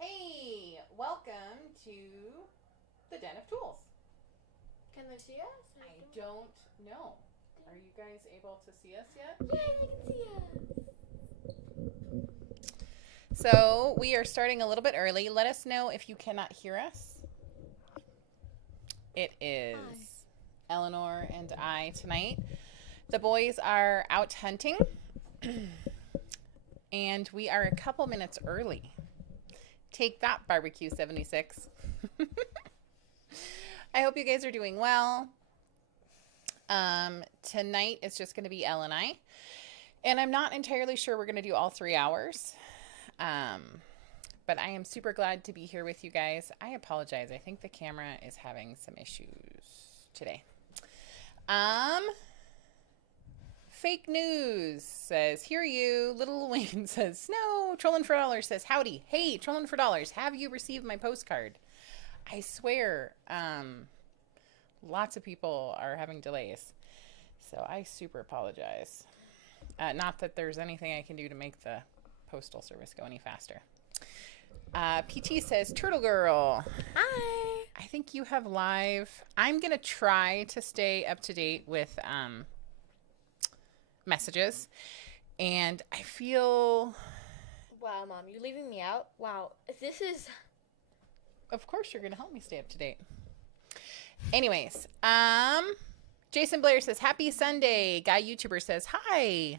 Hey, welcome to the Den of Tools. Can they see us? I don't know. Are you guys able to see us yet? Yay, they can see us. So we are starting a little bit early. Let us know if you cannot hear us. It is Eleanor and I tonight. The boys are out hunting, and we are a couple minutes early. Take that, Barbecue 76. I hope you guys are doing well. Tonight it's just going to be Elle and I. And I'm not entirely sure we're going to do all 3 hours. But I am super glad to be here with you guys. I apologize. I think the camera is having some issues today. Fake news says, hear you. Little Wayne says, snow. Trollin' for Dollars says, howdy. Hey, Trollin' for Dollars, have you received my postcard? I swear, lots of people are having delays. So I super apologize. Not that there's anything I can do to make the postal service go any faster. PT says, Turtle Girl. Hi. I think you have live. I'm going to try to stay up to date with messages. And I feel... Wow, Mom, you're leaving me out? Wow, this is... Of course you're going to help me stay up to date. Anyways, Jason Blair says, happy Sunday. Guy YouTuber says, hi.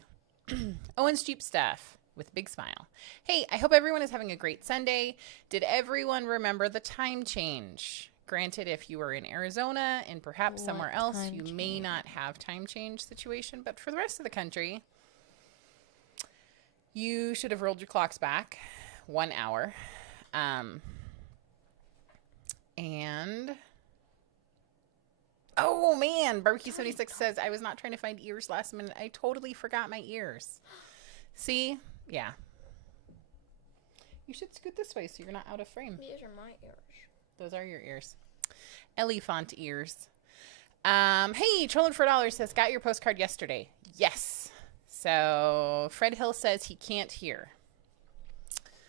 Owen's Jeep Stuff with a big smile. Hey, I hope everyone is having a great Sunday. Did everyone remember the time change? Granted, if you are in Arizona and perhaps somewhere else, you may not have time change situation. But for the rest of the country, you should have rolled your clocks back 1 hour. And... Oh, man. Barbecue 76 says, I was not trying to find ears last minute. I totally forgot my ears. See? Yeah. You should scoot this way so you're not out of frame. These are my ears. Those are your ears. Elephant ears. Hey, Trollin' for $1 says, got your postcard yesterday. Yes. So, Fred Hill says he can't hear.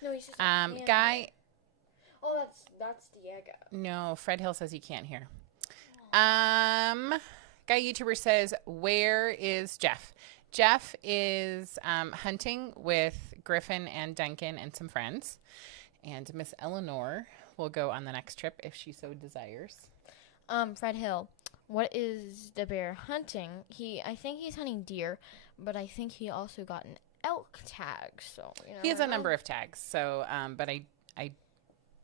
No, he's just Guy... Oh, that's Diego. No, Fred Hill says he can't hear. Guy YouTuber says, where is Jeff? Jeff is hunting with Griffin and Duncan and some friends. And Miss Eleanor will go on the next trip if she so desires. Fred Hill, what is the bear hunting? I think he's hunting deer, but I think he also got an elk tag. So he has a number of tags. So, but I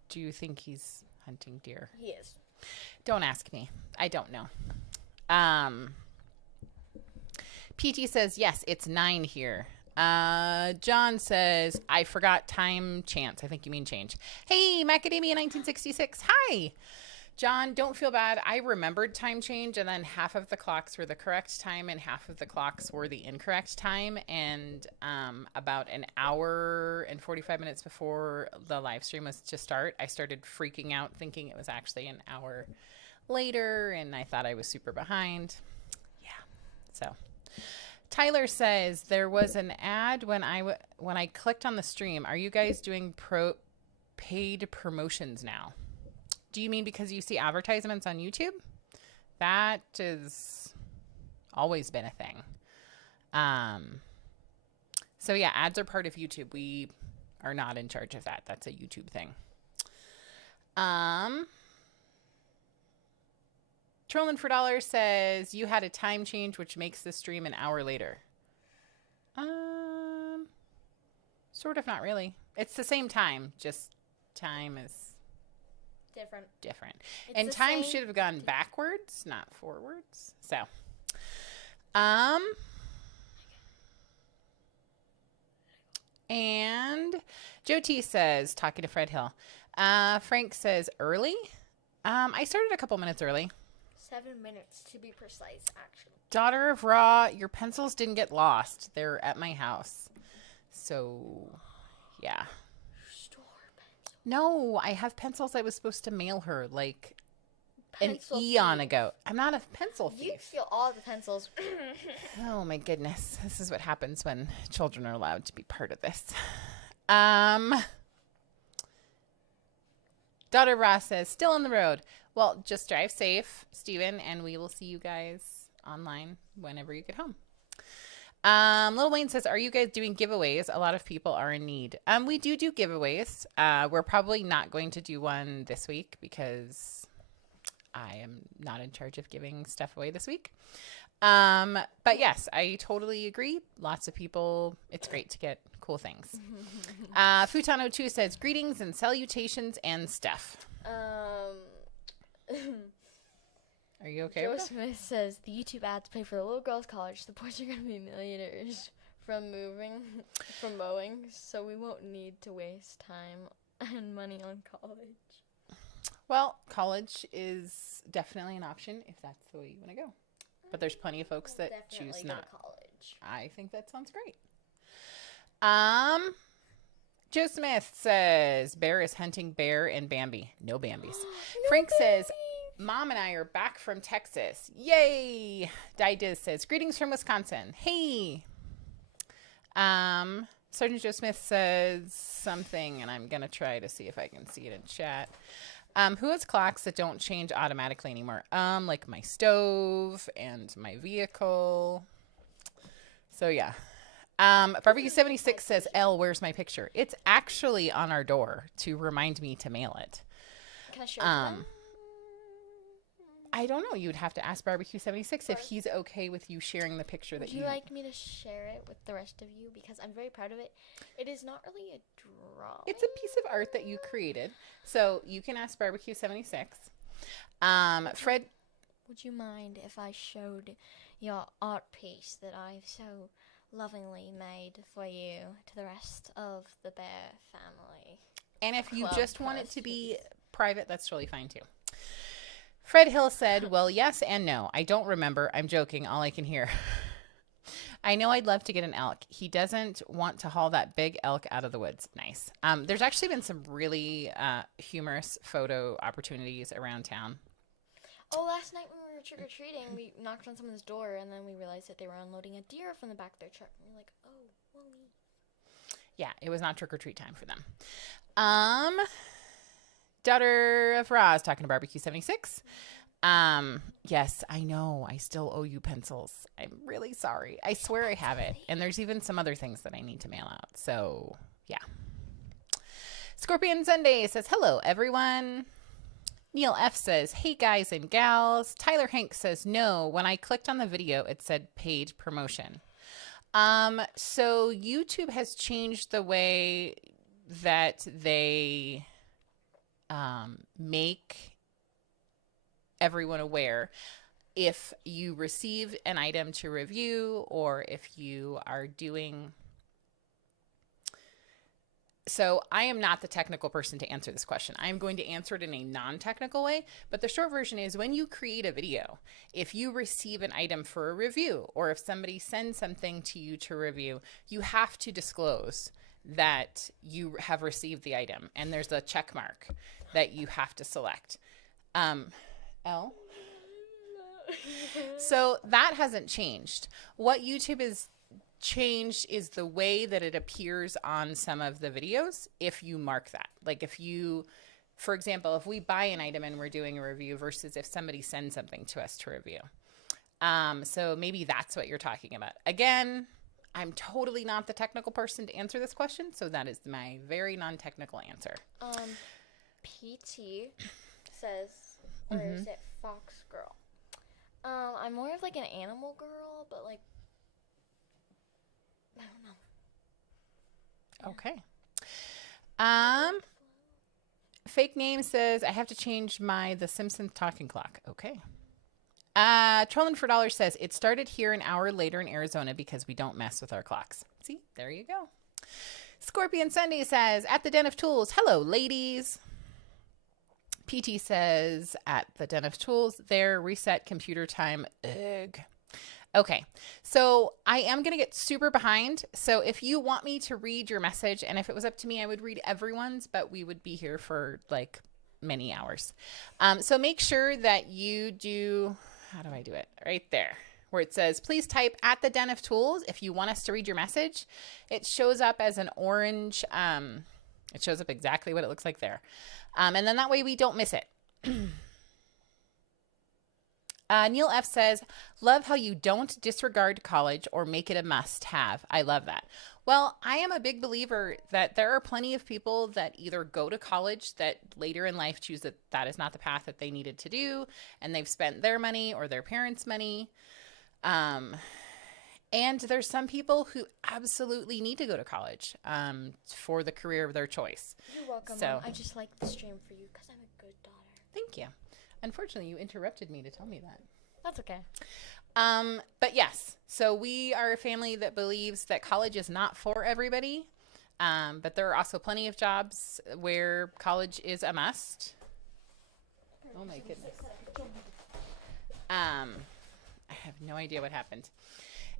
do think he's hunting deer. He is. Don't ask me. I don't know. PT says, yes, it's 9 here. John says, I forgot time chance. I think you mean change. Hey, Macadamia 1966. Hi. John, don't feel bad. I remembered time change, and then half of the clocks were the correct time and half of the clocks were the incorrect time. And about an hour and 45 minutes before the live stream was to start, I started freaking out thinking it was actually an hour later, and I thought I was super behind. Yeah. So Tyler says there was an ad when I clicked on the stream. Are you guys doing paid promotions now? Do you mean because you see advertisements on YouTube? That has always been a thing. So yeah, ads are part of YouTube. We are not in charge of that. That's a YouTube thing. Trollin' for $1 says you had a time change, which makes the stream an hour later. Sort of, not really. It's the same time, just time is different. And time should have gone backwards, not forwards. So, and Joe T says, talking to Fred Hill, Frank says, early? I started a couple minutes early. 7 minutes to be precise, actually. Daughter of Raw, your pencils didn't get lost. They're at my house. So, yeah. Store pencils. No, I have pencils I was supposed to mail her like Pencil an eon thief. ago. I'm not a pencil thief. You steal all the pencils. Oh my goodness. This is what happens when children are allowed to be part of this. Daughter Ross says, still on the road. Well, just drive safe, Steven, and we will see you guys online whenever you get home. Lil Wayne says, are you guys doing giveaways? A lot of people are in need. We do giveaways. We're probably not going to do one this week because I am not in charge of giving stuff away this week. But yes, I totally agree. Lots of people, it's great to get cool things. Futano2 says, greetings and salutations and stuff. Are you okay Joe with Smith says, the YouTube ads pay for the little girls' college. The boys are going to be millionaires from mowing, so we won't need to waste time and money on college. Well, college is definitely an option if that's the way you want to go. But there's plenty of folks that Definitely choose go not. to college. I think that sounds great. Joe Smith says, Bear is hunting Bear and Bambi. No Bambis. Frank says, Mom and I are back from Texas. Yay! Didiz says, greetings from Wisconsin. Hey! Sergeant Joe Smith says something, and I'm going to try to see if I can see it in chat. Who has clocks that don't change automatically anymore? Like my stove and my vehicle. So, yeah. Barbecue 76 says, L, where's my picture? It's actually on our door to remind me to mail it. Can I show them? I don't know. You'd have to ask Barbecue 76 if he's okay with you sharing the picture that Would you like me to share it with the rest of you? Because I'm very proud of it. It is not really a drawing. It's a piece of art that you created. So you can ask Barbecue 76. Fred. Would you mind if I showed your art piece that I've so lovingly made for you to the rest of the Bear family? And if you Club just want it to be Trustees. private, that's totally fine too. Fred Hill said, well, yes and no. I don't remember. I'm joking. All I can hear. I know I'd love to get an elk. He doesn't want to haul that big elk out of the woods. Nice. There's actually been some really humorous photo opportunities around town. Oh, last night when we were trick-or-treating, we knocked on someone's door, and then we realized that they were unloading a deer from the back of their truck. And we were like, oh, whoa. Yeah, it was not trick-or-treat time for them. Daughter of Roz talking to Barbecue 76. Yes, I know. I still owe you pencils. I'm really sorry. I swear I have it. And there's even some other things that I need to mail out. So, yeah. Scorpion Sunday says, hello, everyone. Neil F says, hey, guys and gals. Tyler Hank says, no. When I clicked on the video, it said paid promotion. So YouTube has changed the way that they make everyone aware if you receive an item to review or if you are doing. So I am not the technical person to answer this question. I'm going to answer it in a non-technical way, but the short version is when you create a video, if you receive an item for a review or if somebody sends something to you to review, you have to disclose that you have received the item, and there's a check mark that you have to select. L? So that hasn't changed. What YouTube has changed is the way that it appears on some of the videos if you mark that. Like if you, for example, if we buy an item and we're doing a review versus if somebody sends something to us to review. So maybe that's what you're talking about. Again, I'm totally not the technical person to answer this question, so that is my very non-technical answer. PT says, or is it Fox Girl? I'm more of like an animal girl, but like, I don't know. Okay. Fake name says, I have to change The Simpsons talking clock. Okay. Trolling for Dollars says, it started here an hour later in Arizona because we don't mess with our clocks. See, there you go. Scorpion Sunday says, at the Den of Tools, hello, ladies. PT says, at the Den of Tools, there, reset computer time. Ugh. Okay, so I am going to get super behind. So if you want me to read your message, and if it was up to me, I would read everyone's, but we would be here for like many hours. So make sure that you do, how do I do it? Right there, where it says, please type at the Den of Tools if you want us to read your message. It shows up as an orange It shows up exactly what it looks like there. And then that way we don't miss it. Neil F. says, love how you don't disregard college or make it a must-have. I love that. Well, I am a big believer that there are plenty of people that either go to college that later in life choose that that is not the path that they needed to do, and they've spent their money or their parents' money. And there's some people who absolutely need to go to college for the career of their choice. You're welcome, Mom. I just like the stream for you because I'm a good daughter. Thank you. Unfortunately, you interrupted me to tell me that. That's okay. But yes, so we are a family that believes that college is not for everybody. But there are also plenty of jobs where college is a must. Oh my goodness. I have no idea what happened.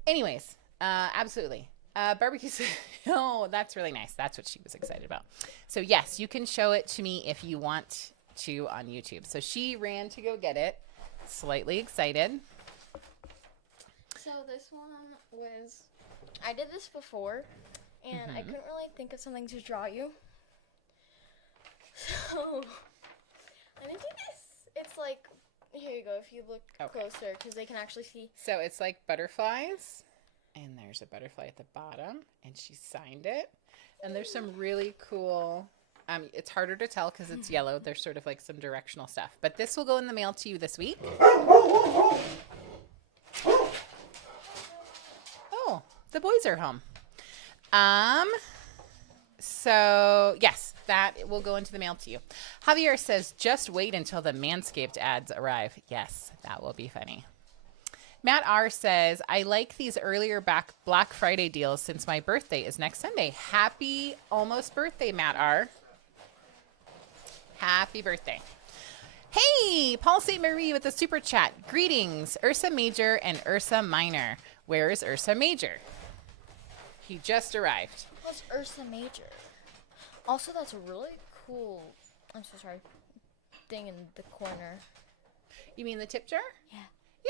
Anyways, absolutely. Barbecue. Oh, that's really nice. That's what she was excited about. So yes, you can show it to me if you want to on YouTube. So she ran to go get it, slightly excited. So this one was, I did this before, and I couldn't really think of something to draw you. So I didn't do this. It's like, here you go, if you look closer, because they can actually see. So it's like butterflies, and there's a butterfly at the bottom, and she signed it. And there's some really cool, it's harder to tell because it's yellow. There's sort of like some directional stuff. But this will go in the mail to you this week. Oh, the boys are home. So yes, that will go into the mail to you. Javier says, just wait until the Manscaped ads arrive. Yes, that will be funny. Matt R says, I like these earlier Black Friday deals since my birthday is next Sunday. Happy almost birthday, Matt R. Happy birthday. Hey, Paul St. Marie with the super chat. Greetings, Ursa Major and Ursa Minor. Where is Ursa Major? He just arrived. What's Ursa Major? Also, that's a really cool, I'm so sorry, thing in the corner. You mean the tip jar? Yeah.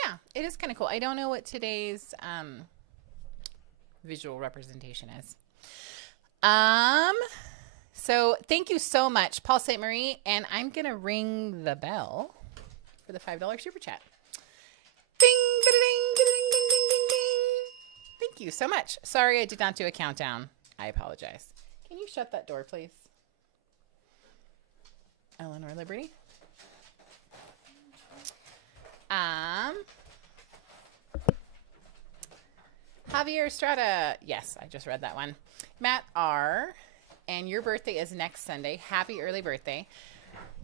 Yeah, it is kind of cool. I don't know what today's visual representation is. So thank you so much, Paul St. Marie, and I'm going to ring the bell for the $5 super chat. Ding, ding, ding, ding, ding, ding, ding, ding. Thank you so much. Sorry I did not do a countdown. I apologize. Can you shut that door, please? Eleanor Liberty. Javier Estrada. Yes, I just read that one. Matt R. And your birthday is next Sunday. Happy early birthday.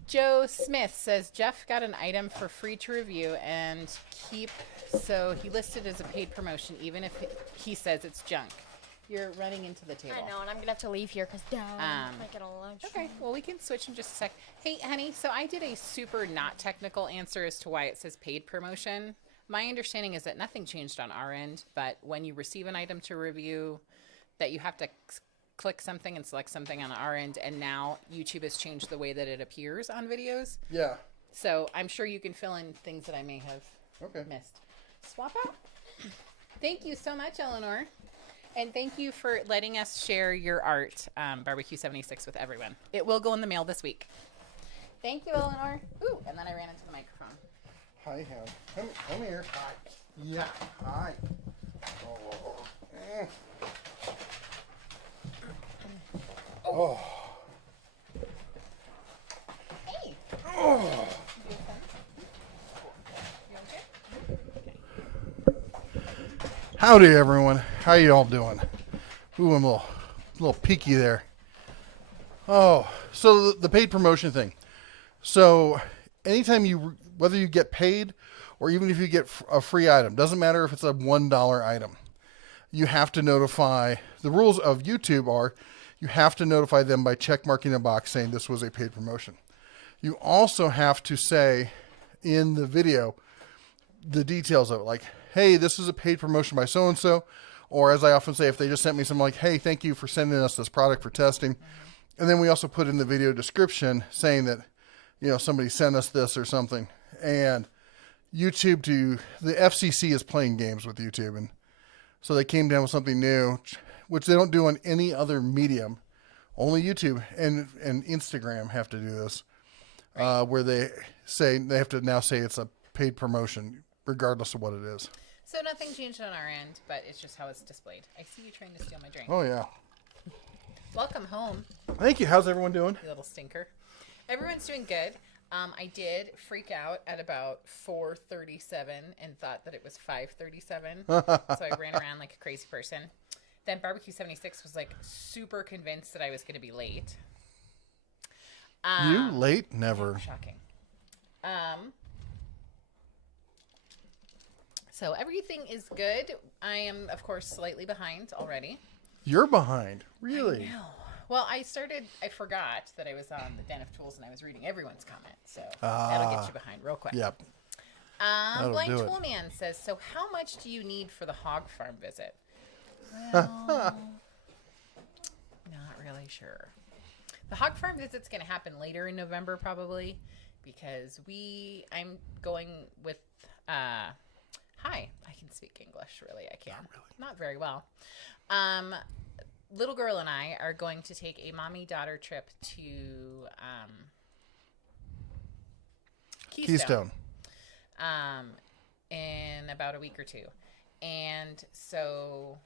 Joe Smith says Jeff got an item for free to review and keep, so he listed as a paid promotion, even if he says it's junk. You're running into the table. I know, and I'm going to have to leave here because I get a lunch. Okay, well, we can switch in just a sec. Hey, honey, so I did a super not technical answer as to why it says paid promotion. My understanding is that nothing changed on our end, but when you receive an item to review, that you have to click something and select something on our end, and now YouTube has changed the way that it appears on videos. Yeah. So I'm sure you can fill in things that I may have missed. Swap out. Thank you so much, Eleanor. And thank you for letting us share your art, Barbecue 76, with everyone. It will go in the mail this week. Thank you, Eleanor. Ooh, and then I ran into the microphone. Hi, Ham. Come here. Hi. Yeah. Hi. Oh. Oh. Hey. Oh. Howdy, everyone. How you all doing? Ooh, I'm a little peaky there. Oh, so the paid promotion thing. So anytime whether you get paid or even if you get a free item, doesn't matter if it's a $1 item, you have to notify, the rules of YouTube are, you have to notify them by check marking a box saying this was a paid promotion. You also have to say in the video the details of it, like, hey, this is a paid promotion by so-and-so, or as I often say, if they just sent me something like, hey, thank you for sending us this product for testing. And then we also put in the video description saying that, you know, somebody sent us this or something. And the FCC is playing games with YouTube. And so they came down with something new, which they don't do on any other medium Only YouTube and Instagram have to do this, Right. where they have to now say it's a paid promotion, regardless of what it is. So nothing changed on our end, but it's just how it's displayed. I see you trying to steal my drink. Oh yeah. Welcome home, Thank you. How's everyone doing? you little stinker. Everyone's doing good. I did freak out at about 4:37 and thought that it was 5:37, so I ran around like a crazy person. Then Barbecue 76 was like super convinced that I was going to be late. You late? Never. Shocking. So everything is good. I am, of course, slightly behind already. You're behind. Really? No. Well, I forgot that I was on the Den of Tools and I was reading everyone's comment. So that'll get you behind real quick. Yep. Blind do it. Toolman says, so how much do you need for the hog farm visit? Well, not really sure. The hog farm visit's going to happen later in November probably because I'm going with, hi, I can speak English, really. I can. Not very well. Little girl and I are going to take a mommy-daughter trip to Keystone. In about a week or two. And so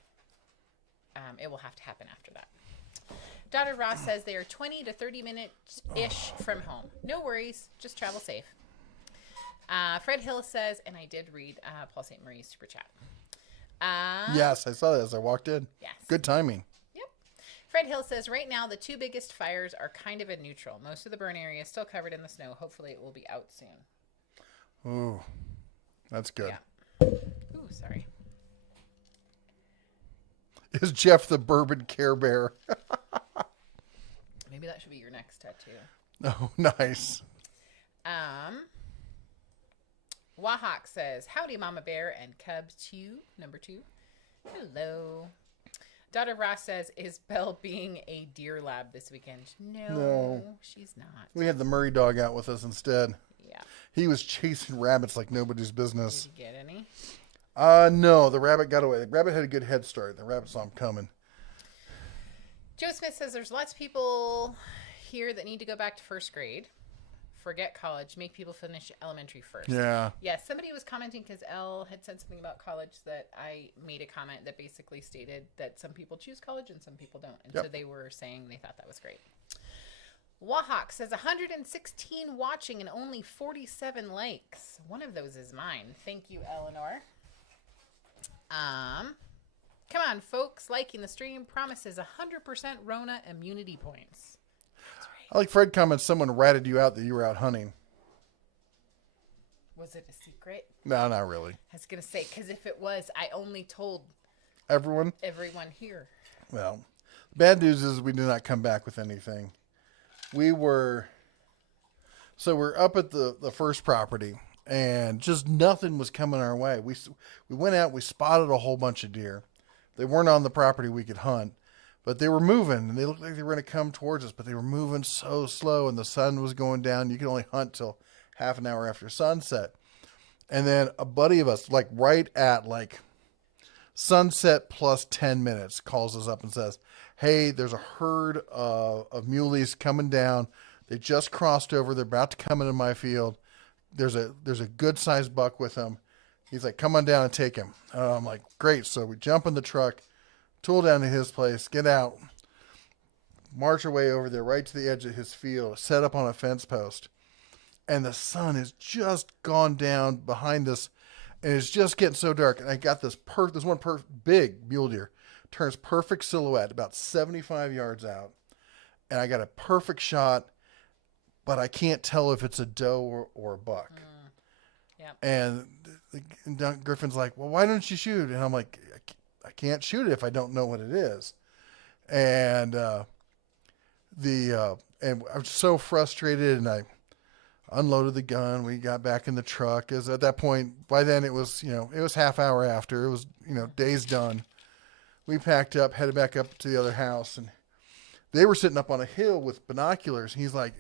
it will have to happen after that. Daughter Ross says they are 20 to 30 minutes-ish from home. No worries. Just travel safe. Fred Hill says, and I did read Paul St. Marie's super chat. Yes, I saw that as I walked in. Yes. Good timing. Yep. Fred Hill says, right now the two biggest fires are kind of in neutral. Most of the burn area is still covered in the snow. Hopefully it will be out soon. Ooh, that's good. Yeah. Ooh, sorry. Is Jeff the Bourbon Care Bear? Maybe that should be your next tattoo. Oh, nice. Wahawk says, howdy, Mama Bear and Cubs 2, number 2. Hello. Daughter Ross says, is Belle being a deer lab this weekend? No, she's not. We had the Murray dog out with us instead. Yeah. He was chasing rabbits like nobody's business. Did you get any? No, the rabbit got away. The rabbit had a good head start. The rabbit saw him coming. Joe Smith says, there's lots of people here that need to go back to first grade. Forget college. Make people finish elementary first. Yeah. Yes, somebody was commenting because Elle had said something about college that I made a comment that basically stated that some people choose college and some people don't. And so they were saying they thought that was great. Wahawk says 116 watching and only 47 likes. One of those is mine. Thank you, Eleanor. Come on, folks. Liking the stream promises 100% Rona immunity points. That's right. I like Fred comments someone ratted you out that you were out hunting. Was it a secret? No, not really. I was going to say, because if it was, I only told Everyone everyone here. Well, the bad news is we did not come back with anything. We're up at the first property, and just nothing was coming our way. We went out, we spotted a whole bunch of deer. They weren't on the property we could hunt, but they were moving, and they looked like they were going to come towards us, but they were moving so slow, and the sun was going down. You could only hunt till half an hour after sunset. And then a buddy of us, like right at like sunset plus 10 minutes, calls us up and says, hey, there's a herd of muleys coming down. They just crossed over. They're about to come into my field. There's a good sized buck with them. He's like, come on down and take him. I'm like, great. So we jump in the truck, tool down to his place, get out, march our way over there right to the edge of his field, set up on a fence post. And the sun has just gone down behind us, and it's just getting so dark. And I got this big mule deer, turns perfect silhouette about 75 yards out. And I got a perfect shot, but I can't tell if it's a doe or a buck. Yeah. And Griffin's like, well, why don't you shoot? And I'm like, I can't shoot it if I don't know what it is. And and I was so frustrated, and I unloaded the gun. We got back in the truck. As at that point, by then it was half hour after. It was, day's done. We packed up, headed back up to the other house, and they were sitting up on a hill with binoculars. He's like,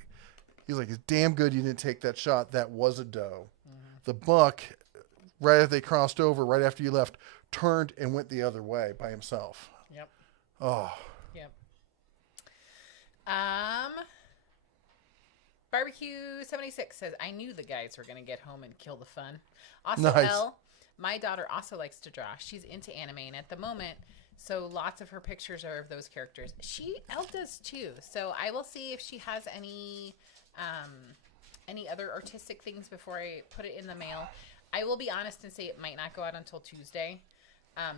it's damn good you didn't take that shot. That was a doe. Mm-hmm. The buck, right after they crossed over, right after you left, turned and went the other way by himself. Yep. Oh. Yep. Barbecue 76 says, I knew the guys were going to get home and kill the fun. Also, Nice. Elle, my daughter also likes to draw. She's into anime, and at the moment, so lots of her pictures are of those characters. Elle does too. So I will see if she has any other artistic things before I put it in the mail. I will be honest and say it might not go out until Tuesday.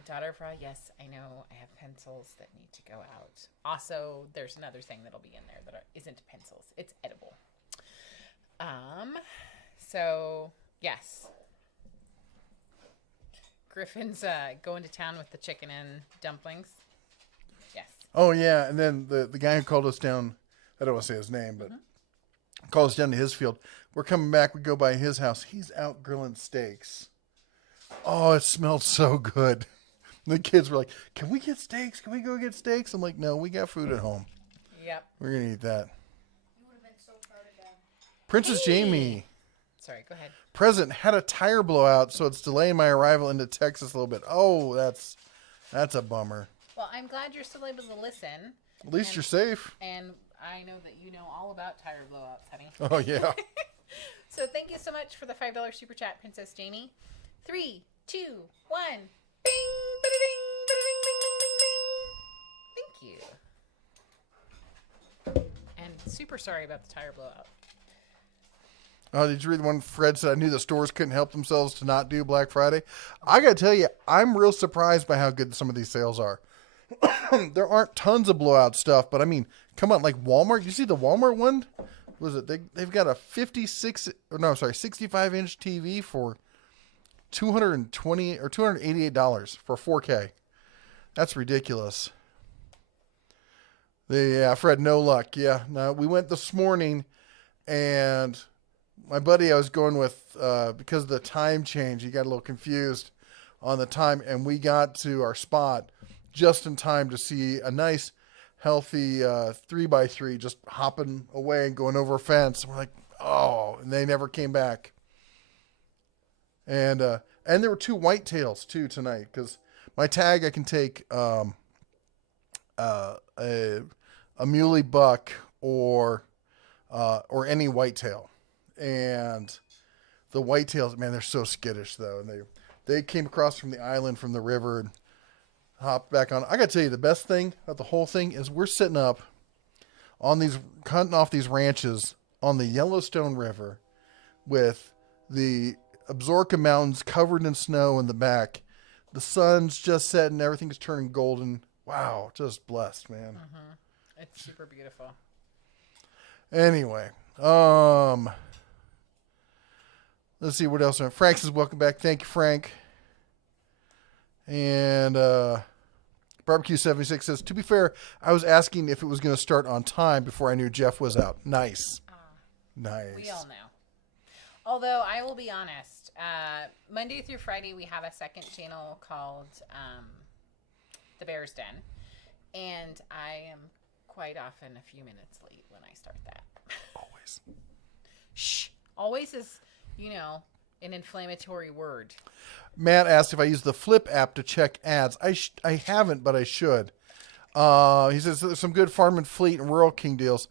Daughter Bra, yes, I know I have pencils that need to go out. Also, there's another thing that'll be in there that isn't pencils. It's edible. So, yes. Griffin's going to town with the chicken and dumplings. Yes. Oh, yeah. And then the guy who called us down, I don't want to say his name, but called us down to his field. We're coming back. We go by his house. He's out grilling steaks. Oh, it smelled so good. The kids were like, can we get steaks? Can we go get steaks? I'm like, no, we got food at home. Yep. We're going to eat that. You would have been so proud of them. Princess Jamie. Sorry, go ahead. Present, had a tire blowout, so it's delaying my arrival into Texas a little bit. Oh, that's a bummer. Well, I'm glad you're still able to listen. At least you're safe. And I know that you know all about tire blowouts, honey. Oh, yeah. So thank you so much for the $5 super chat, Princess Jamie. 3, 2, 1. Bing! Ba-da-ding! Ba-da-ding! Ding! Ding! Ding! Thank you. And super sorry about the tire blowout. Oh, did you read the one Fred said? I knew the stores couldn't help themselves to not do Black Friday. I got to tell you, I'm real surprised by how good some of these sales are. There aren't tons of blowout stuff, but I mean, come on, like Walmart. You see the Walmart one? What was it? They've got a 65-inch TV for $220 or $288 for 4K. That's ridiculous. Yeah, Fred, no luck. Yeah, no, we went this morning, and my buddy I was going with, because of the time change, he got a little confused on the time, and we got to our spot just in time to see a nice, healthy 3x3 just hopping away and going over a fence. We're like, oh, and they never came back. And there were 2 whitetails too tonight, because my tag I can take a muley buck or any whitetail, and the whitetails, man, they're so skittish though, and they came across from the island from the river and hopped back on. I got to tell you, the best thing about the whole thing is we're sitting up on these, cutting off these ranches on the Yellowstone River with the Absaroka Mountains covered in snow in the back. The sun's just setting, everything's turning golden. Wow, just blessed, man. Mm-hmm. It's super beautiful. Anyway, let's see what else. Frank says, welcome back. Thank you, Frank. And Barbecue 76 says, to be fair, I was asking if it was going to start on time before I knew Jeff was out. Nice. Nice. We all know. Although, I will be honest, Monday through Friday, we have a second channel called The Bear's Den. And I am quite often a few minutes late when I start that. Always. Shh. Always is, an inflammatory word. Matt asked if I use the Flip app to check ads. I haven't, but I should. He says there's some good Farm and Fleet and Rural King deals.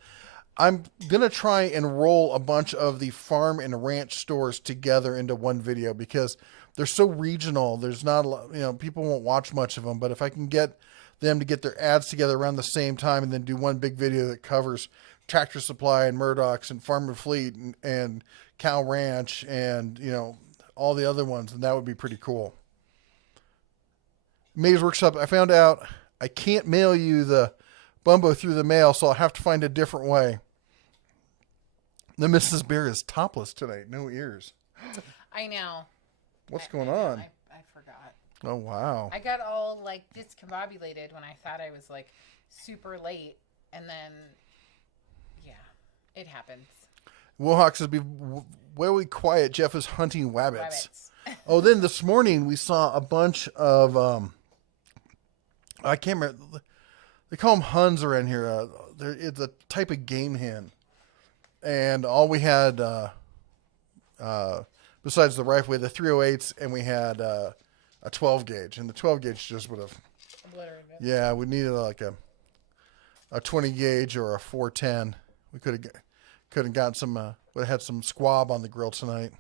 I'm going to try and roll a bunch of the farm and ranch stores together into one video because they're so regional. There's not a lot, people won't watch much of them, but if I can get them to get their ads together around the same time and then do one big video that covers Tractor Supply and Murdoch's and Farm and Fleet and Cow Ranch and, all the other ones, and that would be pretty cool. Maze Workshop, I found out I can't mail you the Bumbo through the mail, so I'll have to find a different way. The Mrs. Bear is topless tonight. No ears. I know. What's going on? I forgot. Oh, wow. I got all, discombobulated when I thought I was, super late. And then, yeah, it happens. Wilhawk says, be very quiet. Jeff is hunting wabbits. Rabbits. Oh, then this morning we saw a bunch of, I can't remember. They call them Huns around here. It's a type of game hen. And all we had, besides the rifle, we had the 308s and we had a 12 gauge. And the 12 gauge just would have, yeah, we needed a 20 gauge or a 410. We could have Could have gotten some, would have had some squab on the grill tonight.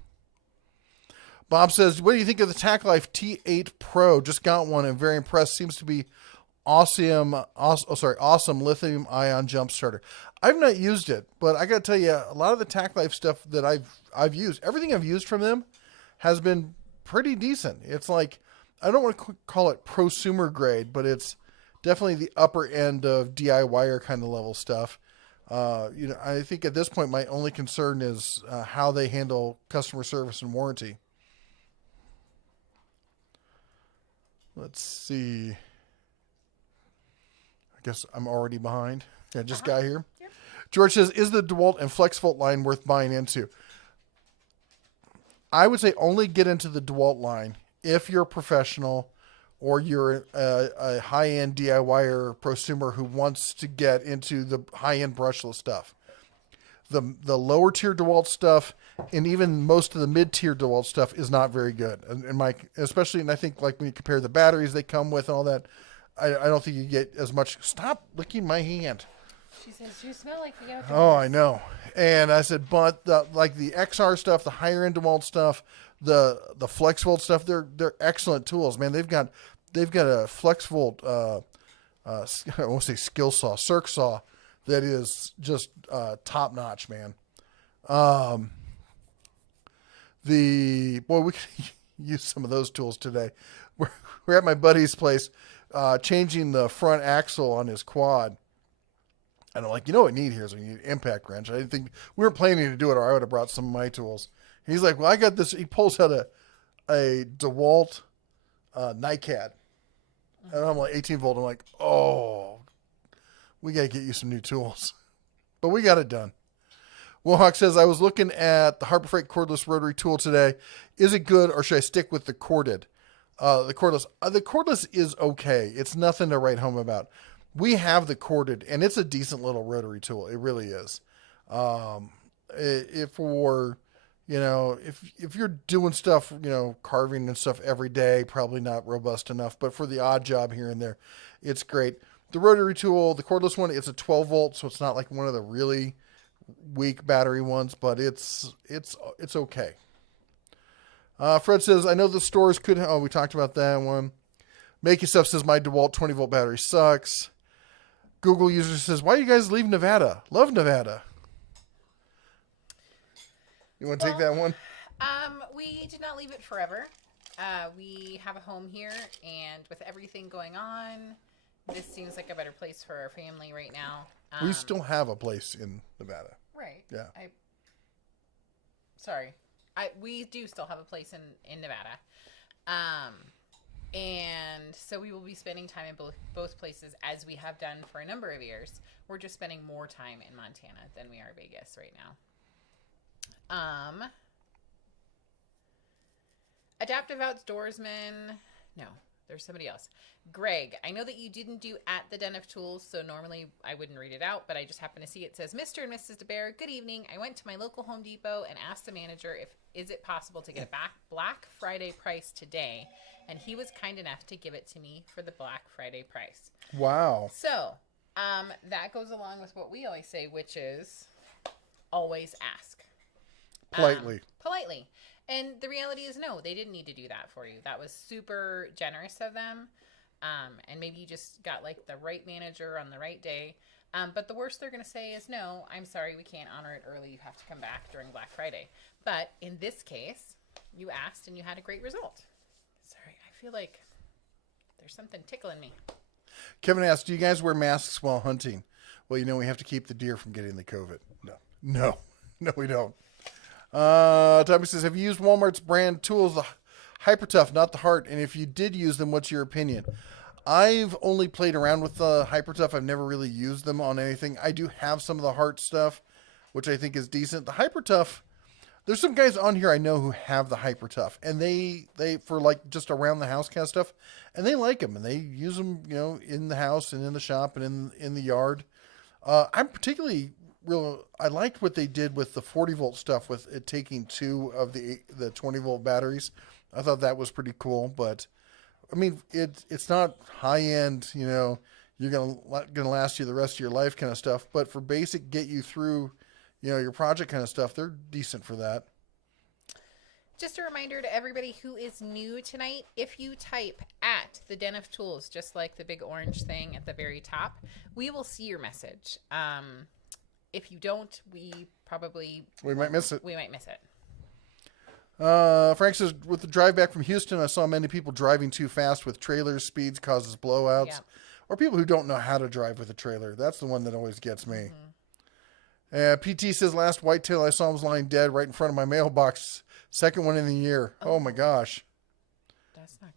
Bob says, what do you think of the Tack Life T8 Pro? Just got one and very impressed. Seems to be awesome lithium ion jump starter. I've not used it, but I got to tell you, a lot of the Tack Life stuff that I've used, everything I've used from them has been pretty decent. It's like, I don't want to call it prosumer grade, but it's definitely the upper end of DIYer kind of level stuff. I think at this point, my only concern is how they handle customer service and warranty. Let's see. I guess I'm already behind. Yeah, just got here. Yep. George says, is the DeWalt and FlexVolt line worth buying into? I would say only get into the DeWalt line if you're a professional or you're a high-end DIYer prosumer who wants to get into the high-end brushless stuff. The lower tier DeWalt stuff and even most of the mid-tier DeWalt stuff is not very good. And especially, and I think like when you compare the batteries they come with and all that, I don't think you get as much. Stop licking my hand. She says, you smell like the outdoors. Oh, I know. And I said, but like the XR stuff, the higher end DeWalt stuff, the FlexVolt stuff, they're excellent tools, man. They've got a FlexVolt, I won't say skill saw, circ saw that is just top notch, man. We could use some of those tools today. We're at my buddy's place, changing the front axle on his quad. And I'm like, what we need here is we need an impact wrench. I didn't think we weren't planning to do it, or I would have brought some of my tools. He's like, well, I got this. He pulls out a DeWalt NiCad. And I'm like, 18 volt. I'm like, oh, we got to get you some new tools. But we got it done. Wilhawk says, I was looking at the Harbor Freight cordless rotary tool today. Is it good, or should I stick with the corded? The cordless is okay. It's nothing to write home about. We have the corded, and it's a decent little rotary tool. It really is. If you're doing stuff, carving and stuff every day, probably not robust enough. But for the odd job here and there, it's great. The rotary tool, the cordless one, it's a 12 volt, so it's not like one of the really weak battery ones, but it's okay. Fred says, I know the stores could. Oh, we talked about that one. Make Stuff says, my DeWalt 20 volt battery sucks. Google user says, why you guys leave Nevada? Love Nevada. You want to take that one? We did not leave it forever. We have a home here, and with everything going on, this seems like a better place for our family right now. We still have a place in Nevada. Right. Yeah. We do still have a place in Nevada. And so we will be spending time in both places, as we have done for a number of years. We're just spending more time in Montana than we are Vegas right now. Adaptive Outdoorsman. No, there's somebody else. Greg, I know that you didn't do at the Den of Tools, so normally I wouldn't read it out, but I just happened to see it says, Mr. and Mrs. DeBear, good evening. I went to my local Home Depot and asked the manager is it possible to get a Black Friday price today, and he was kind enough to give it to me for the Black Friday price. Wow. So that goes along with what we always say, which is always ask. Politely. And the reality is, no, they didn't need to do that for you. That was super generous of them. And maybe you just got like the right manager on the right day. But the worst they're going to say is, no, I'm sorry, we can't honor it early. You have to come back during Black Friday. But in this case, you asked and you had a great result. Sorry, I feel like there's something tickling me. Kevin asked, do you guys wear masks while hunting? Well, we have to keep the deer from getting the COVID. No, we don't. Tommy says, have you used Walmart's brand tools, the Hyper-Tough, not the Heart? And if you did use them, what's your opinion? I've only played around with the Hyper-Tough. I've never really used them on anything. I do have some of the Heart stuff, which I think is decent. The Hyper-Tough, there's some guys on here I know who have the Hyper-Tough, and they for like just around the house kind of stuff, and they like them, and they use them, in the house and in the shop and in the yard. I'm particularly I liked what they did with the 40 volt stuff, with it taking two of the 20 volt batteries. I thought that was pretty cool, but I mean, it's not high end, you're going to last you the rest of your life kind of stuff, but for basic, get you through, your project kind of stuff, they're decent for that. Just a reminder to everybody who is new tonight, if you type at the Den of Tools, just like the big orange thing at the very top, we will see your message. If you don't, we might miss it. We might miss it. Frank says, with the drive back from Houston, I saw many people driving too fast with trailers. Speeds causes blowouts. Yep. Or people who don't know how to drive with a trailer. That's the one that always gets me. PT says, last whitetail I saw was lying dead right in front of my mailbox. Second one in the year. Oh my gosh. That's not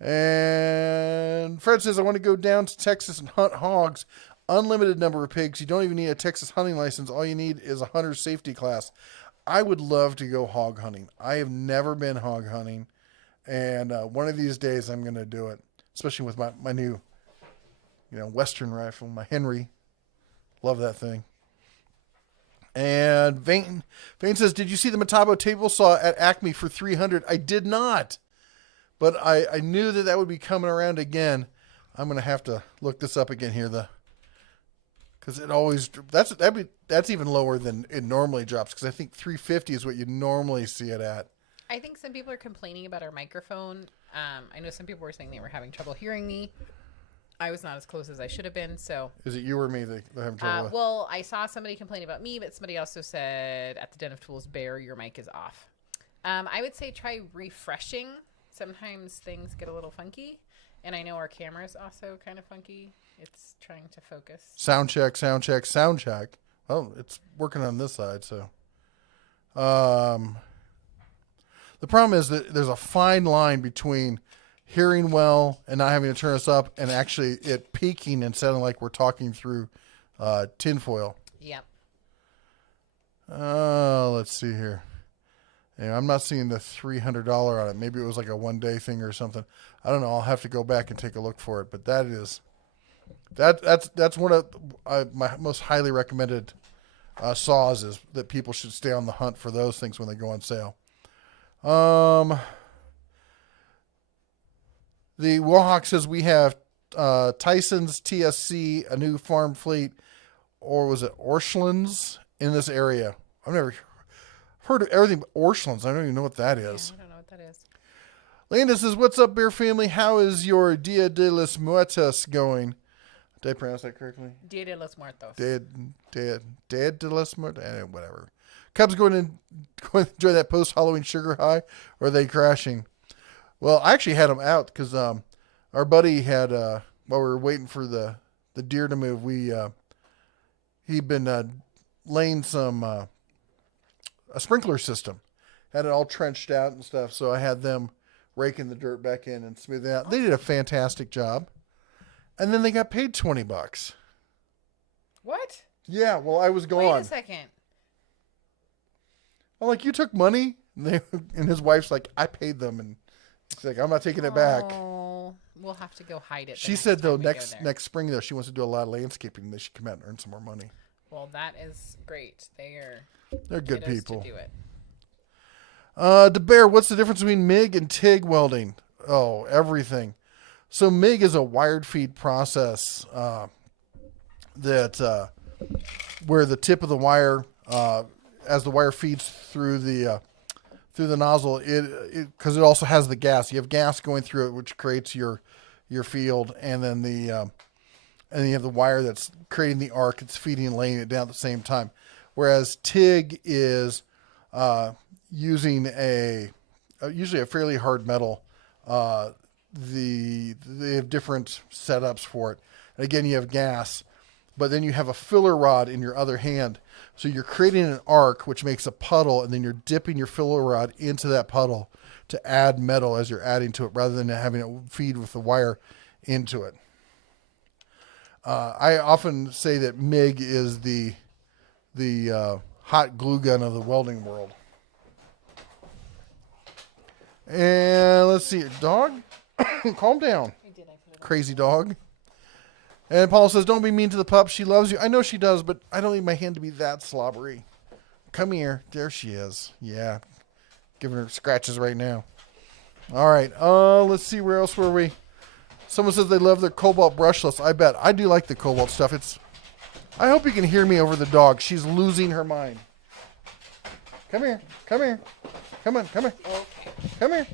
good. And Fred says, I want to go down to Texas and hunt hogs. Unlimited number of pigs. You don't even need a Texas hunting license. All you need is a hunter's safety class. I would love to go hog hunting. I have never been hog hunting. And one of these days I'm going to do it. Especially with my new, Western rifle, my Henry. Love that thing. And Vane says, did you see the Metabo table saw at Acme for $300? I did not. But I knew that would be coming around again. I'm going to have to look this up again here. Because it always, that's even lower than it normally drops. Because I think $350 is what you normally see it at. I think some people are complaining about our microphone. I know some people were saying they were having trouble hearing me. I was not as close as I should have been, so... Is it you or me that they're having trouble with? Well, I saw somebody complain about me, but somebody also said, at the Den of Tools, Bear, your mic is off. I would say try refreshing. Sometimes things get a little funky, and I know our camera is also kind of funky. It's trying to focus. Sound check. Well, it's working on this side, so... The problem is that there's a fine line between hearing well and not having to turn us up and actually it peaking and sounding like we're talking through tinfoil. Yep. Let's see here. Yeah, I'm not seeing the $300 on it. Maybe it was like a one-day thing or something. I don't know. I'll have to go back and take a look for it. But that's one of my most highly recommended saws is that people should stay on the hunt for those things when they go on sale. The Wahawk says we have Tyson's TSC, a new farm fleet, or was it Orscheln's in this area? I've never heard of everything but Orscheln's. I don't even know what that is. Yeah, I don't know what that is. Landon says, what's up, Bear family? How is your Dia de los Muertos going? Did I pronounce that correctly? Dia de los Muertos. Dia de los Muertos? Whatever. Cubs going to enjoy that post-Halloween sugar high, or are they crashing? Well, I actually had them out because our buddy had, while we were waiting for the deer to move, he'd been laying a sprinkler system. Had it all trenched out and stuff, so I had them raking the dirt back in and smoothing it out. They did a fantastic job. And then they got paid $20. What? Yeah, well, I was gone. Wait a second. I'm like, you took money? And his wife's like, I paid them. And he's like, I'm not taking it back. Oh, we'll have to go hide it. She said, though, next spring, though, she wants to do a lot of landscaping. They should come out and earn some more money. Well, that is great. They're good people. To do it. DeBear, what's the difference between Mig and Tig Welding? Oh, everything. So Mig is a wired feed process that where the tip of the wire, as the wire feeds through the nozzle, because it also has the gas. You have gas going through it, which creates your field, and then and then you have the wire that's creating the arc. It's feeding and laying it down at the same time. Whereas TIG is using usually a fairly hard metal. They have different setups for it. And again, you have gas, but then you have a filler rod in your other hand. So you're creating an arc, which makes a puddle, and then you're dipping your filler rod into that puddle to add metal as you're adding to it, rather than having it feed with the wire into it. I often say that MIG is the hot glue gun of the welding world. And let's see, dog, calm down, crazy dog. And Paul says, don't be mean to the pup. She loves you. I know she does, but I don't need my hand to be that slobbery. Come here. There she is. Yeah. Giving her scratches right now. All right. Let's see. Where else were we? Someone says they love their Cobalt brushless. I bet. I do like the Cobalt stuff. I hope you can hear me over the dog. She's losing her mind. Come here. Come here. Come on. Come here. Okay. Come here.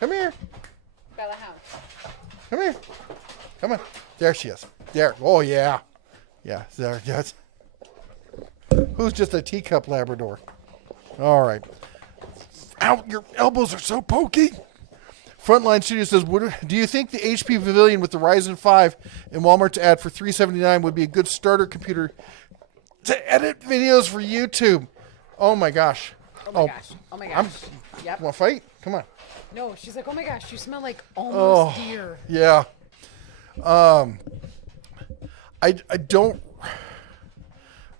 Come here. Bella House. Come here. Come on. There she is. There. Oh, yeah. Yeah. There. Yes. Who's just a teacup Labrador? All right. Ow, your elbows are so pokey. Frontline Studio says, do you think the HP Pavilion with the Ryzen 5 in Walmart's ad for $379 would be a good starter computer to edit videos for YouTube? Oh, my gosh. Oh, my gosh. Oh, my gosh. Yep. Want to fight? Come on. No, she's like, oh, my gosh, you smell like almost deer. Yeah. I don't...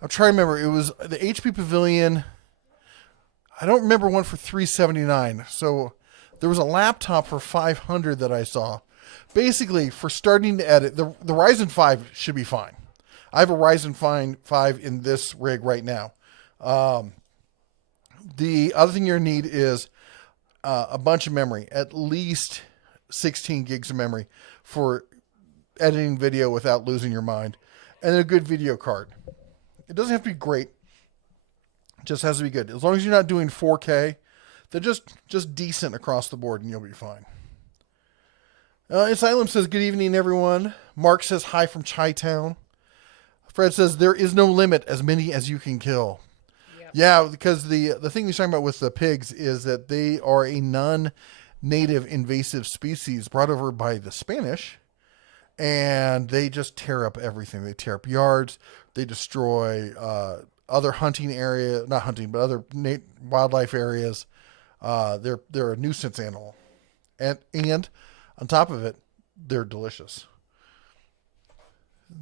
I'm trying to remember. It was the HP Pavilion. I don't remember one for $379. So there was a laptop for $500 that I saw. Basically, for starting to edit, the Ryzen 5 should be fine. I have a Ryzen 5 in this rig right now. The other thing you're going to need is a bunch of memory, at least 16 gigs of memory for editing video without losing your mind, and a good video card. It doesn't have to be great. It just has to be good. As long as you're not doing 4K, they're just decent across the board and you'll be fine. Asylum says, good evening, everyone. Mark says, hi from Chi-Town. Fred says, there is no limit, as many as you can kill. Yep. Yeah, because the thing he's talking about with the pigs is that they are a non-native invasive species brought over by the Spanish, and they just tear up everything. They tear up yards. They destroy other hunting area, not hunting, but other wildlife areas. They're a nuisance animal, and on top of it, they're delicious.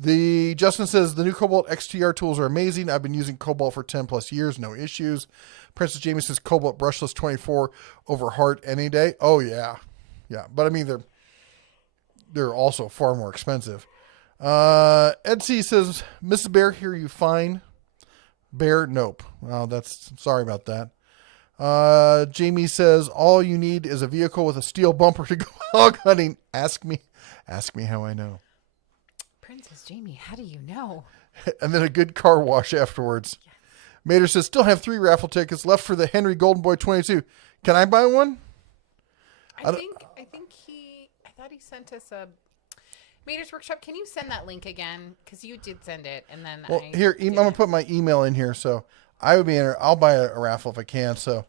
Justin says the new Cobalt XTR tools are amazing. I've been using Cobalt for 10 plus years, no issues. Princess Jamie says Cobalt brushless 24 over Hart any day. Oh yeah, but I mean they're also far more expensive. Ed C says, Mrs. Bear, hear you fine? Bear, nope. Well, sorry about that. Jamie says, all you need is a vehicle with a steel bumper to go hog hunting. Ask me how I know. Princess Jamie, how do you know? And then a good car wash afterwards. Yes. Mater says, still have 3 raffle tickets left for the Henry Golden Boy 22. Can I buy one? I thought he sent us a Mater's Workshop. Can you send that link again? Because you did send it, and then I'm gonna put my email in here, so I would be in. I'll buy a raffle if I can. So,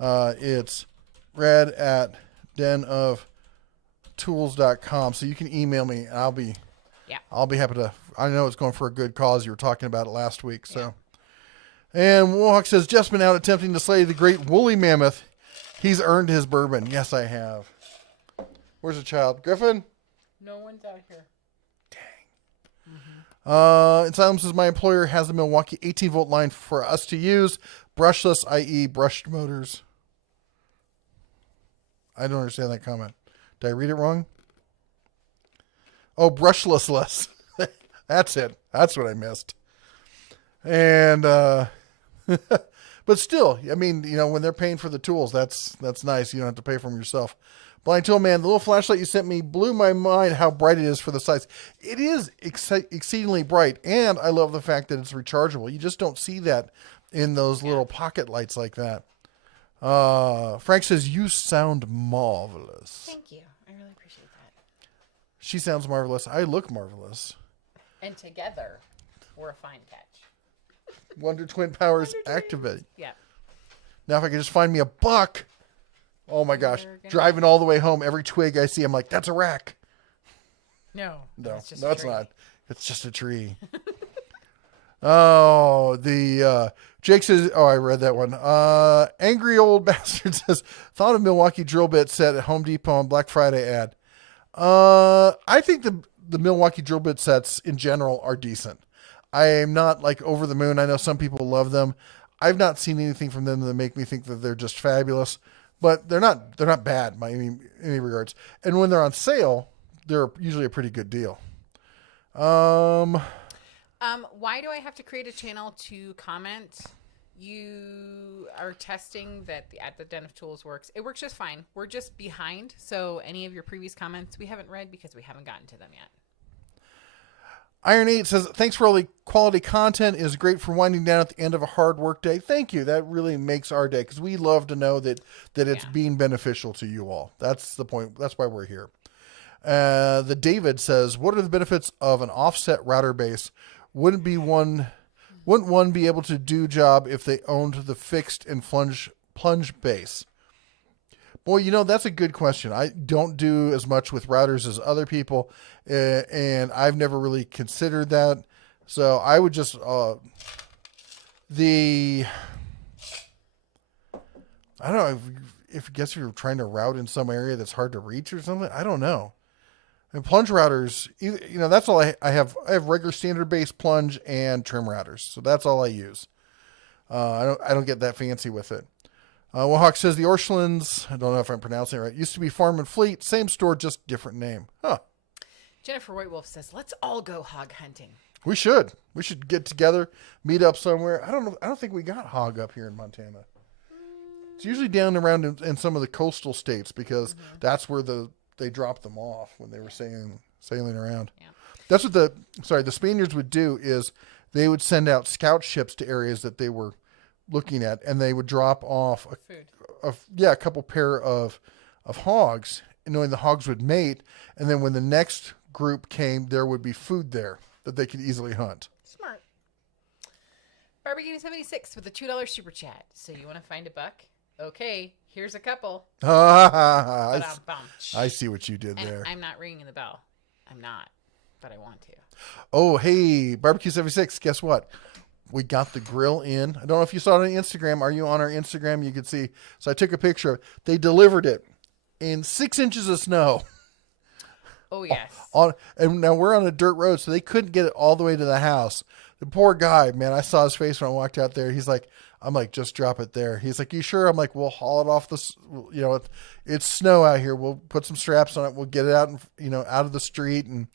it's red@denoftools.com. So you can email me, and I'll be happy to. I know it's going for a good cause. You were talking about it last week, so. Yeah. And Mohawk says, Jeff's been out attempting to slay the great woolly mammoth. He's earned his bourbon. Yes, I have. Where's the child? Griffin? No one's out here. Dang. Mm-hmm. Asylum says, my employer has the Milwaukee 18-volt line for us to use. Brushless, i.e. brushed motors. I don't understand that comment. Did I read it wrong? Oh, brushless. That's it. That's what I missed. And, but still, I mean, when they're paying for the tools, that's nice. You don't have to pay for them yourself. Blind Tool Man, the little flashlight you sent me blew my mind how bright it is for the size. It is exceedingly bright, and I love the fact that it's rechargeable. You just don't see that in those little pocket lights like that. Frank says, you sound marvelous. Thank you. I really appreciate that. She sounds marvelous. I look marvelous. And together, we're a fine catch. Wonder Twin powers activate. Yeah. Now if I could just find me a buck. Oh my gosh. Driving all the way home, every twig I see, I'm like, that's a rack. No, it's not. It's just a tree. Oh, Jake says, I read that one. Angry Old Bastard says, thought of Milwaukee drill bit set at Home Depot on Black Friday ad. I think the Milwaukee drill bit sets in general are decent. I am not like over the moon. I know some people love them. I've not seen anything from them that make me think that they're just fabulous, but they're not bad by any regards. And when they're on sale, they're usually a pretty good deal. Why do I have to create a channel to comment? You are testing that at the Den of Tools works. It works just fine. We're just behind. So any of your previous comments we haven't read because we haven't gotten to them yet. Iron 8 says, thanks for all the quality content. It is great for winding down at the end of a hard work day. Thank you. That really makes our day because we love to know that it's being beneficial to you all. That's the point. That's why we're here. The David says, what are the benefits of an offset router base? Wouldn't one be able to do job if they owned the fixed and plunge base? Boy, that's a good question. I don't do as much with routers as other people, and I've never really considered that. So I would just I don't know if you're trying to route in some area that's hard to reach or something. I don't know. And plunge routers, that's all I have. I have regular standard base plunge and trim routers, so that's all I use. I don't get that fancy with it. Wahawk says the Orschelins, I don't know if I'm pronouncing it right, used to be Farm and Fleet, same store, just different name. Huh. Jennifer Whitewolf says, let's all go hog hunting. We should get together, meet up somewhere. I don't think we got hog up here in Montana. It's usually down around in some of the coastal states because that's where they dropped them off when they were sailing around. Yeah. That's what the Spaniards would do is they would send out scout ships to areas that they were looking at, and they would drop off a couple pair of hogs, knowing the hogs would mate, and then when the next group came, there would be food there that they could easily hunt. Smart. Barbecue 76 with a $2 super chat. So you want to find a buck? Okay, here's a couple. I see what you did there. I'm not ringing the bell. I'm not, but I want to. Oh, hey, Barbecue 76, guess what? We got the grill in. I don't know if you saw it on Instagram. Are you on our Instagram? You could see. So I took a picture of it. They delivered it in 6 inches of snow. Oh, yes. And now we're on a dirt road, so they couldn't get it all the way to the house. The poor guy, man, I saw his face when I walked out there. I'm like, just drop it there. He's like, you sure? I'm like, we'll haul it off it's snow out here. We'll put some straps on it. We'll get it out, out of the street, and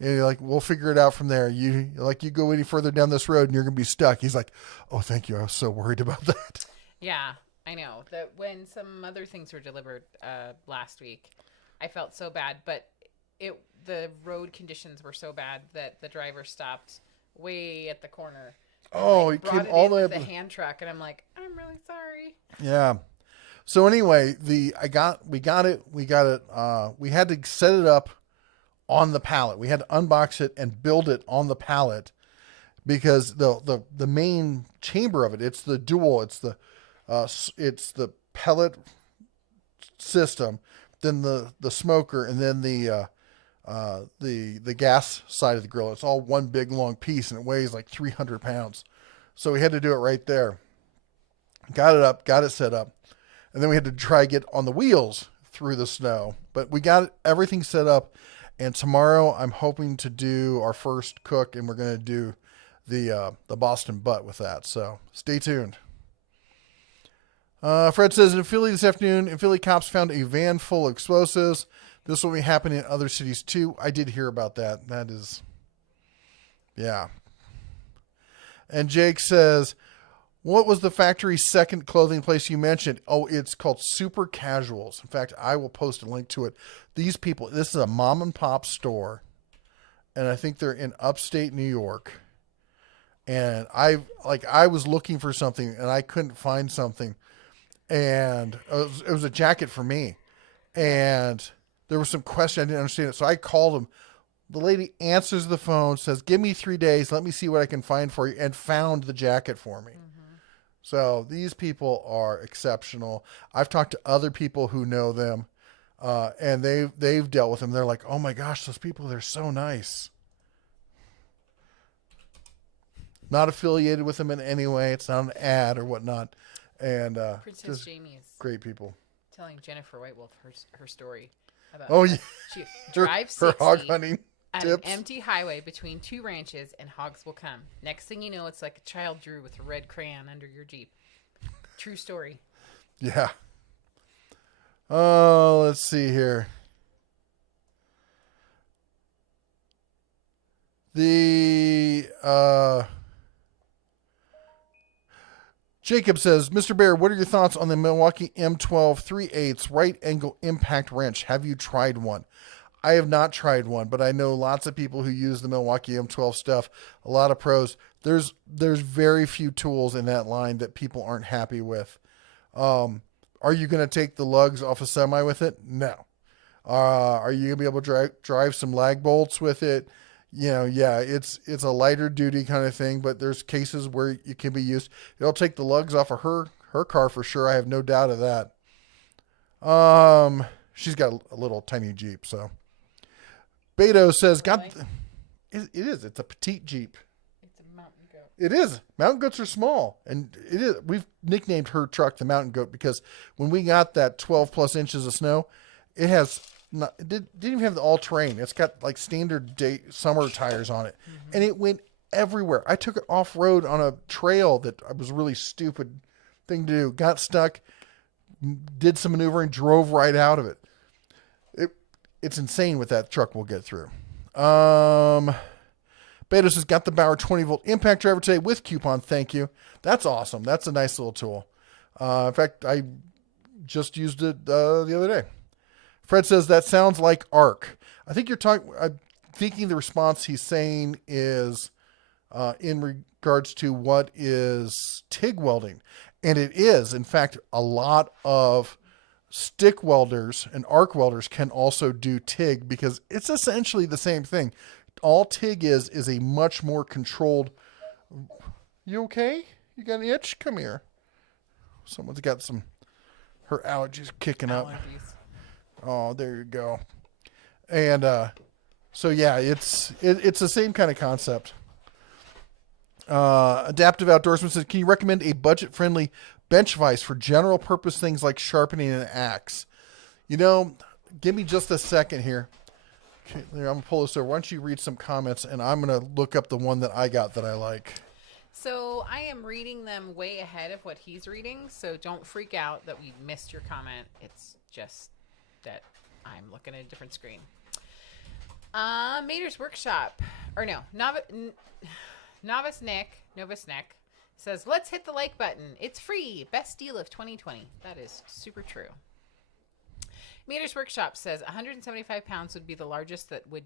we'll figure it out from there. You go any further down this road and you're going to be stuck. He's like, oh, thank you. I was so worried about that. Yeah, I know that when some other things were delivered last week, I felt so bad, but the road conditions were so bad that the driver stopped way at the corner. Oh, he came all the way up with the hand truck, and I'm like, I'm really sorry. Yeah. So anyway, we got it. We had to set it up on the pallet. We had to unbox it and build it on the pallet because the main chamber of it, it's the Dewalt, it's the pellet system, then the smoker, and then the gas side of the grill. It's all one big long piece, and it weighs like 300 pounds. So we had to do it right there. Got it up, got it set up, and then we had to try get on the wheels through the snow. But we got everything set up. And tomorrow I'm hoping to do our first cook, and we're going to do the Boston butt with that. So stay tuned. Fred says, in Philly this afternoon, Philly cops found a van full of explosives. This will be happening in other cities too. I did hear about that. That is, yeah. And Jake says, what was the factory's second clothing place you mentioned? Oh, it's called Super Casuals. In fact, I will post a link to it. These people, this is a mom and pop store, and I think they're in upstate New York. And I was looking for something, and I couldn't find something. And it was a jacket for me. And there was some question. I didn't understand it. So I called them. The lady answers the phone, says, give me 3 days. Let me see what I can find for you, and found the jacket for me. Mm-hmm. So these people are exceptional. I've talked to other people who know them, and they've dealt with them. They're like, oh my gosh, those people, they're so nice. Not affiliated with them in any way. It's not an ad or whatnot. And Princess Jamie is great people. Telling Jennifer Whitewolf her story about she drives her hog hunting at tips. An empty highway between two ranches, and hogs will come. Next thing you know, it's like a child drew with a red crayon under your Jeep. True story. Yeah. Oh, let's see here. Jacob says, Mr. Bear, what are your thoughts on the Milwaukee M12 3/8 right angle impact wrench? Have you tried one? I have not tried one, but I know lots of people who use the Milwaukee M12 stuff, a lot of pros. There's very few tools in that line that people aren't happy with. Are you going to take the lugs off a semi with it? No. Are you going to be able to drive some lag bolts with it? Yeah, it's a lighter duty kind of thing, but there's cases where it can be used. It'll take the lugs off of her car for sure. I have no doubt of that. She's got a little tiny Jeep, so. Beto says, it is. It's a petite Jeep. It's a mountain goat. It is. Mountain goats are small, and it is. We've nicknamed her truck the mountain goat because when we got that 12 plus inches of snow, it didn't even have the all terrain. It's got like standard summer tires on it, and it went everywhere. I took it off road on a trail that was a really stupid thing to do. Got stuck, did some maneuvering, drove right out of it. It's insane what that truck will get through. Beto says, got the Bauer 20 volt impact driver today with coupon. Thank you. That's awesome. That's a nice little tool. In fact, I just used it the other day. Fred says, that sounds like arc. I think I'm thinking the response he's saying is in regards to what is TIG welding. And it is, in fact, a lot of stick welders and arc welders can also do TIG because it's essentially the same thing. All TIG is a much more controlled. You okay? You got an itch? Come here. Someone's got her allergies kicking up. Oh, there you go. And so yeah, it's the same kind of concept. Adaptive Outdoorsman says, can you recommend a budget-friendly bench vise for general purpose things like sharpening an axe? Give me just a second here. Okay, I'm going to pull this over. Why don't you read some comments, and I'm going to look up the one that I got that I like. So I am reading them way ahead of what he's reading, so don't freak out that we missed your comment. It's just that I'm looking at a different screen. Mater's Workshop, or no, Novice Nick says, let's hit the like button. It's free. Best deal of 2020. That is super true. Mater's Workshop says 175 pounds would be the largest that will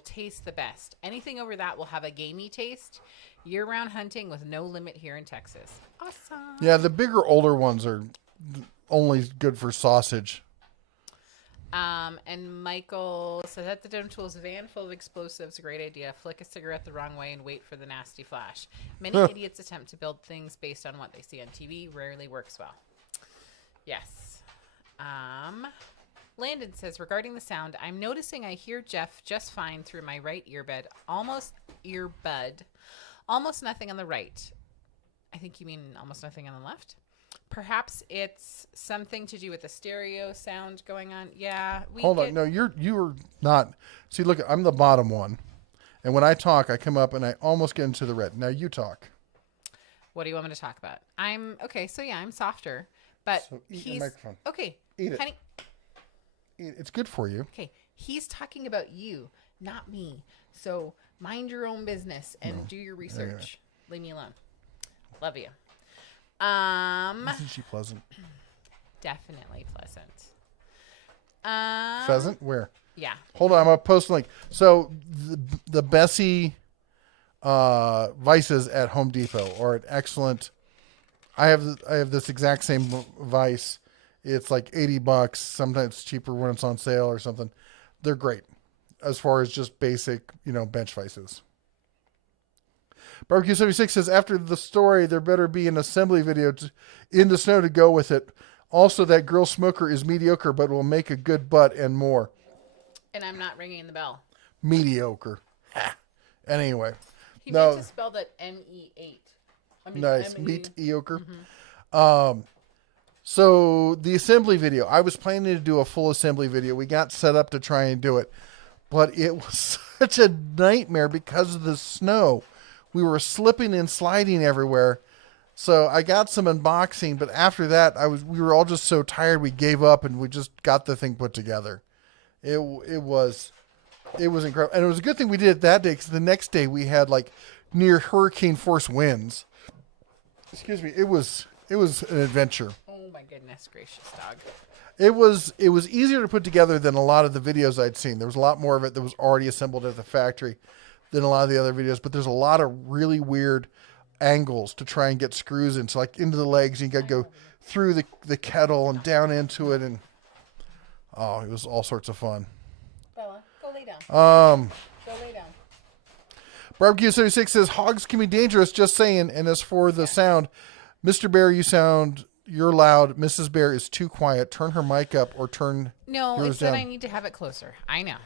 taste the best. Anything over that will have a gamey taste. Year-round hunting with no limit here in Texas. Awesome. Yeah, the bigger, older ones are only good for sausage. And Michael says, at the Dem Tools van full of explosives, a great idea. Flick a cigarette the wrong way and wait for the nasty flash. Many idiots attempt to build things based on what they see on TV. Rarely works well. Yes. Landon says, regarding the sound, I'm noticing I hear Jeff just fine through my right earbud. Almost nothing on the right. I think you mean almost nothing on the left. Perhaps it's something to do with the stereo sound going on. Yeah. Hold on. No, you're not. See, look, I'm the bottom one. And when I talk, I come up and I almost get into the red. Now you talk. What do you want me to talk about? Okay. So yeah, I'm softer, but so eat the microphone. Okay. Eat it. Honey. It's good for you. Okay. He's talking about you, not me. So mind your own business and do your research. Leave me alone. Love you. Isn't she pleasant? Definitely pleasant. Pheasant? Where? Yeah. Hold on, I'm gonna post a link. So the Bessie vices at Home Depot are an excellent. I have this exact same vice. It's like $80. Sometimes it's cheaper when it's on sale or something. They're great as far as just basic, bench vices. Barbecue 76 says, after the story, there better be an assembly video in the snow to go with it. Also, that grill smoker is mediocre, but will make a good butt and more. And I'm not ringing the bell. Mediocre. Anyway. He meant to spell that M-E-8. Nice. Mediocre. Mm-hmm. So the assembly video, I was planning to do a full assembly video. We got set up to try and do it, but it was such a nightmare because of the snow. We were slipping and sliding everywhere. So I got some unboxing, but after that, we were all just so tired we gave up and we just got the thing put together. It was incredible. And it was a good thing we did it that day because the next day we had like near hurricane force winds. Excuse me. It was an adventure. Oh Oh my goodness gracious, dog. It was easier to put together than a lot of the videos I'd seen. There was a lot more of it that was already assembled at the factory than a lot of the other videos, but there's a lot of really weird angles to try and get screws in. So like into the legs, you got to go through the kettle and down into it, and it was all sorts of fun. Bella, go lay down. Go lay down. Barbecue 76 says hogs can be dangerous, just saying. And as for the sound, Mr. Bear, you're loud. Mrs. Bear is too quiet. Turn her mic up or turn No, yours it's that down. I need to have it closer. I know.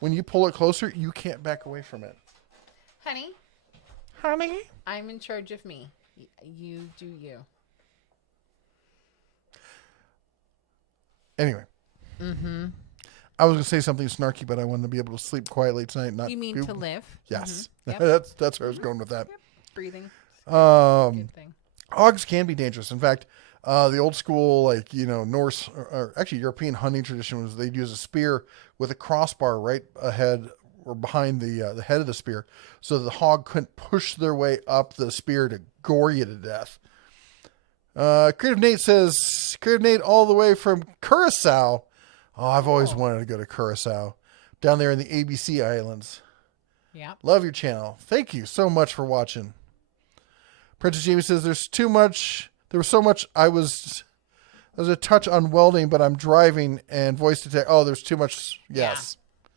When you pull it closer, you can't back away from it. Honey, I'm in charge of me. You do you. Anyway. Mm-hmm. I was going to say something snarky, but I wanted to be able to sleep quietly tonight. You mean to live? Yes. Mm-hmm. Yep. That's where I was going with that. Yep. Breathing. Um, Good thing. Hogs can be dangerous. In fact, the old school, Norse or actually European hunting tradition was they'd use a spear with a crossbar right ahead or behind the head of the spear, so the hog couldn't push their way up the spear to gore you to death. Creative Nate says, Creative Nate all the way from Curacao. Oh, I've always wanted to go to Curacao, down there in the ABC Islands. Yeah. Love your channel. Thank you so much for watching. Princess Jamie says, there was so much, there's a touch on welding, but I'm driving and voice to text. Oh, there's too much. Yes. Yeah.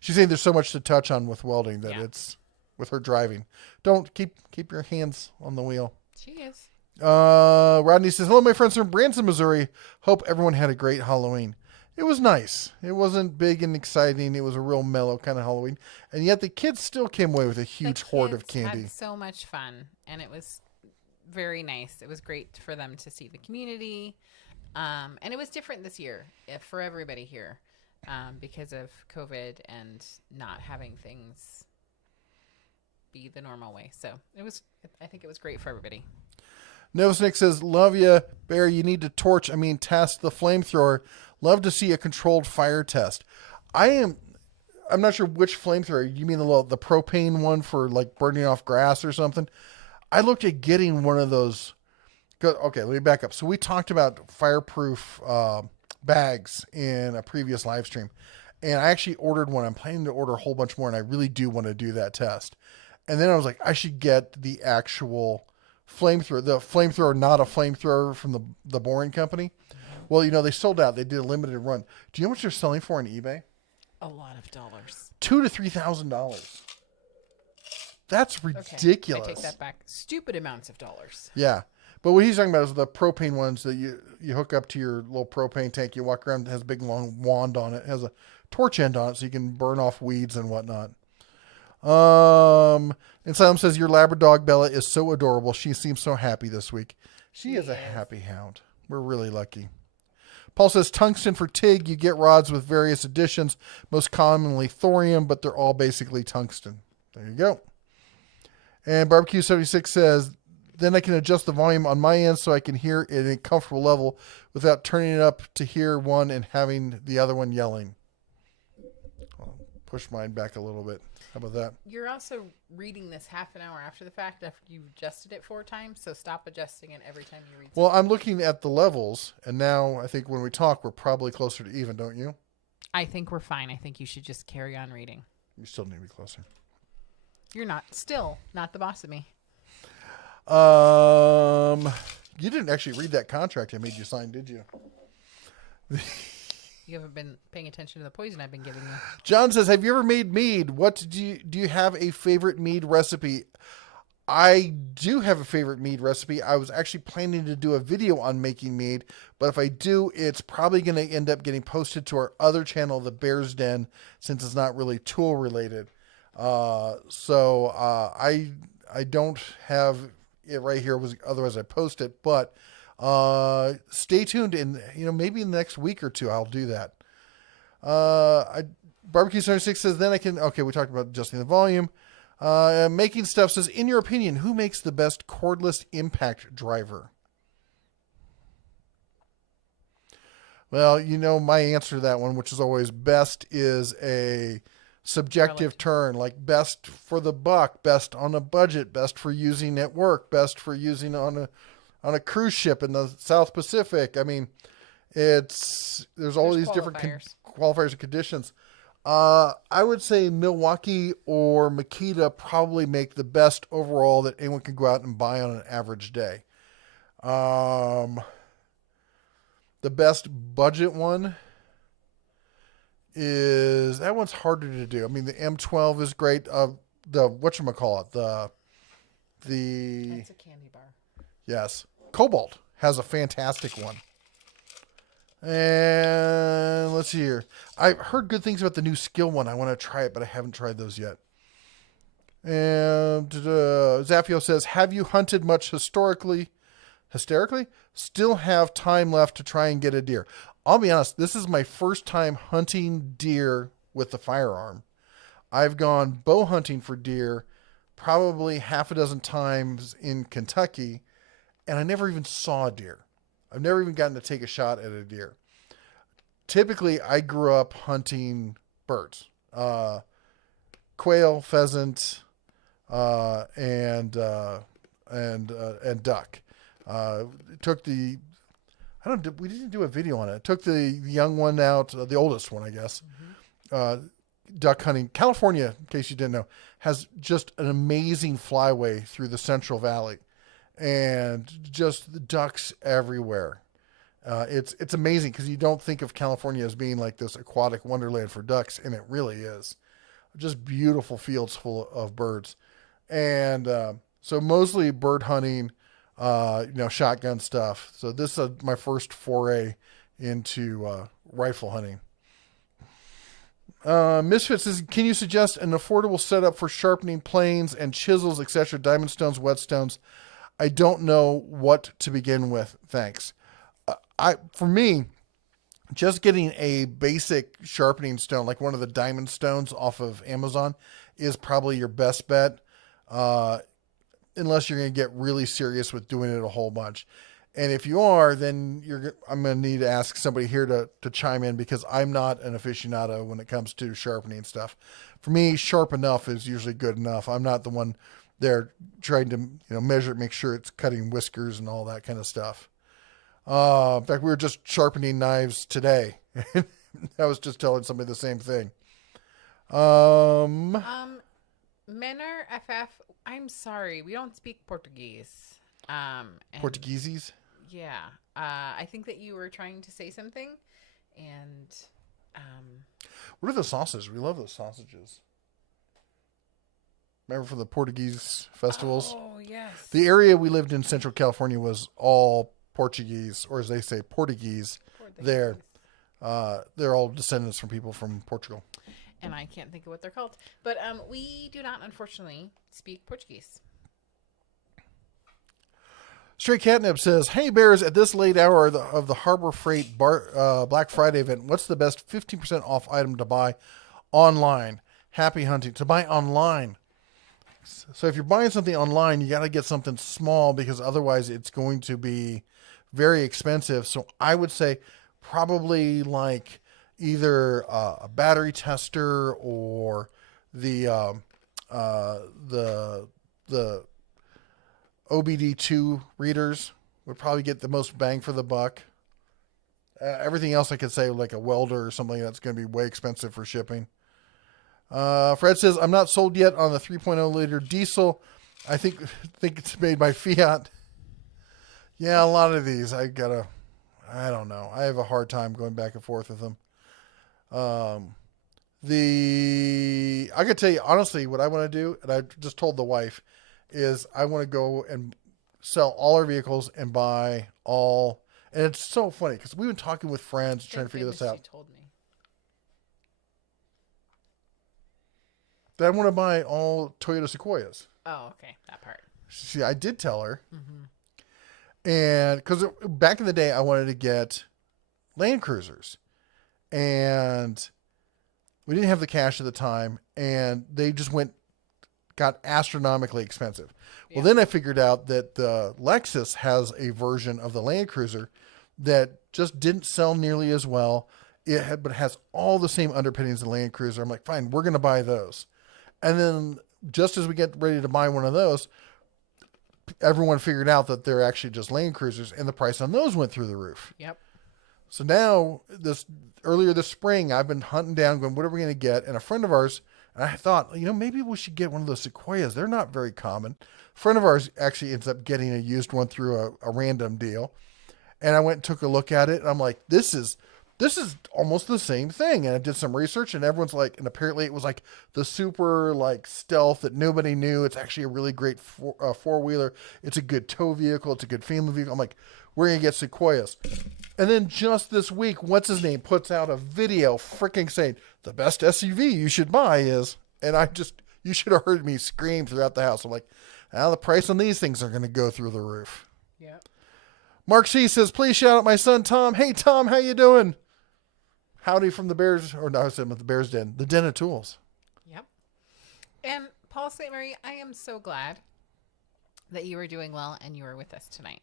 She's saying there's so much to touch on with welding that it's with her driving. Don't keep your hands on the wheel. She is. Rodney says, hello, my friends from Branson, Missouri. Hope everyone had a great Halloween. It was nice. It wasn't big and exciting. It was a real mellow kind of Halloween. And yet the kids still came away with a huge hoard of candy. Had so much fun. And it was very nice. It was great for them to see the community. And it was different this year for everybody here because of COVID and not having things be the normal way. So I think it was great for everybody. Novosnick says, love ya, Bear. You need to test the flamethrower. Love to see a controlled fire test. I'm not sure which flamethrower. You mean the propane one for like burning off grass or something? I looked at getting one of those. Okay, let me back up. So we talked about fireproof bags in a previous live stream, and I actually ordered one. I'm planning to order a whole bunch more, and I really do want to do that test. And then I was like, I should get the actual flamethrower, the flamethrower, not a flamethrower from the Boring Company. Well, they sold out. They did a limited run. Do you know what they're selling for on eBay? A lot of dollars. $2,000 to $3,000. That's ridiculous. Okay, I take that back. Stupid amounts of dollars. Yeah. But what he's talking about is the propane ones that you hook up to your little propane tank. You walk around, it has a big long wand on it. It has a torch end on it so you can burn off weeds and whatnot. And Salem says, your Labrador Bella is so adorable. She seems so happy this week. She is a happy hound. We're really lucky. Paul says, tungsten for TIG. You get rods with various additions, most commonly thorium, but they're all basically tungsten. There you go. And Barbecue 76 says, then I can adjust the volume on my end so I can hear it at a comfortable level without turning it up to hear one and having the other one yelling. I'll push mine back a little bit. How about that? You're also reading this half an hour after the fact after you've adjusted it 4 times, so stop adjusting it every time you read something. Well, I'm looking at the levels, and now I think when we talk, we're probably closer to even, don't you? I think we're fine. I think you should just carry on reading. You still need to be closer. You're not the boss of me. You didn't actually read that contract I made you sign, did you? You haven't been paying attention to the poison I've been giving you. John says, have you ever made mead? Do you have a favorite mead recipe? I do have a favorite mead recipe. I was actually planning to do a video on making mead, but if I do, it's probably going to end up getting posted to our other channel, The Bear's Den, since it's not really tool related. So I don't have it right here. Otherwise I post it, but stay tuned, and maybe in the next week or two I'll do that. Barbecue 76 says, then I can, okay, we talked about adjusting the volume. Making Stuff says, in your opinion, who makes the best cordless impact driver? Well, my answer to that one, which is always best, is a subjective term, like best for the buck, best on a budget, best for using at work, best for using on on a cruise ship in the South Pacific. I mean, there's all these different qualifiers and conditions. I would say Milwaukee or Makita probably make the best overall that anyone can go out and buy on an average day. The best budget one is, that one's harder to do. I mean, the M12 is great. The whatchamacallit, That's a candy bar. yes, Cobalt has a fantastic one. And let's see here. I've heard good things about the new Skill one. I want to try it, but I haven't tried those yet. And Zafio says, have you hunted much hysterically? Still have time left to try and get a deer. I'll be honest, this is my first time hunting deer with the firearm. I've gone bow hunting for deer probably half a dozen times in Kentucky, and I never even saw a deer. I've never even gotten to take a shot at a deer. Typically, I grew up hunting birds, quail, pheasant, and duck. We didn't do a video on it. Took the young one out, the oldest one, I guess. Duck hunting. California, in case you didn't know, has just an amazing flyway through the Central Valley. And just the ducks everywhere. It's amazing because you don't think of California as being like this aquatic wonderland for ducks, and it really is. Just beautiful fields full of birds. And so mostly bird hunting, shotgun stuff. So this is my first foray into rifle hunting. Misfit says, can you suggest an affordable setup for sharpening planes and chisels, etc., diamond stones, whetstones? I don't know what to begin with. Thanks. For me, just getting a basic sharpening stone, like one of the diamond stones off of Amazon, is probably your best bet. Unless you're going to get really serious with doing it a whole bunch. And if you are, then I'm going to need to ask somebody here to chime in, because I'm not an aficionado when it comes to sharpening stuff. For me, sharp enough is usually good enough. I'm not the one there trying to measure it, make sure it's cutting whiskers and all that kind of stuff. In fact, we were just sharpening knives today. I was just telling somebody the same thing. Menor FF, I'm sorry, we don't speak Portuguese. Portuguese? Yeah. I think that you were trying to say something, and what are the sausages? We love those sausages. Remember from the Portuguese festivals? Oh, yes. The area we lived in, Central California, was all Portuguese, or as they say, Portuguese. They're all descendants from people from Portugal. And I can't think of what they're called. But we do not, unfortunately, speak Portuguese. Stray Catnip says, hey, Bears, at this late hour of the Harbor Freight Black Friday event, what's the best 15% off item to buy online? Happy hunting. To buy online. So if you're buying something online, you got to get something small, because otherwise it's going to be very expensive. So I would say probably like either a battery tester or the OBD2 readers would probably get the most bang for the buck. Everything else I could say, like a welder or something, that's going to be way expensive for shipping. Fred says, I'm not sold yet on the 3.0 liter diesel. I think it's made by Fiat. Yeah, a lot of these I don't know. I have a hard time going back and forth with them. I could tell you honestly what I want to do, and I just told the wife, is I want to go and sell all our vehicles and buy all. And it's so funny because we've been talking with friends trying to figure this out. She told me. That I want to buy all Toyota Sequoias. Oh, okay. That part. See, I did tell her. Mm-hmm. And because back in the day, I wanted to get Land Cruisers. And we didn't have the cash at the time. And they just got astronomically expensive. Yeah. Well, then I figured out that the Lexus has a version of the Land Cruiser that just didn't sell nearly as well. But it has all the same underpinnings of the Land Cruiser. I'm like, fine, we're going to buy those. And then just as we get ready to buy one of those, everyone figured out that they're actually just Land Cruisers, and the price on those went through the roof. Yep. So now, earlier this spring, I've been hunting down, going, what are we going to get? And a friend of ours, and I thought, maybe we should get one of those Sequoias. They're not very common. A friend of ours actually ends up getting a used one through a random deal. And I went and took a look at it, and I'm like, this is almost the same thing. And I did some research, and everyone's like, and apparently it was like the super like stealth that nobody knew. It's actually a really great four-wheeler. It's a good tow vehicle. It's a good family vehicle. I'm like, we're going to get Sequoias. And then just this week, what's his name puts out a video freaking saying the best SUV you should buy is, and you should have heard me scream throughout the house. I'm like, now the price on these things are going to go through the roof. Yeah. Mark C says, please shout out my son, Tom. Hey, Tom, how you doing? Howdy from the Bears, or no, I said with the Bears Den, the Den of Tools. Yep. And Paul St. Mary, I am so glad that you are doing well and you are with us tonight.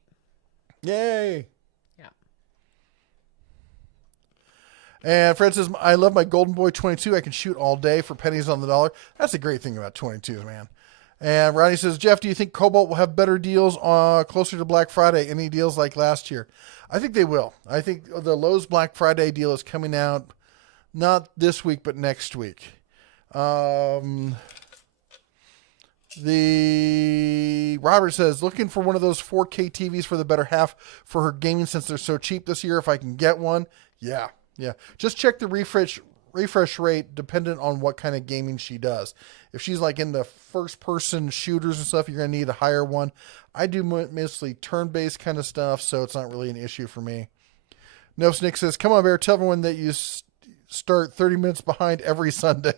Yay. Yeah. And Fred says, I love my Golden Boy 22. I can shoot all day for pennies on the dollar. That's a great thing about 22s, man. And Ronnie says, Jeff, do you think Cobalt will have better deals closer to Black Friday? Any deals like last year? I think they will. I think the Lowe's Black Friday deal is coming out not this week, but next week. The Robert says, looking for one of those 4K TVs for the better half for her gaming since they're so cheap this year. If I can get one. Yeah. Just check the refresh rate dependent on what kind of gaming she does. If she's like in the first person shooters and stuff, you're going to need a higher one. I do mostly turn-based kind of stuff, so it's not really an issue for me. No Snick says, come on, Bear, tell everyone that you start 30 minutes behind every Sunday.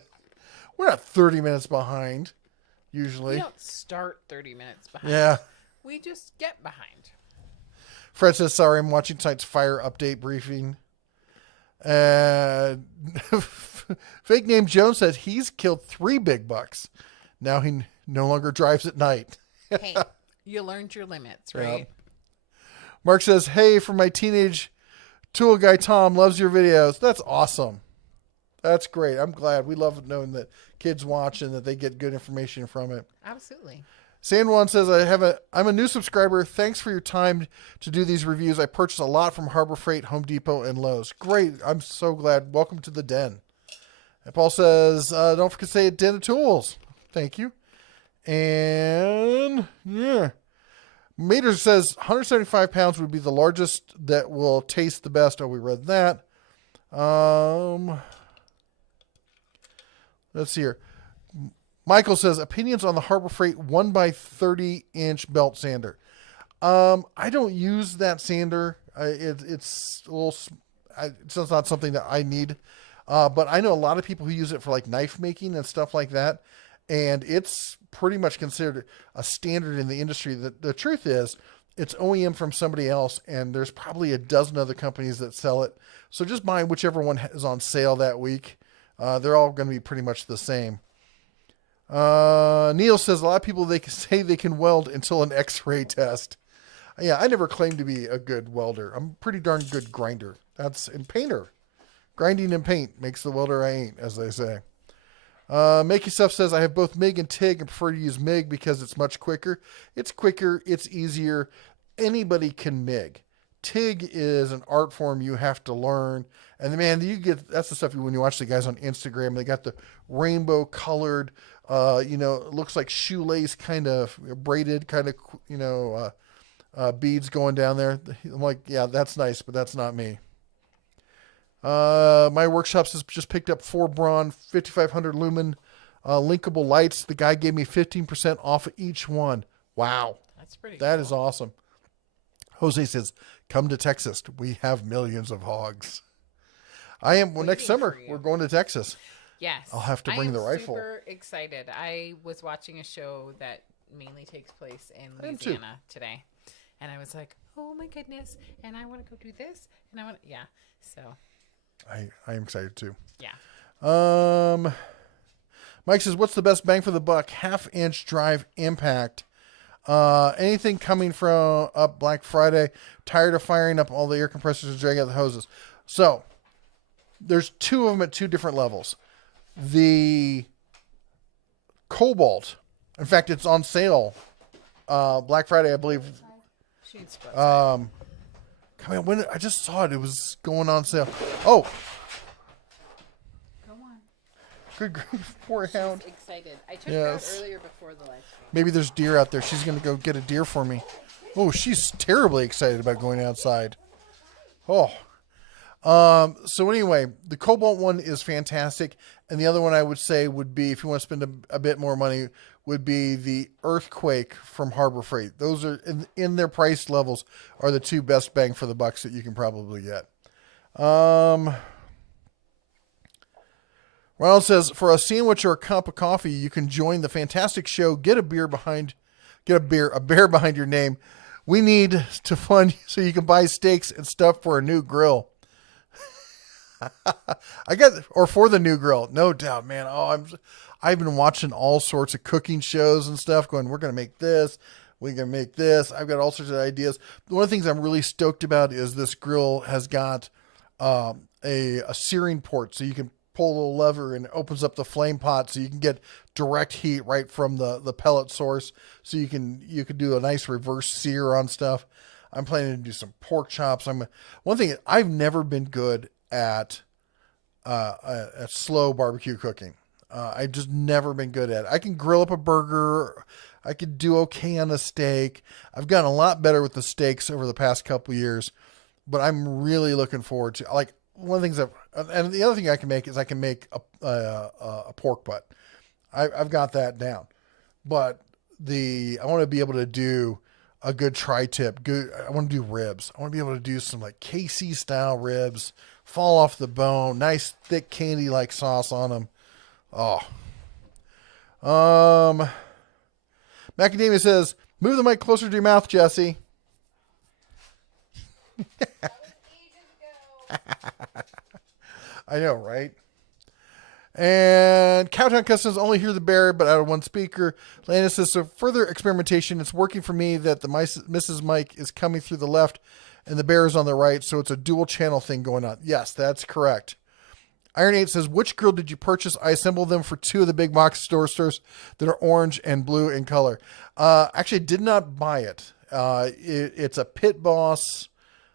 We're not 30 minutes behind, usually. We don't start 30 minutes behind. Yeah. We just get behind. Fred says, sorry, I'm watching tonight's fire update briefing. Fake name Jones says he's killed 3 big bucks. Now he no longer drives at night. Hey, you learned your limits, right? Yep. Mark says, hey, for my teenage tool guy Tom, loves your videos. That's awesome. That's great. I'm glad. We love knowing that kids watch and that they get good information from it. Absolutely. San Juan says, I'm a new subscriber. Thanks for your time to do these reviews. I purchased a lot from Harbor Freight, Home Depot, and Lowe's. Great. I'm so glad. Welcome to the den. And Paul says, don't forget to say Den of Tools. Thank you. And yeah. Mater says 175 pounds would be the largest that will taste the best. Oh, we read that. Let's see here. Michael says, opinions on the Harbor Freight 1x30-inch belt sander. I don't use that sander. It's a little, it's not something that I need. But I know a lot of people who use it for like knife making and stuff like that. And it's pretty much considered a standard in the industry. The truth is, it's OEM from somebody else, and there's probably a dozen other companies that sell it. So just buy whichever one is on sale that week. They're all going to be pretty much the same. Neil says a lot of people, they can say they can weld until an X-ray test. Yeah, I never claimed to be a good welder. I'm a pretty darn good grinder. That's in painter. Grinding and paint makes the welder I ain't, as they say. Make Yourself says, I have both Mig and Tig and prefer to use Mig because it's much quicker. It's quicker. It's easier. Anybody can Mig. Tig is an art form you have to learn. And man, that's the stuff when you watch the guys on Instagram, they got the rainbow colored, it looks like shoelace kind of braided kind of, beads going down there. I'm like, yeah, that's nice, but that's not me. My workshops has just picked up 4 Braun 5500 lumen linkable lights. The guy gave me 15% off of each one. Wow. That's pretty That cool. is awesome. Jose says, come to Texas. We have millions of hogs. I am. Well, next summer, we're going to Texas. Yes. I'll have to bring the rifle. I'm super excited. I was watching a show that mainly takes place in I am too. Louisiana today. And I was like, oh my goodness. And I want to go do this. And I want to, yeah. So. I am excited too. Yeah. Mike says, what's the best bang for the buck? 1/2-inch drive impact. Anything coming from up Black Friday. Tired of firing up all the air compressors and dragging out the hoses. So there's 2 of them at 2 different levels. The Cobalt, in fact, it's on sale Black Friday, I believe. She needs to go outside. Come on, when I just saw it, it was going on sale. Oh, Go on. good grief, poor hound. She's excited. I took Yes. her out earlier before the live stream. Maybe there's deer out there. She's gonna go get a deer for me. Oh, she's terribly excited about going outside. Oh. So anyway, the Cobalt one is fantastic. And the other one I would say would be, if you want to spend a bit more money, would be the Earthquake from Harbor Freight. Those are, in their price levels, are the two best bang for the bucks that you can probably get. Ronald says, for a sandwich or a cup of coffee, you can join the fantastic show. Get a bear behind your name. We need to fund so you can buy steaks and stuff for a new grill. For the new grill, no doubt, man. I've been watching all sorts of cooking shows and stuff going, we're going to make this. We're going to make this. I've got all sorts of ideas. One of the things I'm really stoked about is this grill has got a searing port. So you can pull a little lever and it opens up the flame pot so you can get direct heat right from the pellet source. So you can do a nice reverse sear on stuff. I'm planning to do some pork chops. One thing, I've never been good at slow barbecue cooking. I just never been good at it. I can grill up a burger. I could do okay on a steak. I've gotten a lot better with the steaks over the past couple years, but I'm really looking forward to, like, one of the things and the other thing I can make is I can make a pork butt. I've got that down, but I want to be able to do a good tri-tip. I want to do ribs. I want to be able to do some like KC style ribs, fall off the bone, nice thick candy-like sauce on them. Oh. Macadamia says, move the mic closer to your mouth, Jesse. I know, right? And Cowtown Customs only hear the bear, but out of one speaker. Landis says, so further experimentation, it's working for me that the Mrs. Mike is coming through the left and the bear is on the right, so it's a dual channel thing going on. Yes, that's correct. Iron 8 says, which grill did you purchase? I assembled them for two of the big box stores that are orange and blue in color. Actually, did not buy it. It's a Pit Boss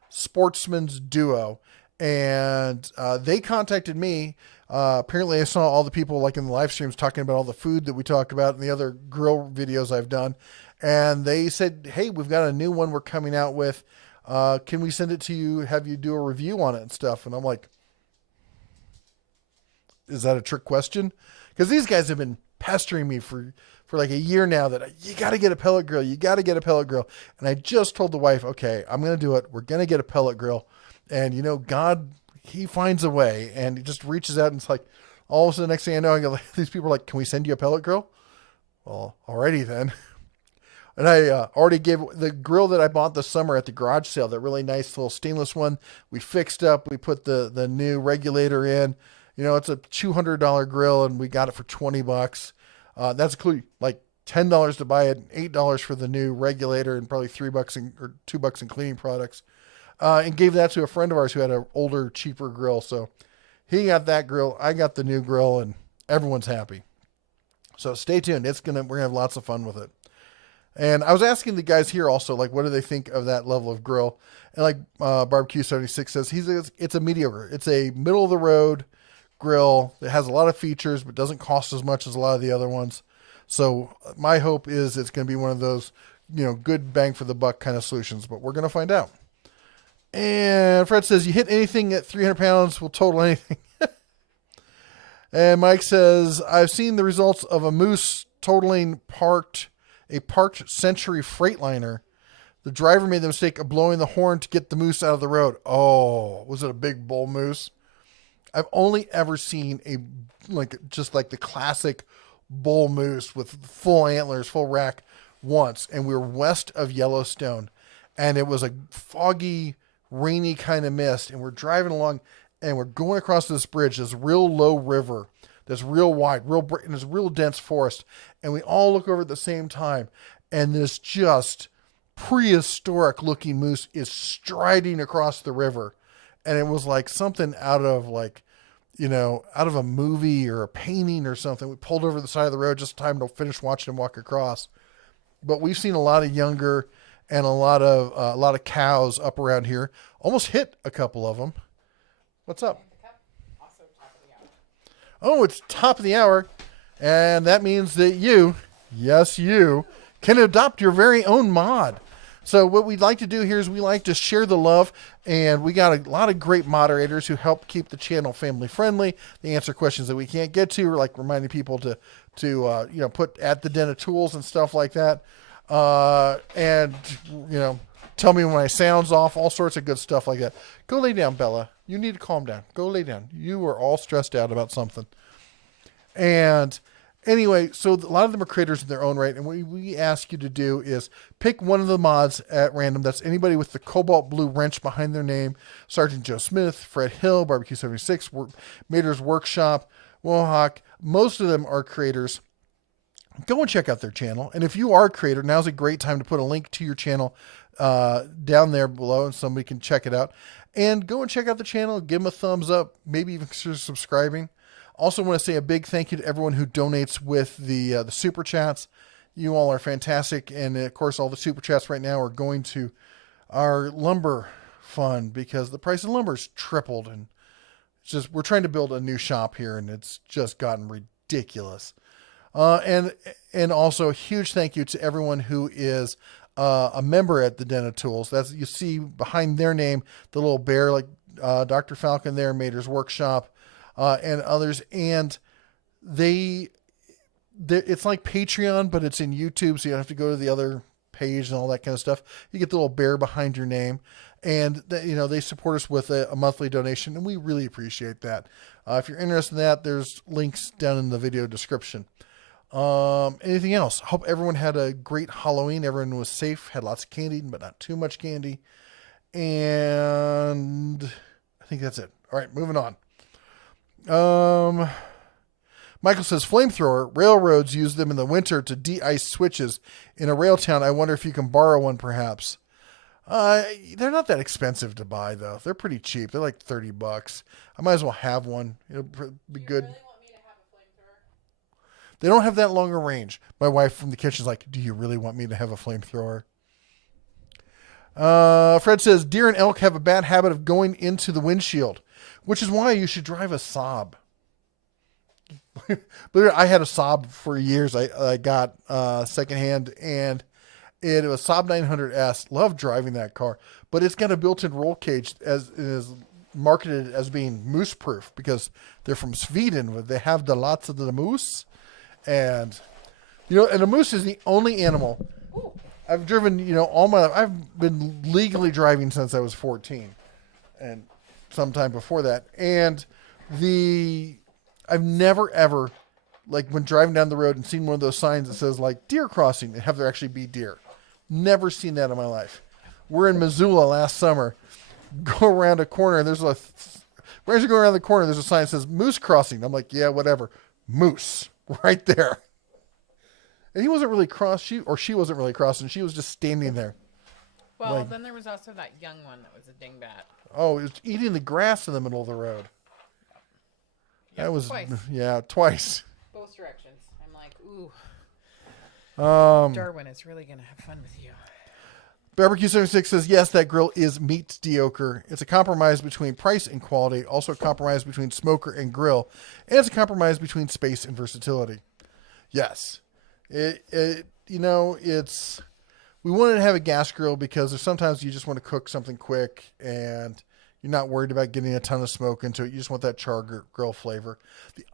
Sportsman's Duo, and they contacted me. Apparently I saw all the people like in the live streams talking about all the food that we talked about and the other grill videos I've done. And they said, hey, we've got a new one we're coming out with. Can we send it to you? Have you do a review on it and stuff? And I'm like, is that a trick question? Because these guys have been pestering me for like a year now that you got to get a pellet grill. You got to get a pellet grill. And I just told the wife, okay, I'm going to do it. We're going to get a pellet grill. And God, he finds a way, and he just reaches out and it's like, all of a sudden, the next thing I know, I go, these people are like, can we send you a pellet grill? Well, alrighty then. And I already gave the grill that I bought this summer at the garage sale, that really nice little stainless one. We fixed up, we put the new regulator in. It's a $200 grill, and we got it for $20. That's including like $10 to buy it, $8 for the new regulator, and probably $3 or $2 in cleaning products. And gave that to a friend of ours who had an older, cheaper grill. So he got that grill. I got the new grill, and everyone's happy. So stay tuned. We're going to have lots of fun with it. And I was asking the guys here also, like, what do they think of that level of grill? And like Barbecue 76 says, it's a mediocre. It's a middle of the road grill that has a lot of features, but doesn't cost as much as a lot of the other ones. So my hope is it's going to be one of those, good bang for the buck kind of solutions, but we're going to find out. And Fred says, you hit anything at 300 pounds will total anything. And Mike says, I've seen the results of a moose totaling a parked Century Freightliner. The driver made the mistake of blowing the horn to get the moose out of the road. Oh, was it a big bull moose? I've only ever seen just like the classic bull moose with full antlers, full rack once. And we were west of Yellowstone, and it was a foggy, rainy kind of mist. And we're driving along, and we're going across this bridge, this real low river that's real wide, and this real dense forest. And we all look over at the same time, and this just prehistoric looking moose is striding across the river. And it was like something out of a movie or a painting or something. We pulled over the side of the road just in time to finish watching him walk across. but we've seen a lot of younger and a lot of cows up around here. Almost hit a couple of them. What's up? Also top of the hour. Oh, it's top of the hour, and that means that you, yes, you, can adopt your very own mod. So what we'd like to do here is we like to share the love, and we got a lot of great moderators who help keep the channel family friendly. They answer questions that we can't get to, like reminding people to put at the den of tools and stuff like that, and tell me when my sound's off, all sorts of good stuff like that. Go lay down, Bella. You need to calm down. Go lay down. You are all stressed out about something. And anyway, so a lot of them are creators in their own right, and what we ask you to do is pick one of the mods at random. That's anybody with the cobalt blue wrench behind their name: Sergeant Joe Smith, Fred Hill, Barbecue 76, Mater's Workshop, Wohawk. Most of them are creators. Go and check out their channel, and if you are a creator, now's a great time to put a link to your channel down there below, and somebody can check it out. And go and check out the channel, give them a thumbs up, maybe even consider subscribing. Also want to say a big thank you to everyone who donates with the super chats. You all are fantastic. And of course, all the super chats right now are going to our lumber fund because the price of lumber's tripled, and it's just, we're trying to build a new shop here, and it's just gotten ridiculous. And also a huge thank you to everyone who is a member at the Den of Tools. That's, you see behind their name, the little bear, like Dr. Falcon there, Mater's Workshop, and others. And it's like Patreon, but it's in YouTube, so you don't have to go to the other page and all that kind of stuff. You get the little bear behind your name, and they support us with a monthly donation, and we really appreciate that. If you're interested in that, there's links down in the video description. Anything else? Hope everyone had a great Halloween. Everyone was safe, had lots of candy, but not too much candy. And I think that's it. All right, moving on. Michael says, flamethrower. Railroads use them in the winter to de-ice switches in a rail town. I wonder if you can borrow one, perhaps. They're not that expensive to buy, though. They're pretty cheap. They're like $30. I might as well have one. It'll be good. Really want me to have a flamethrower? They don't have that long a range. My wife from the kitchen is like, do you really want me to have a flamethrower? Fred says, deer and elk have a bad habit of going into the windshield, which is why you should drive a Saab. But I had a Saab for years. I got secondhand, and it was Saab 900S. Love driving that car, but it's got a built-in roll cage, as it is marketed as being moose proof because they're from Sweden, where they have the lots of the moose. And and a moose is the only animal I've driven, all my life. I've been legally driving since I was 14 and sometime before that. And I've never ever, like when driving down the road and seen one of those signs that says like deer crossing and have there actually be deer. Never seen that in my life. We're in Missoula last summer, go around a corner and there's as you go around the corner, there's a sign that says moose crossing. I'm like, yeah, whatever. Moose right there. And he wasn't really cross, she wasn't really crossing. She was just standing there. Well, then there was also that young one that was a dingbat. Oh, it was eating the grass in the middle of the road. Yeah, that was twice. Yeah, twice. Both directions. I'm like, ooh. Um, Darwin is really gonna have fun with you. Barbecue 76 says, yes, that grill is mediocre. It's a compromise between price and quality, also a compromise between smoker and grill, and it's a compromise between space and versatility. Yes. We wanted to have a gas grill because there's sometimes you just want to cook something quick and you're not worried about getting a ton of smoke into it. You just want that char grill flavor.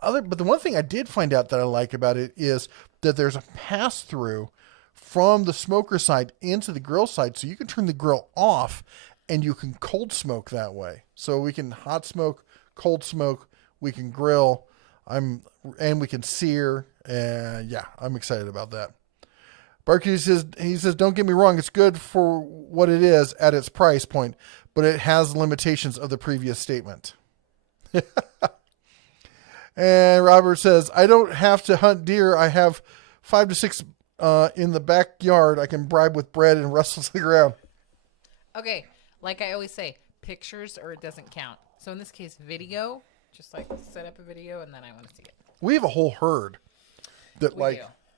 But the one thing I did find out that I like about it is that there's a pass through from the smoker side into the grill side. So you can turn the grill off and you can cold smoke that way. So we can hot smoke, cold smoke, we can grill, and we can sear. And yeah, I'm excited about that. Barbecue says, don't get me wrong, it's good for what it is at its price point, but it has limitations of the previous statement. And Robert says, I don't have to hunt deer. I have 5 to 6 in the backyard. I can bribe with bread and wrestle to the ground. Okay, like I always say, pictures or it doesn't count. So in this case, video, just like set up a video and then I want to see it. We have a whole herd that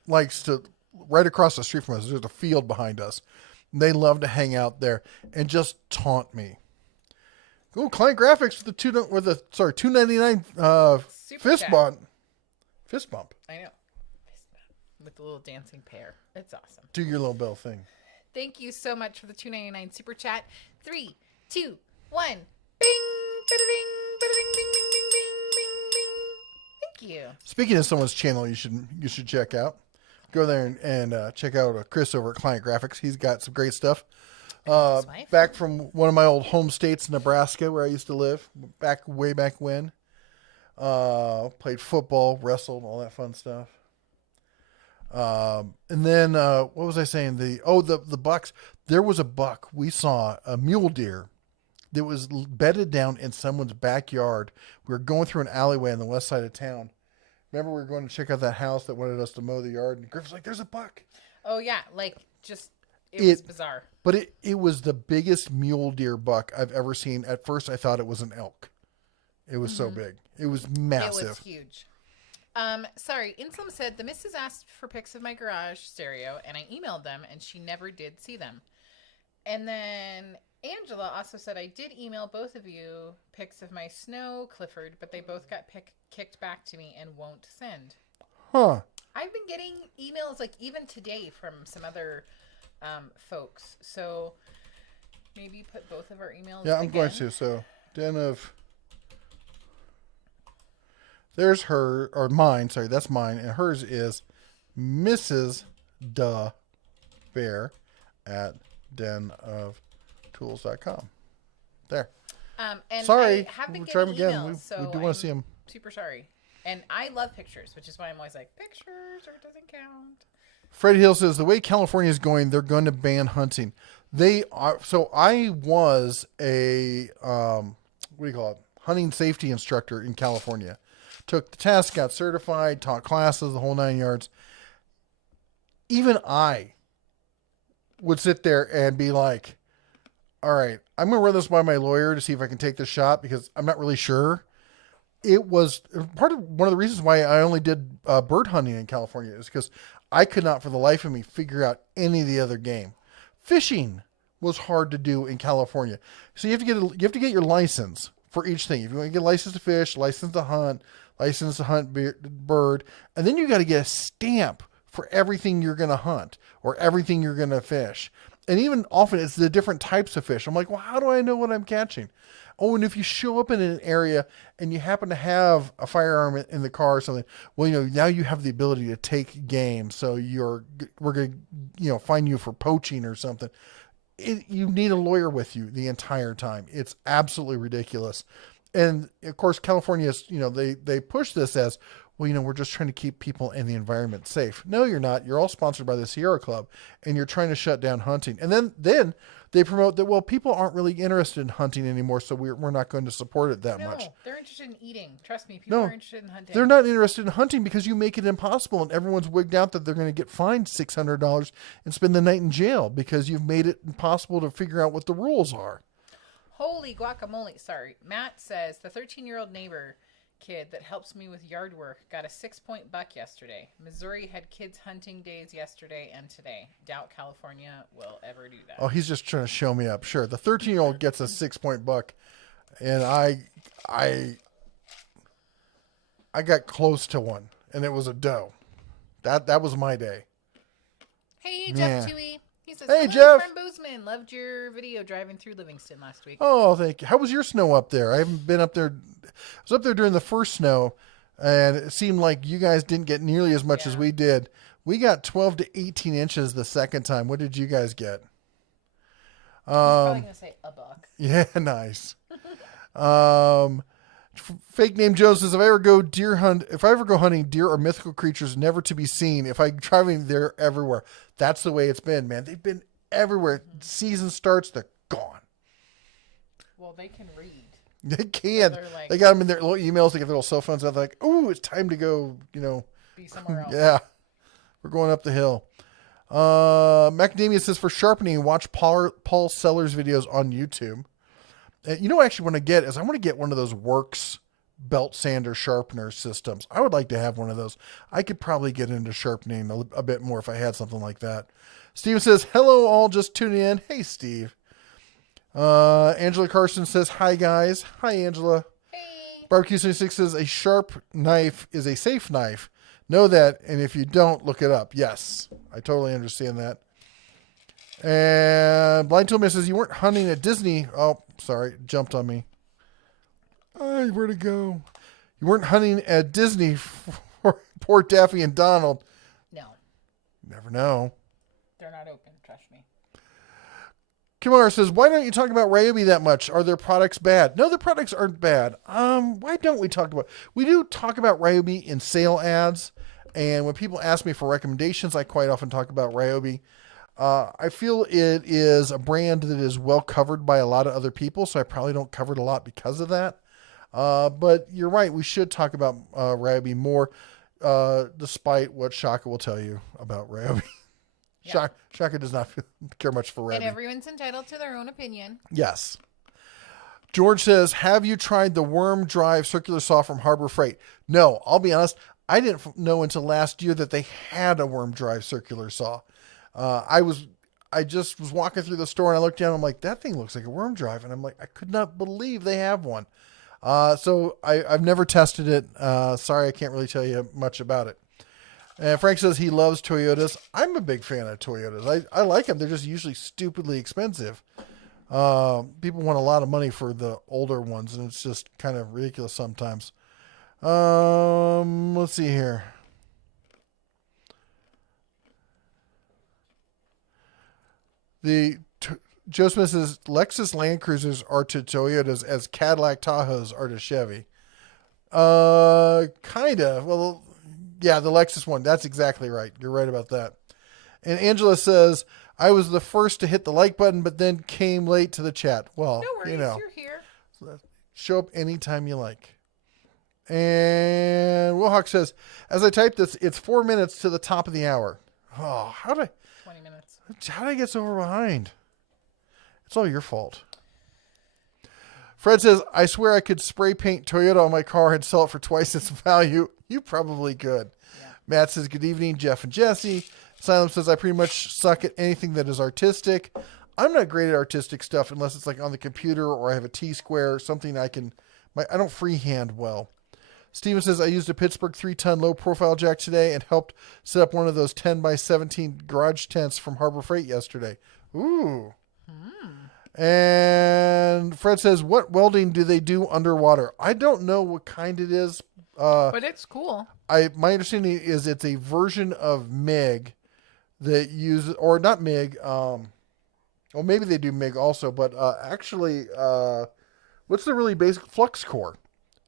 likes to right across the street from us. There's a field behind us. They love to hang out there and just taunt me. Go Client Graphics with the $2.99 fist bump. Fist bump. I know. Fist bump with the little dancing pear. It's awesome. Do your little bell thing. Thank you so much for the $2.99 super chat. 3, 2, 1. Bing, ba-da-ding, ba-da-ding, bing, bing, bing, bing, bing, bing. Thank you. Speaking of someone's channel, you should check out. Go there and check out Chris over at Client Graphics. He's got some great stuff. Back from one of my old home states, Nebraska, where I used to live, way back when. Played football, wrestled, all that fun stuff. And then what was I saying? The bucks. There was a buck. We saw a mule deer that was bedded down in someone's backyard. We were going through an alleyway on the west side of town. Remember, we were going to check out that house that wanted us to mow the yard, and Griff was like, "There's a buck." Oh yeah, it was bizarre. But it was the biggest mule deer buck I've ever seen. At first, I thought it was an elk. It was so big. It was massive. It was huge. Sorry, Inslam said the missus asked for pics of my garage stereo, and I emailed them, and she never did see them. And then Angela also said I did email both of you pics of my snow Clifford, but they both got kicked back to me and won't send. Huh. I've been getting emails even today from some other folks. So maybe put both of our emails. Yeah, I'm going to. So there's her or mine. Sorry, that's mine, and hers is Mrs. Bear at denofTools.com. There. And sorry, I have been getting emails, so we do want to see them. Super sorry. And I love pictures, which is why I'm always like, pictures or it doesn't count. Fred Hill says, the way California is going, they're going to ban hunting. They are. So I was a, hunting safety instructor in California. Took the test, got certified, taught classes, the whole 9 yards. Even I would sit there and be like, all right, I'm going to run this by my lawyer to see if I can take this shot because I'm not really sure. It was one of the reasons why I only did bird hunting in California is because I could not for the life of me figure out any of the other game. Fishing was hard to do in California. So you have to get your license for each thing. If you want to get a license to fish, license to hunt bird, and then you got to get a stamp for everything you're going to hunt or everything you're going to fish. And even often it's the different types of fish. I'm like, well, how do I know what I'm catching? Oh, and if you show up in an area and you happen to have a firearm in the car or something, well, now you have the ability to take game. So we're going to, fine you for poaching or something. You need a lawyer with you the entire time. It's absolutely ridiculous. And of course, California is, they push this as, well, we're just trying to keep people and the environment safe. No, you're not. You're all sponsored by the Sierra Club, and you're trying to shut down hunting. And then they promote that, well, people aren't really interested in hunting anymore, so we're not going to support it that much. No, they're interested in eating. Trust me, people are interested in hunting. They're not interested in hunting because you make it impossible, and everyone's wigged out that they're going to get fined $600 and spend the night in jail because you've made it impossible to figure out what the rules are. Holy guacamole. Sorry. Matt says, the 13-year-old neighbor kid that helps me with yard work got a 6-point buck yesterday. Missouri had kids hunting days yesterday and today. Doubt California will ever do that. Oh, he's just trying to show me up. Sure. The 13-year-old gets a 6-point buck, and I got close to one, and it was a doe. That was my day. Hey, Jeff Toohey. He says, hey, Jeff. From Boozman. Loved your video driving through Livingston last week. Oh, thank you. How was your snow up there? I haven't been up there. I was up there during the first snow, and it seemed like you guys didn't get nearly as much as we did. We got 12 to 18 inches the second time. What did you guys get? I was probably going to say a buck. Yeah, nice. Fake name Joe says, if I ever go hunting, deer are mythical creatures never to be seen. If I'm driving, they're everywhere. That's the way it's been, man. They've been everywhere. Mm-hmm. Season starts, they're gone. Well, they can read. They can. So they got them in their little emails. They get their little cell phones out. They're like, "Ooh, it's time to go." Be somewhere else. Yeah, we're going up the hill. Macadamia says, for sharpening, watch Paul Sellers videos on YouTube. And actually, what I want to get one of those Works belt sander sharpener systems. I would like to have one of those. I could probably get into sharpening a bit more if I had something like that. Steve says, hello all, just tuning in. Hey, Steve. Angela Carson says, hi, guys. Hi, Angela. Hey. Barbecue 76 says, a sharp knife is a safe knife. Know that, and if you don't, look it up. Yes, I totally understand that. And Blind Toolman says, you weren't hunting at Disney. Oh, sorry, jumped on me. Where'd it go? You weren't hunting at Disney for poor Daffy and Donald. No. Never know. They're not open, trust me. Kimar says, why don't you talk about Ryobi that much? Are their products bad? No, their products aren't bad. Why don't we talk about... We do talk about Ryobi in sale ads. And when people ask me for recommendations, I quite often talk about Ryobi. I feel it is a brand that is well covered by a lot of other people, so I probably don't cover it a lot because of that. But you're right, we should talk about Ryobi more, despite what Shaka will tell you about Ryobi. Yeah. Shaka does not care much for Ryobi. And everyone's entitled to their own opinion. Yes. George says, have you tried the worm drive circular saw from Harbor Freight? No, I'll be honest, I didn't know until last year that they had a worm drive circular saw. I just was walking through the store and I looked down and I'm like, that thing looks like a worm drive. And I'm like, I could not believe they have one. So I've never tested it. Sorry, I can't really tell you much about it. And Frank says he loves Toyotas. I'm a big fan of Toyotas. I like them. They're just usually stupidly expensive. People want a lot of money for the older ones and it's just kind of ridiculous sometimes. Let's see here. Joe Smith says Lexus Land Cruisers are to Toyotas as Cadillac Tahoes are to Chevy. Kind of. Well, yeah, the Lexus one. That's exactly right. You're right about that. And Angela says, I was the first to hit the like button, but then came late to the chat. Well, No worries, you're here. Show up anytime you like. And Wilhawk says, as I type this, it's 4 minutes to the top of the hour. Oh, 20 minutes. How did I get so far behind? It's all your fault. Fred says, I swear I could spray paint Toyota on my car and sell it for twice its value. You probably could. Yeah. Matt says, good evening, Jeff and Jesse. Silem says, I pretty much suck at anything that is artistic. I'm not great at artistic stuff unless it's like on the computer or I have a T-square, something I don't freehand well. Steven says, I used a Pittsburgh 3-ton low-profile jack today and helped set up one of those 10 by 17 garage tents from Harbor Freight yesterday. Ooh. And Fred says, what welding do they do underwater? I don't know what kind it is. But it's cool. My understanding is it's a version of MIG that uses, or not MIG. Well, maybe they do MIG also, but actually, what's the really basic flux core?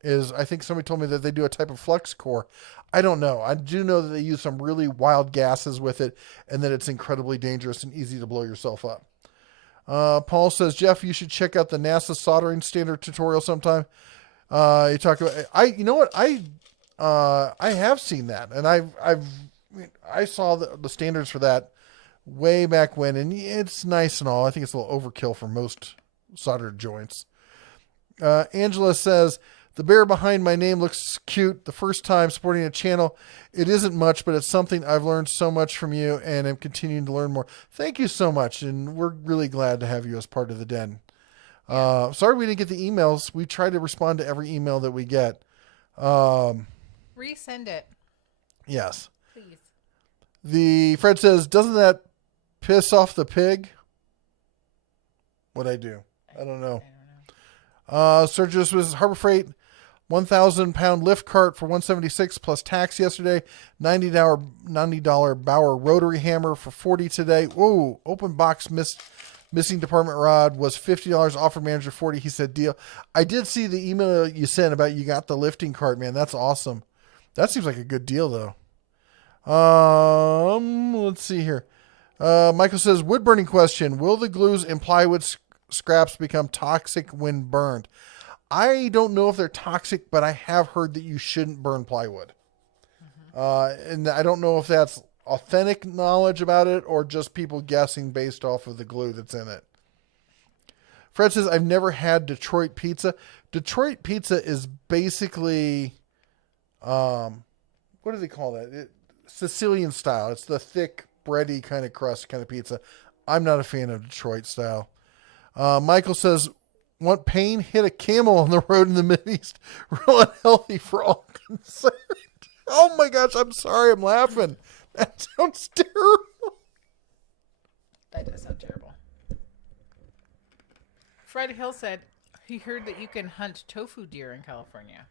I think somebody told me that they do a type of flux core. I don't know. I do know that they use some really wild gases with it and that it's incredibly dangerous and easy to blow yourself up. Paul says, Jeff, you should check out the NASA soldering standard tutorial sometime. You talk about, you know what? I have seen that and I saw the standards for that way back when, and it's nice and all. I think it's a little overkill for most soldered joints. Angela says, the bear behind my name looks cute. The first time supporting a channel. It isn't much, but it's something I've learned so much from you and am continuing to learn more. Thank you so much. And we're really glad to have you as part of the den. Sorry we didn't get the emails. We try to respond to every email that we get. Resend it. Yes. Please. Fred says, doesn't that piss off the pig? What'd I do? I don't know. Sergius was Harbor Freight. 1,000-pound lift cart for $176 plus tax yesterday. $90 Bauer rotary hammer for $40 today. Whoa! Open box missing department rod was $50. Offer manager $40. He said deal. I did see the email you sent about you got the lifting cart, man. That's awesome. That seems like a good deal though. Let's see here. Michael says wood burning question: will the glues in plywood scraps become toxic when burned? I don't know if they're toxic, but I have heard that you shouldn't burn plywood. And I don't know if that's authentic knowledge about it or just people guessing based off of the glue that's in it. Fred says, I've never had Detroit pizza. Detroit pizza is basically, what do they call that? Sicilian style. It's the thick, bready kind of crust kind of pizza. I'm not a fan of Detroit style. Michael says, want pain? Hit a camel on the road in the Mideast. Real unhealthy for all concerned. Oh my gosh, I'm sorry, I'm laughing. That sounds terrible. That does sound terrible. Fred Hill said he heard that you can hunt tofu deer in California.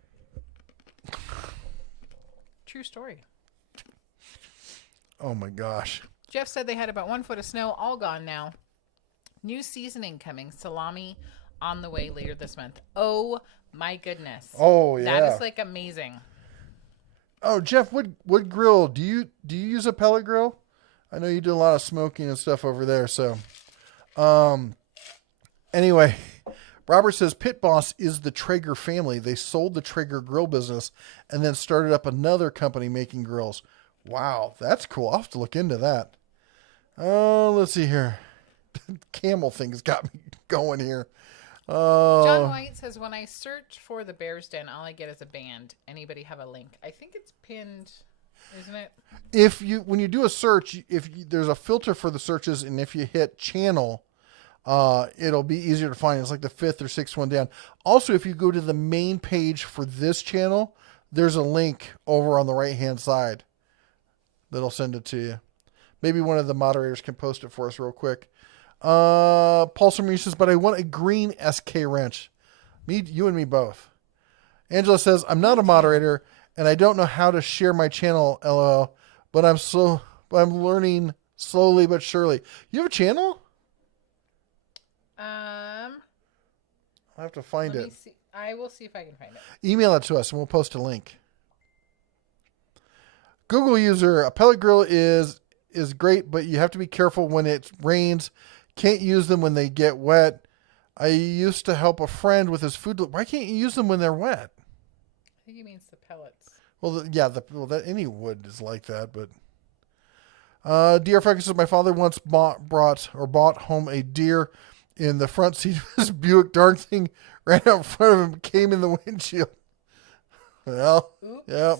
True story. Oh my gosh. Jeff said they had about 1 foot of snow, all gone now. New seasoning coming, salami on the way later this month. Oh my goodness. Oh yeah. That is like amazing. Oh, Jeff, wood grill. Do you use a pellet grill? I know you do a lot of smoking and stuff over there. So, anyway, Robert says Pit Boss is the Traeger family. They sold the Traeger grill business and then started up another company making grills. Wow, that's cool. I'll have to look into that. Oh, let's see here. Camel thing's got me going here. John White says, when I search for the Bear's Den, all I get is a band. Anybody have a link? I think it's pinned, isn't it? When you do a search, there's a filter for the searches, and if you hit channel, it'll be easier to find. It's like the 5th or 6th one down. Also, if you go to the main page for this channel, there's a link over on the right-hand side that'll send it to you. Maybe one of the moderators can post it for us real quick. Paul Marie says, but I want a green SK wrench. You and me both. Angela says, I'm not a moderator and I don't know how to share my channel, LOL, but I'm learning slowly but surely. You have a channel? I'll have to find it. See. I will see if I can find it. Email it to us and we'll post a link. Google user, a pellet grill is great, but you have to be careful when it rains. Can't use them when they get wet. I used to help a friend with his food. Why can't you use them when they're wet? I think he means the pellets. Well, any wood is like that, but. DR Freckles says, my father once bought home a deer in the front seat of his Buick. Darn thing ran out in front of him, came in the windshield. Well, oops. Yep.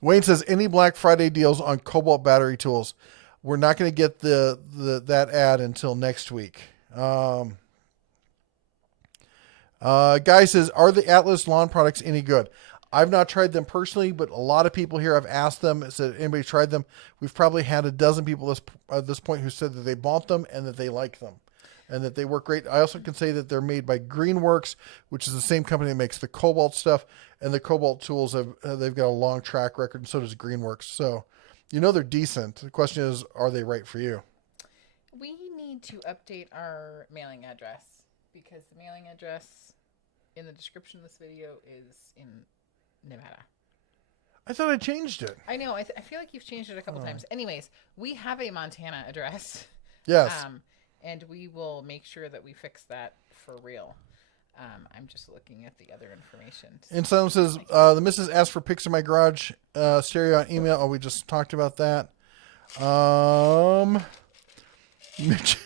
Wayne says, any Black Friday deals on Cobalt battery tools? We're not going to get that ad until next week. Guy says, are the Atlas lawn products any good? I've not tried them personally, but a lot of people here, I've asked them, said, anybody tried them? We've probably had a dozen people at this point who said that they bought them and that they like them and that they work great. I also can say that they're made by Greenworks, which is the same company that makes the Cobalt stuff, and the Cobalt tools, they've got a long track record, and so does Greenworks. So, they're decent. The question is, are they right for you? We need to update our mailing address because the mailing address in the description of this video is in Nevada. I thought I changed it. I know. I feel like you've changed it a couple times. Anyways, we have a Montana address. Yes. And we will make sure that we fix that for real. I'm just looking at the other information. And someone says, the missus asked for pics of my garage stereo on email. Oh, we just talked about that. Mitch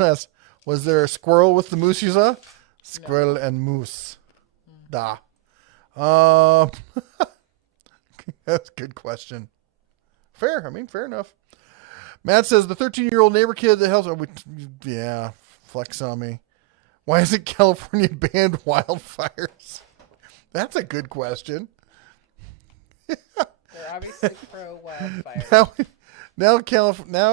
asked, was there a squirrel with the moose you saw? Squirrel and moose. Da. That's a good question. Fair. Fair enough. Matt says, the 13-year-old neighbor kid that helps. Yeah, flex on me. Why isn't California banned wildfires? That's a good question. They're obviously pro wildfires. Now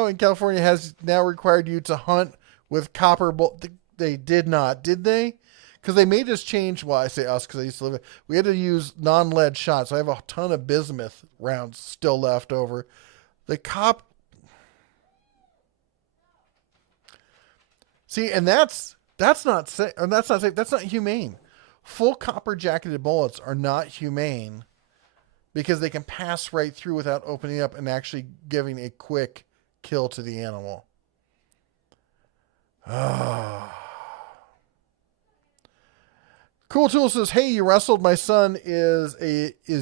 in California has now required you to hunt with copper bolt. They did not, did they? Because they made us change. Well, I say us because I used to live it. We had to use non-lead shots. I have a ton of bismuth rounds still left over. The See, and that's not safe. That's not safe. That's not humane. Full copper jacketed bullets are not humane because they can pass right through without opening up and actually giving a quick kill to the animal. Cool Tool says, hey, you wrestled. My son is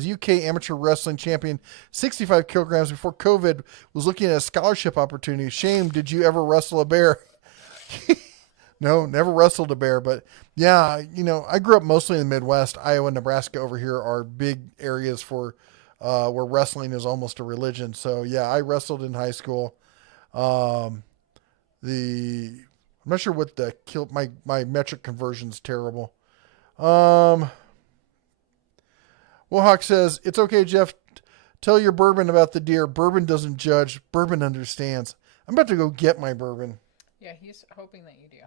UK amateur wrestling champion, 65 kilograms before COVID, was looking at a scholarship opportunity. Shame, did you ever wrestle a bear? No, never wrestled a bear, but yeah, I grew up mostly in the Midwest. Iowa and Nebraska over here are big areas for where wrestling is almost a religion. So yeah, I wrestled in high school. I'm not sure what my metric conversion's terrible. Wohawk says, it's okay, Jeff. Tell your bourbon about the deer. Bourbon doesn't judge. Bourbon understands. I'm about to go get my bourbon. Yeah, he's hoping that you do.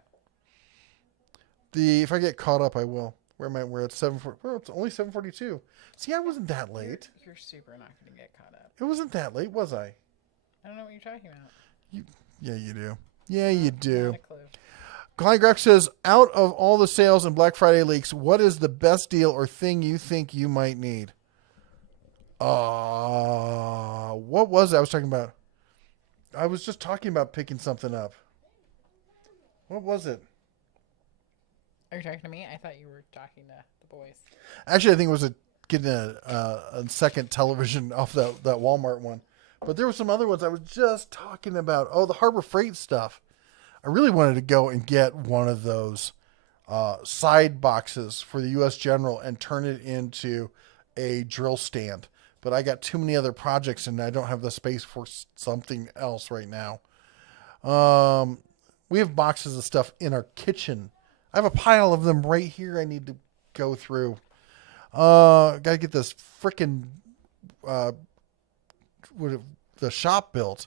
If I get caught up, I will. Where am I? We're at 7:40. Well, it's only 7:42. See, I wasn't that late. You're super not going to get caught up. It wasn't that late, was I? I don't know what you're talking about. Yeah, you do. Yeah, you do. Not a clue. Klein Graf says, out of all the sales and Black Friday leaks, what is the best deal or thing you think you might need? What was it I was talking about? I was just talking about picking something up. What was it? Are you talking to me? I thought you were talking to the boys. Actually, I think it was getting a second television off that Walmart one. But there were some other ones I was just talking about. Oh, the Harbor Freight stuff. I really wanted to go and get one of those side boxes for the U.S. General and turn it into a drill stand. But I got too many other projects and I don't have the space for something else right now. We have boxes of stuff in our kitchen. I have a pile of them right here I need to go through. Got to get this frickin' the shop built.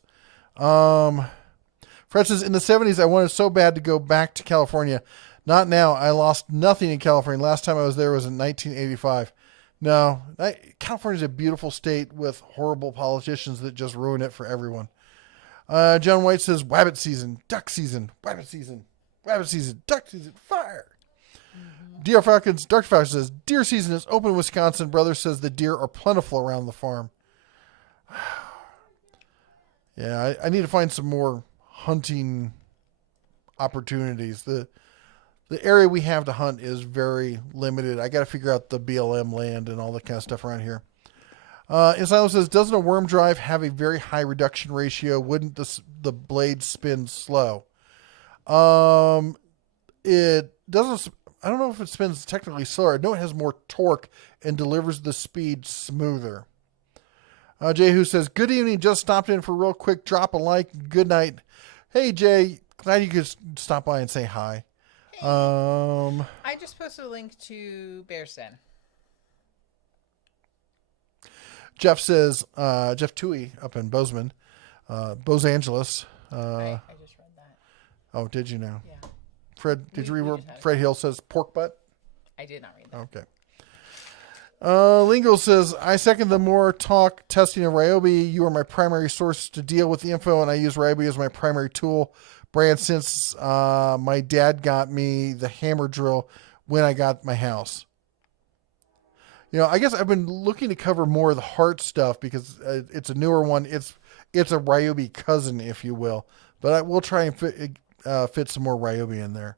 Fred says, in the 70s, I wanted so bad to go back to California. Not now. I lost nothing in California. Last time I was there was in 1985. No, California's a beautiful state with horrible politicians that just ruin it for everyone. John White says, wabbit season, duck season, wabbit season, rabbit season, duck season, fire. Deer Falcons, Dark Falcon says, deer season is open in Wisconsin. Brother says the deer are plentiful around the farm. Yeah, I need to find some more hunting opportunities. The area we have to hunt is very limited. I got to figure out the BLM land and all that kind of stuff around here. Insilo says, doesn't a worm drive have a very high reduction ratio? Wouldn't the blade spin slow? It doesn't. I don't know if it spins technically slower. I know it has more torque and delivers the speed smoother. Jay Who says, good evening. Just stopped in for a real quick drop a like. Good night. Hey, Jay. Glad you could stop by and say hi. Hey. I just posted a link to Bear's Den. Jeff says, Jeff Toohey up in Bozeman, Bos Angeles. I just read that. Oh, did you now? Yeah. Fred, did you read where Fred Hill says pork butt? I did not read that. Okay. Lingo says, I second the more talk testing of Ryobi. You are my primary source to deal with the info, and I use Ryobi as my primary tool brand since my dad got me the hammer drill when I got my house. I guess I've been looking to cover more of the heart stuff because it's a newer one. It's a Ryobi cousin, if you will. But I will try and fit some more Ryobi in there.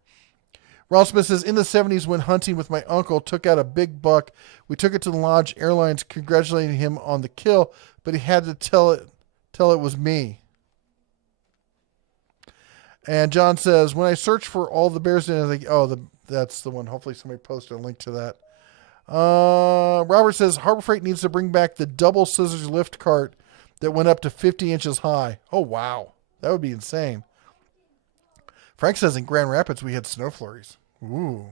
Ronald Smith says, in the 70s when hunting with my uncle, took out a big buck. We took it to the Lodge Airlines, congratulating him on the kill, but he had to tell it was me. And John says, when I searched for all the bears, I think, that's the one. Hopefully somebody posted a link to that. Robert says, Harbor Freight needs to bring back the double scissors lift cart that went up to 50 inches high. Oh, wow. That would be insane. Frank says in Grand Rapids we had snow flurries. Ooh.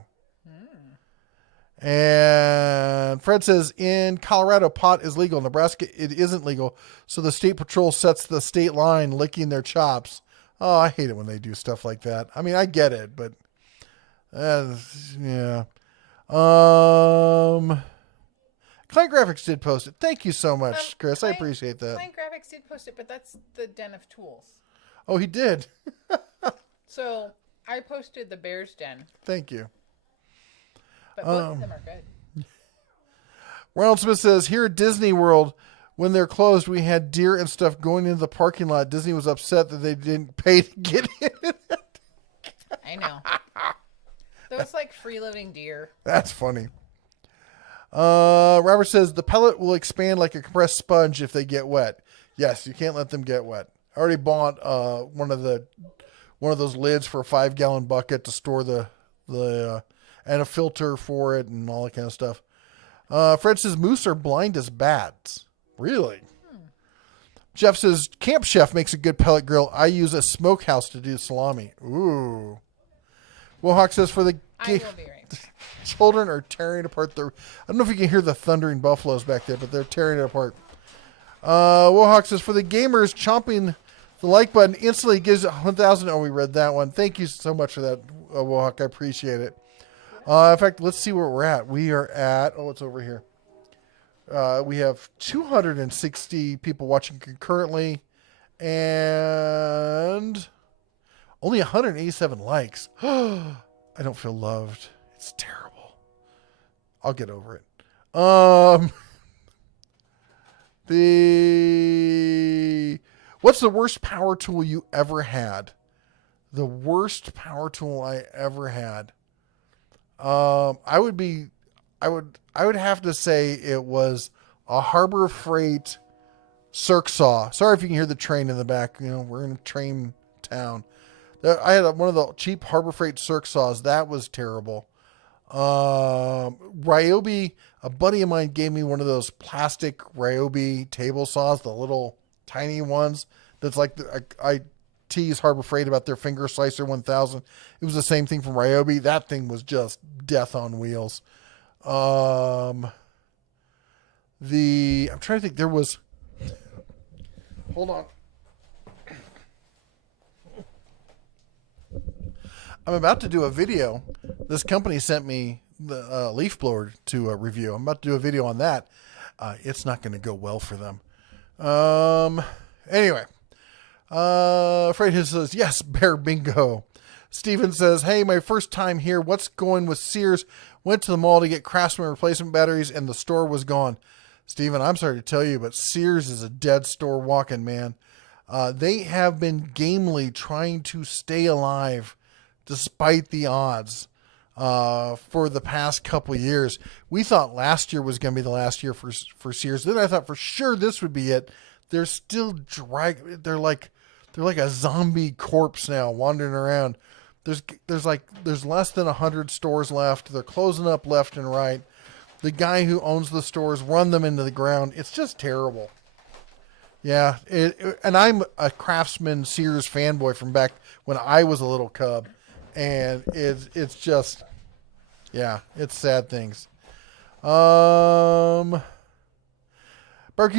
And Fred says in Colorado pot is legal. Nebraska it isn't legal. So the state patrol sets the state line licking their chops. Oh, I hate it when they do stuff like that. I mean, I get it, but yeah. Client Graphics did post it. Thank you so much, Chris. I appreciate that. Client Graphics did post it, but that's the Den of Tools. Oh, he did. So I posted the Bear's Den. Thank you. But both of them are good. Ronald Smith says, here at Disney World, when they're closed, we had deer and stuff going into the parking lot. Disney was upset that they didn't pay to get in. I know. Those like free-living deer. That's funny. Robert says, the pellet will expand like a compressed sponge if they get wet. Yes, you can't let them get wet. I already bought one of the one of those lids for a 5-gallon bucket to store the and a filter for it and all that kind of stuff. Fred says moose are blind as bats. Really? Jeff says Camp Chef makes a good pellet grill. I use a smokehouse to do salami. Ooh. Wilhawk says for the I will be right back. children are tearing apart their. I don't know if you can hear the thundering buffaloes back there, but they're tearing it apart. Wilhawk says for the gamers, chomping the like button instantly gives it 1,000. Oh, we read that one. Thank you so much for that, Wilhawk. I appreciate it. In fact, let's see where we're at. We are at. Oh, it's over here. We have 260 people watching concurrently and only 187 likes. I don't feel loved. It's terrible. I'll get over it. What's the worst power tool you ever had? The worst power tool I ever had. I would have to say it was a Harbor Freight circ saw. Sorry if you can hear the train in the back. You know, we're in a train town. I had one of the cheap Harbor Freight circ saws. That was terrible. Ryobi, a buddy of mine gave me one of those plastic Ryobi table saws, the little tiny ones. That's like I tease Harbor Freight about their finger slicer 1000. It was the same thing from Ryobi. That thing was just death on wheels. I'm trying to think. There was. Hold on. I'm about to do a video. This company sent me the leaf blower to review. I'm about to do a video on that. It's not going to go well for them. Anyway. Fred says, yes, bear bingo. Steven says, hey, my first time here. What's going with Sears? Went to the mall to get Craftsman replacement batteries and the store was gone. Steven, I'm sorry to tell you, but Sears is a dead store walking, man. They have been gamely trying to stay alive despite the odds for the past couple of years. We thought last year was going to be the last year for Sears. Then I thought for sure this would be it. They're still They're like a zombie corpse now wandering around. There's less than 100 stores left. They're closing up left and right. The guy who owns the stores run them into the ground. It's just terrible. Yeah, and I'm a Craftsman Sears fanboy from back when I was a little cub, and it's just, yeah, it's sad things. Barbecue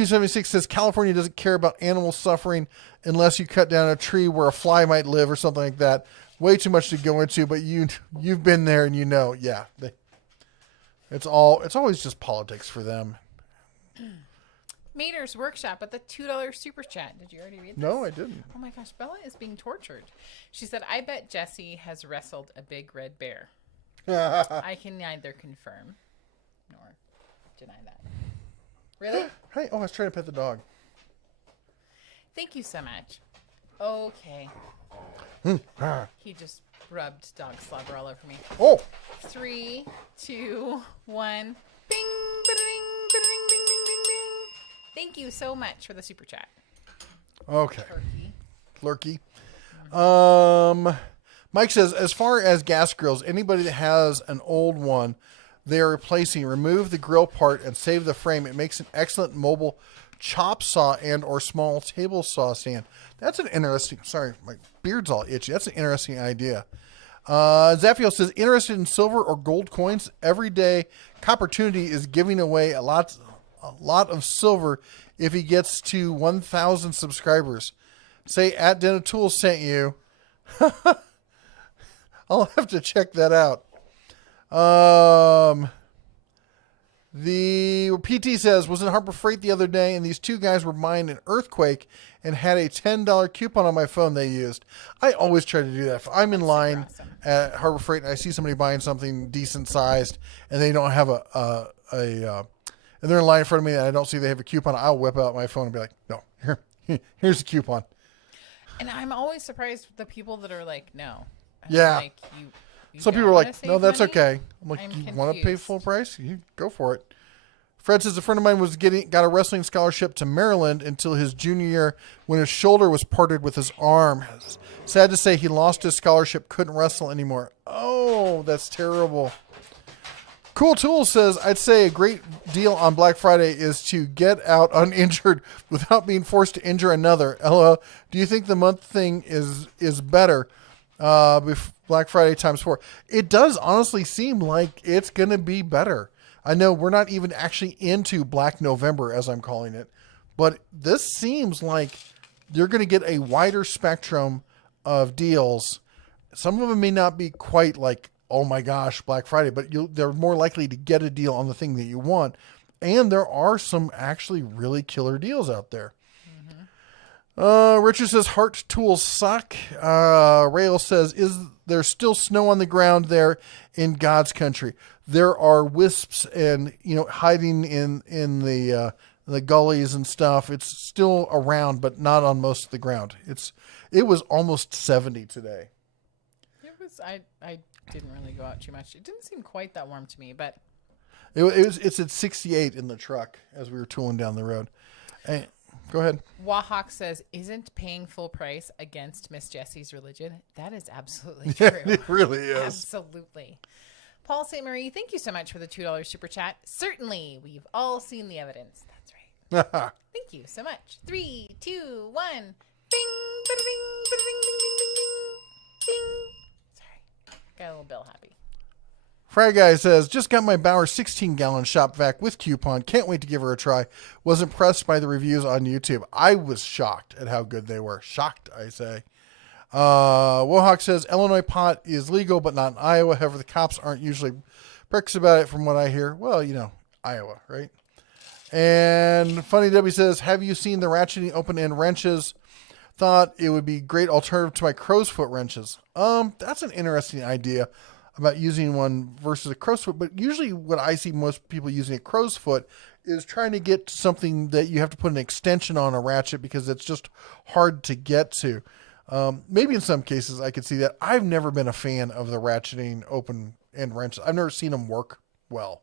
76 says California doesn't care about animal suffering unless you cut down a tree where a fly might live or something like that. Way too much to go into, but you've been there and you know, yeah, it's always just politics for them. Mater's Workshop at the $2 super chat. Did you already read this? No, I didn't. Oh my gosh, Bella is being tortured. She said, I bet Jesse has wrestled a big red bear. I can neither confirm nor deny that. Really? Hey, I was trying to pet the dog. Thank you so much. Okay. He just rubbed dog slobber all over me. Oh. 3, 2, 1. Bing, ba-da-ding, ba-da-ding, bing, bing, bing, bing. Thank you so much for the super chat. Okay. Lurky. Mike says, as far as gas grills, anybody that has an old one they are replacing, remove the grill part and save the frame. It makes an excellent mobile chop saw and or small table saw stand. That's an interesting, sorry, my beard's all itchy. That's an interesting idea. Zafio says, interested in silver or gold coins? Every day, Coppertunity is giving away a lot of silver if he gets to 1,000 subscribers. Say @DentoTools sent you. I'll have to check that out. The PT says, was in Harbor Freight the other day and these two guys were buying an earthquake and had a $10 coupon on my phone they used. I always try to do that. If I'm in line at Harbor Freight and I see somebody buying something decent sized and they don't have and they're in line in front of me and I don't see they have a coupon, I'll whip out my phone and be like, no, here's the coupon. And I'm always surprised with the people that are like, no. Yeah. Like, you some people are like, no, that's money? okay. I'm like, I'm you want to pay confused. full price? You go for it. Fred says a friend of mine got a wrestling scholarship to Maryland until his junior year when his shoulder was parted with his arm. Sad to say he lost his scholarship, couldn't wrestle anymore. Oh, that's terrible. Cool Tool says, I'd say a great deal on Black Friday is to get out uninjured without being forced to injure another. LOL. Do you think the month thing is better? Black Friday times 4. It does honestly seem like it's going to be better. I know we're not even actually into Black November, as I'm calling it, but this seems like you're going to get a wider spectrum of deals. Some of them may not be quite like, oh my gosh, Black Friday, but they're more likely to get a deal on the thing that you want. And there are some actually really killer deals out there. Richard says, Heart tools suck. Rail says, is there still snow on the ground there in God's country? There are wisps and, hiding in the gullies and stuff. It's still around, but not on most of the ground. It was almost 70 today. It was, I didn't really go out too much. It didn't seem quite that warm to me, but it's at 68 in the truck as we were tooling down the road. Hey, go ahead. Wahawk says, isn't paying full price against Miss Jessie's religion? That is absolutely true. It really is. Absolutely. Paul St. Marie, thank you so much for the $2 super chat. Certainly, we've all seen the evidence. That's right. Thank you so much. 3, 2, 1. Bing, bada bing, bada bing, bing, bing, bing, bing. Bing. Sorry. Got a little Bill happy. Fry Guy says, just got my Bauer 16-gallon shop vac with coupon. Can't wait to give her a try. Was impressed by the reviews on YouTube. I was shocked at how good they were. Shocked, I say. Wohawk says, Illinois pot is legal, but not in Iowa. However, the cops aren't usually pricks about it from what I hear. Well, Iowa, right? And Funny Debbie says, have you seen the ratcheting open-end wrenches? Thought it would be a great alternative to my crow's foot wrenches. That's an interesting idea about using one versus a crow's foot. But usually what I see most people using a crow's foot is trying to get something that you have to put an extension on a ratchet because it's just hard to get to. Maybe in some cases I could see that. I've never been a fan of the ratcheting open end wrenches. I've never seen them work well.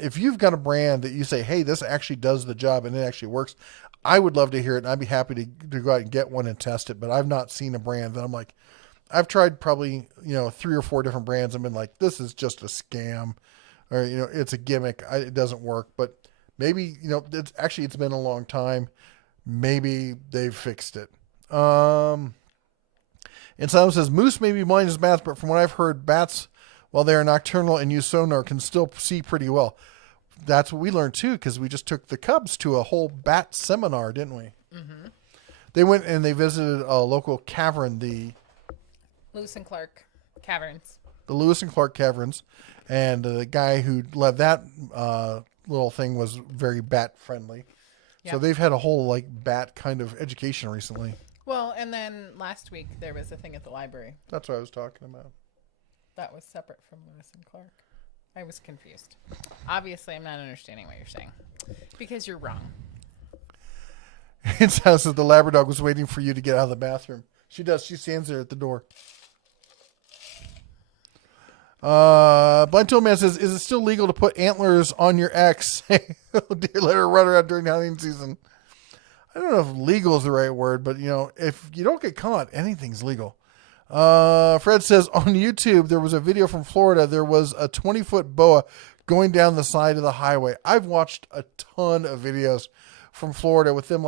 If you've got a brand that you say, hey, this actually does the job and it actually works, I would love to hear it. And I'd be happy to go out and get one and test it. But I've not seen a brand that I'm like, I've tried probably, 3 or 4 different brands. I've been like, this is just a scam or, it's a gimmick. It doesn't work, but maybe, it's been a long time. Maybe they've fixed it. And Simon says, moose may be blind as bats, but from what I've heard, bats, while they are nocturnal and use sonar, can still see pretty well. That's what we learned too, because we just took the Cubs to a whole bat seminar, didn't we? Mm-hmm. They went and they visited a local cavern, the Lewis and Clark Caverns. The Lewis and Clark Caverns. And the guy who led that little thing was very bat friendly. Yep. So they've had a whole bat kind of education recently. Well, and then last week there was a thing at the library. That's what I was talking about. That was separate from Lewis and Clark. I was confused. Obviously, I'm not understanding what you're saying. Because you're wrong. It sounds that the Labrador was waiting for you to get out of the bathroom. She does. She stands there at the door. Blind Tool Man says, is it still legal to put antlers on your ex? Oh dear, let her run around during hunting season. I don't know if legal is the right word, but if you don't get caught, anything's legal. Fred says on YouTube, there was a video from Florida. There was a 20-foot boa going down the side of the highway. I've watched a ton of videos from Florida with them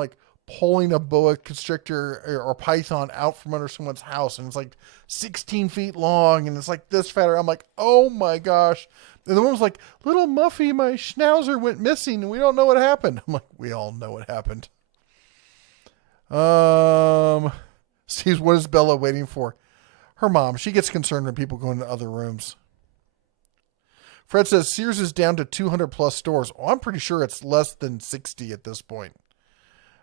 pulling a boa constrictor or python out from under someone's house. And it's 16 feet long and it's this fatter. I'm like, oh my gosh. And the one was like, little Muffy, my schnauzer went missing and we don't know what happened. I'm like, we all know what happened. Steve, what is Bella waiting for? Her mom. She gets concerned when people go into other rooms. Fred says Sears is down to 200 plus stores. Oh, I'm pretty sure it's less than 60 at this point.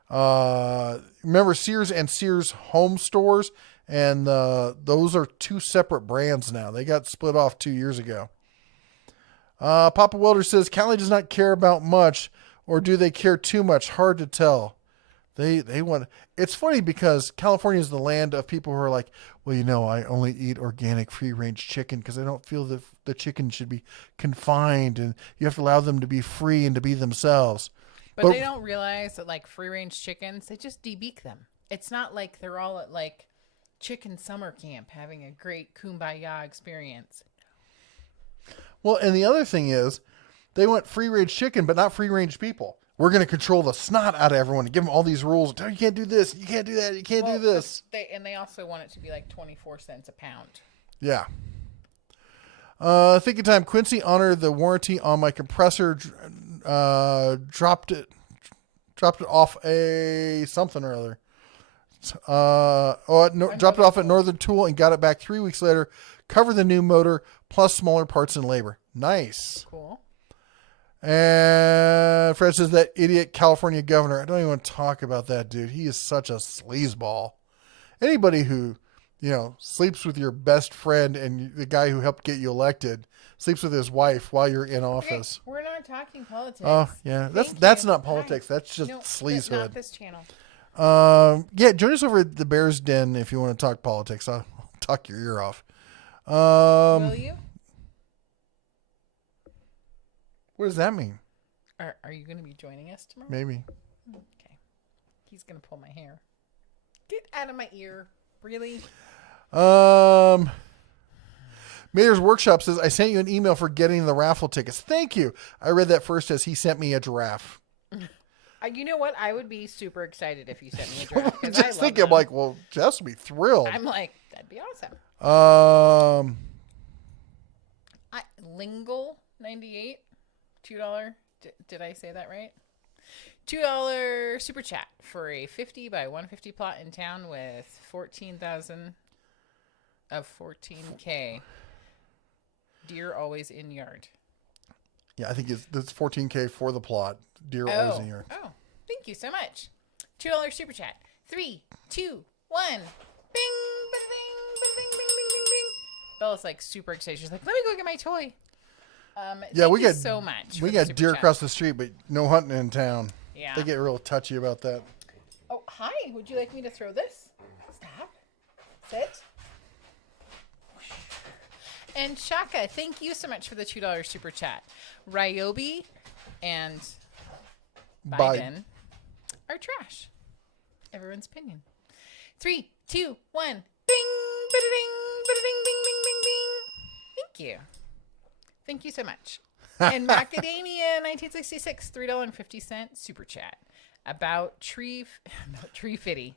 Remember Sears and Sears Home Stores, and those are 2 separate brands now. They got split off 2 years ago. Papa Welder says Callie does not care about much, or do they care too much? Hard to tell. They want. It's funny because California is the land of people who are like, well, I only eat organic free range chicken because I don't feel that the chicken should be confined, and you have to allow them to be free and to be themselves. But they don't realize that like free range chickens, they just debeak them. It's not like they're all at like chicken summer camp having a great kumbaya experience. Well, and the other thing is, they want free range chicken, but not free range people. We're going to control the snot out of everyone and give them all these rules. You can't do this. You can't do that. You can't do this. They also want it to be like 24 cents a pound. Yeah. Thinking time. Quincy honored the warranty on my compressor. Dropped it off a something or other. Dropped it off at Northern Tool and got it back 3 weeks later. Covered the new motor plus smaller parts and labor. Nice. Cool. And Fred says that idiot California governor. I don't even want to talk about that dude. He is such a sleazeball. Anybody who, sleeps with your best friend and the guy who helped get you elected sleeps with his wife while you're in office. Okay, we're not talking politics. Oh yeah, that's not politics. Hi. That's just sleazehood. Not this channel. Join us over at the Bear's Den if you want to talk politics. I'll talk your ear off. Will you? What does that mean? Are you going to be joining us tomorrow? Maybe. Okay. He's going to pull my hair. Get out of my ear. Really? Mayor's Workshop says, I sent you an email for getting the raffle tickets. Thank you. I read that first as he sent me a giraffe. You know what? I would be super excited if you sent me a giraffe. Just thinking, I'm like, well, Jess would be thrilled. I'm like, that'd be awesome. Lingle 98. $2. Did I say that right? $2 super chat for a 50 by 150 plot in town with 14,000 of 14K. Deer always in yard. Yeah, I think that's 14K for the plot. Deer always in yard. Oh, thank you so much. $2 super chat. 3, 2, 1. Bing, bing, bing, bing, bing, bing, bing, bing. Bella's like super excited. She's like, let me go get my toy. We got so much. We got deer across the street, but no hunting in town. Yeah, they get real touchy about that. Oh, hi. Would you like me to throw this? Stop. Sit. And Shaka, thank you so much for the $2 super chat. Ryobi and Biden are trash. Everyone's opinion. 3, 2, 1. Bing, ba-da-ding, ba-da-ding, bing, bing, bing, bing. Thank you. Thank you so much. And Macadamia 1966 $3.50 super chat about tree fitty.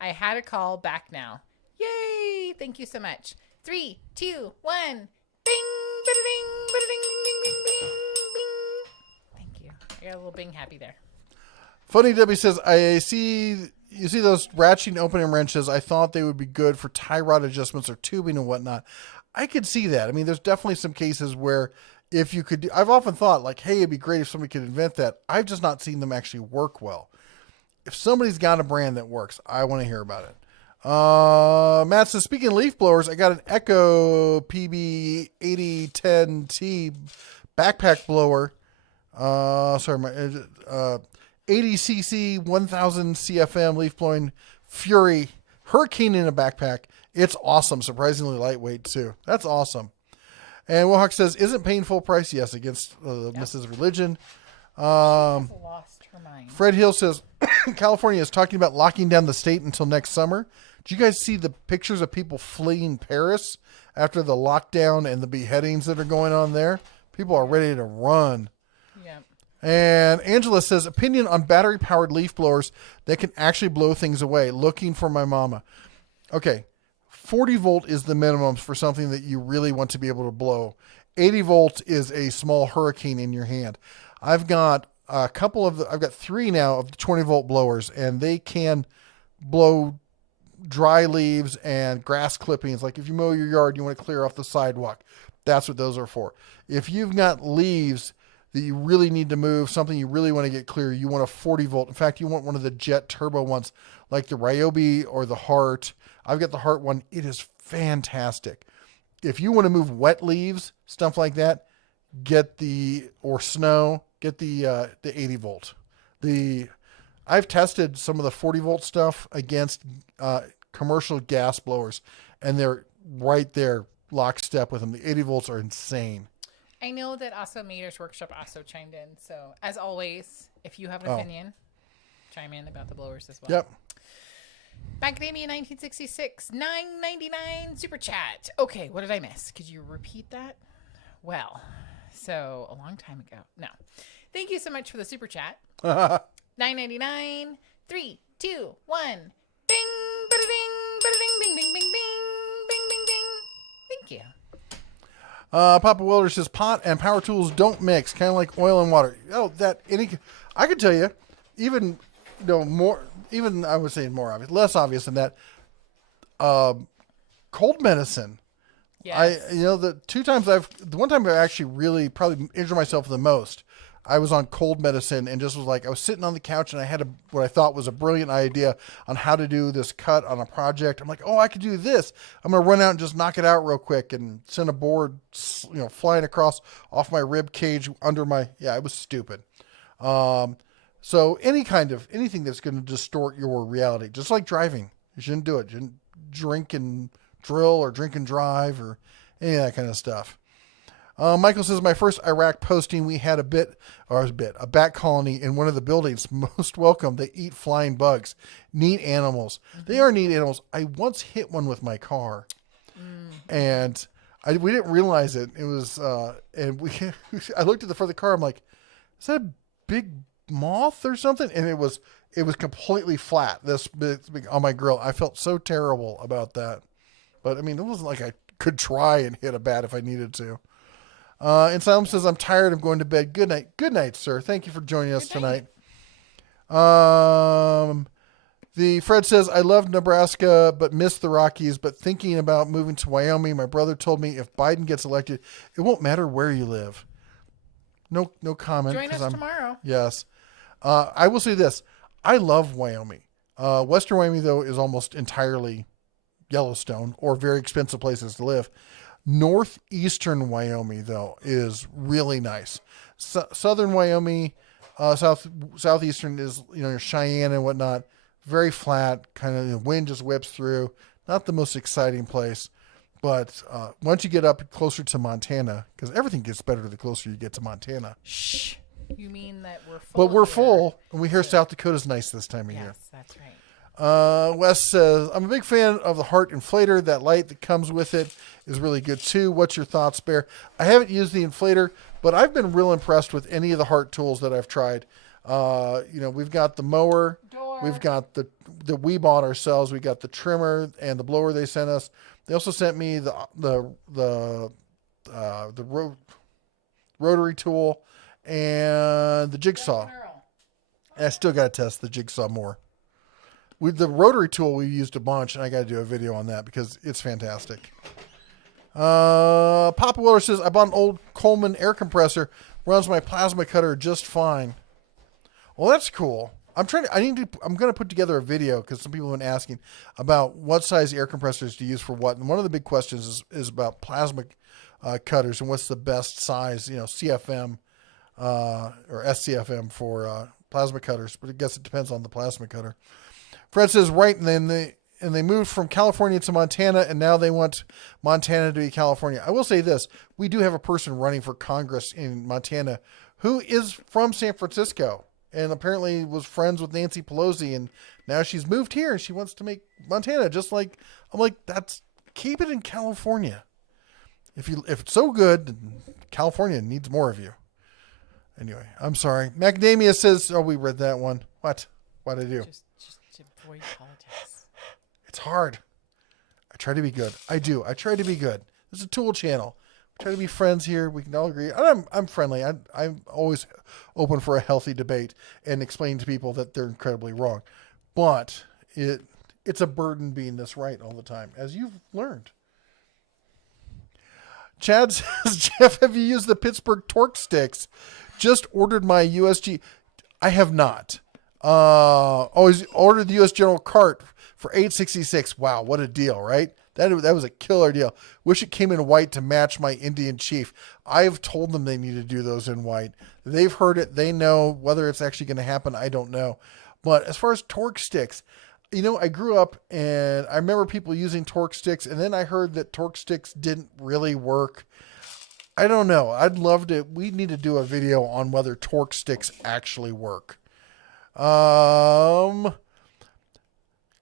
I had a call back now. Yay! Thank you so much. 3, 2, 1. Bing, ba-da-ding, ba-da-ding, bing, bing, bing, bing, bing. Thank you. I got a little bing happy there. Funny Debbie says, you see those ratcheting opening wrenches. I thought they would be good for tie rod adjustments or tubing and whatnot. I could see that. I mean, there's definitely some cases where if you could, I've often thought like, hey, it'd be great if somebody could invent that. I've just not seen them actually work well. If somebody's got a brand that works, I want to hear about it. Matt says, speaking of leaf blowers, I got an Echo PB 8010T backpack blower. 80cc 1000 CFM leaf blowing Fury Hurricane in a backpack. It's awesome. Surprisingly lightweight too. That's awesome. And Wohawk says, isn't paying full price? Yes, against Mrs. Religion. She has lost her mind. Fred Hill says, California is talking about locking down the state until next summer. Did you guys see the pictures of people fleeing Paris after the lockdown and the beheadings that are going on there? People are ready to run. Yeah. And Angela says, opinion on battery-powered leaf blowers that can actually blow things away. Looking for my mama. Okay, 40 volt is the minimum for something that you really want to be able to blow. 80 volt is a small hurricane in your hand. I've got I've got 3 now of the 20 volt blowers, and they can blow dry leaves and grass clippings. Like if you mow your yard, you want to clear off the sidewalk. That's what those are for. If you've got leaves that you really need to move, something you really want to get clear, you want a 40 volt. In fact, you want one of the jet turbo ones like the Ryobi or the Heart. I've got the Heart one. It is fantastic. If you want to move wet leaves, stuff like that, get the 80 volt. I I've tested some of the 40-volt stuff against commercial gas blowers, and they're right there lockstep with them. The 80 volts are insane. I know that also Mater's Workshop also chimed in. So, as always, if you have an opinion, chime in about the blowers as well. Yep. Macadamia 1966, $9.99 super chat. Okay, what did I miss? Could you repeat that? Well, so a long time ago. No. Thank you so much for the super chat. $9.99. 3, 2, 1. Bing, bada ding, bada ding, bing, bing, bing, bing, bing, bing, ding. Thank you. Papa Welder says pot and power tools don't mix, kind of like oil and water. Oh, I could tell you, even more, even I would say more obvious, less obvious than that. Cold medicine. Yes. The one time I actually really probably injured myself the most. I was on cold medicine and just was like, I was sitting on the couch and I had what I thought was a brilliant idea on how to do this cut on a project. I'm like, oh, I could do this. I'm going to run out and just knock it out real quick and send a board, flying across off my rib cage under it was stupid. So anything that's going to distort your reality, just like driving, you shouldn't do it. You shouldn't drink and drill or drink and drive or any of that kind of stuff. Michael says, my first Iraq posting, we had a bat colony in one of the buildings. Most welcome. They eat flying bugs. Neat animals. Mm-hmm. They are neat animals. I once hit one with my car, and we didn't realize it. It was, I looked at the front of the car. I'm like, is that a big moth or something? And it was completely flat. This big on my grill. I felt so terrible about that, but I mean, it wasn't like I could try and hit a bat if I needed to. And Salem says, I'm tired of going to bed. Good night. Good night, sir. Thank you for joining us tonight. The Fred says, I love Nebraska, but miss the Rockies, but thinking about moving to Wyoming. My brother told me if Biden gets elected, it won't matter where you live. No comment. Join us tomorrow. Yes. I will say this. I love Wyoming. Western Wyoming, though, is almost entirely Yellowstone or very expensive places to live. Northeastern Wyoming, though, is really nice. Southern Wyoming, southeastern is, Cheyenne and whatnot. Very flat, kind of the wind just whips through. Not the most exciting place. But once you get up closer to Montana, because everything gets better the closer you get to Montana. Shh. You mean that we're full? But we're full, and we hear South Dakota's nice this time of year. Yes, that's right. Wes says, I'm a big fan of the Heart inflator. That light that comes with it is really good too. What's your thoughts, Bear? I haven't used the inflator, but I've been real impressed with any of the Heart tools that I've tried. We've got the mower, we've got the we bought ourselves, we got the trimmer and the blower they sent us. They also sent me the rotary tool and the jigsaw. And I still got to test the jigsaw more. With the rotary tool, we used a bunch, and I got to do a video on that because it's fantastic. Papa Weller says, I bought an old Coleman air compressor. Runs my plasma cutter just fine. Well, that's cool. I'm going to put together a video because some people have been asking about what size air compressors to use for what. And one of the big questions is about plasma cutters and what's the best size, CFM or SCFM for plasma cutters. But I guess it depends on the plasma cutter. Fred says, right, and then they moved from California to Montana, and now they want Montana to be California. I will say this. We do have a person running for Congress in Montana who is from San Francisco and apparently was friends with Nancy Pelosi, and now she's moved here, and she wants to make Montana I'm like, keep it in California. If it's so good, then California needs more of you. Anyway, I'm sorry. Macadamia says, we read that one. What? What'd I do? Just avoid politics. It's hard. I try to be good. I do. I try to be good. This is a tool channel. We try to be friends here. We can all agree. I'm friendly. I'm always open for a healthy debate and explain to people that they're incredibly wrong. But it's a burden being this right all the time, as you've learned. Chad says, Jeff, have you used the Pittsburgh torque sticks? Just ordered my USG. I have not. Always ordered the U.S. General cart for $8.66. Wow, what a deal, right? That was a killer deal. Wish it came in white to match my Indian Chief. I've told them they need to do those in white. They've heard it. They know whether it's actually going to happen. I don't know. But as far as torque sticks, I grew up and I remember people using torque sticks, and then I heard that torque sticks didn't really work. I don't know. I'd love to. We need to do a video on whether torque sticks actually work.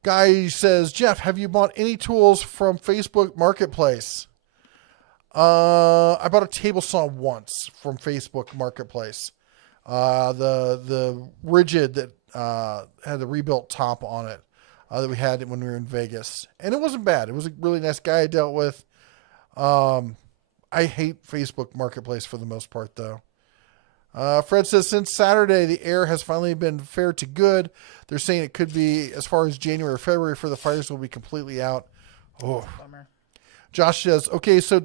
Guy says, Jeff, have you bought any tools from Facebook Marketplace? I bought a table saw once from Facebook Marketplace. The rigid that had the rebuilt top on it that we had when we were in Vegas, and it wasn't bad. It was a really nice guy I dealt with. I hate Facebook Marketplace for the most part, though. Fred says, since Saturday, the air has finally been fair to good. They're saying it could be as far as January or February for the fires will be completely out. Oh, bummer. Josh says, okay, so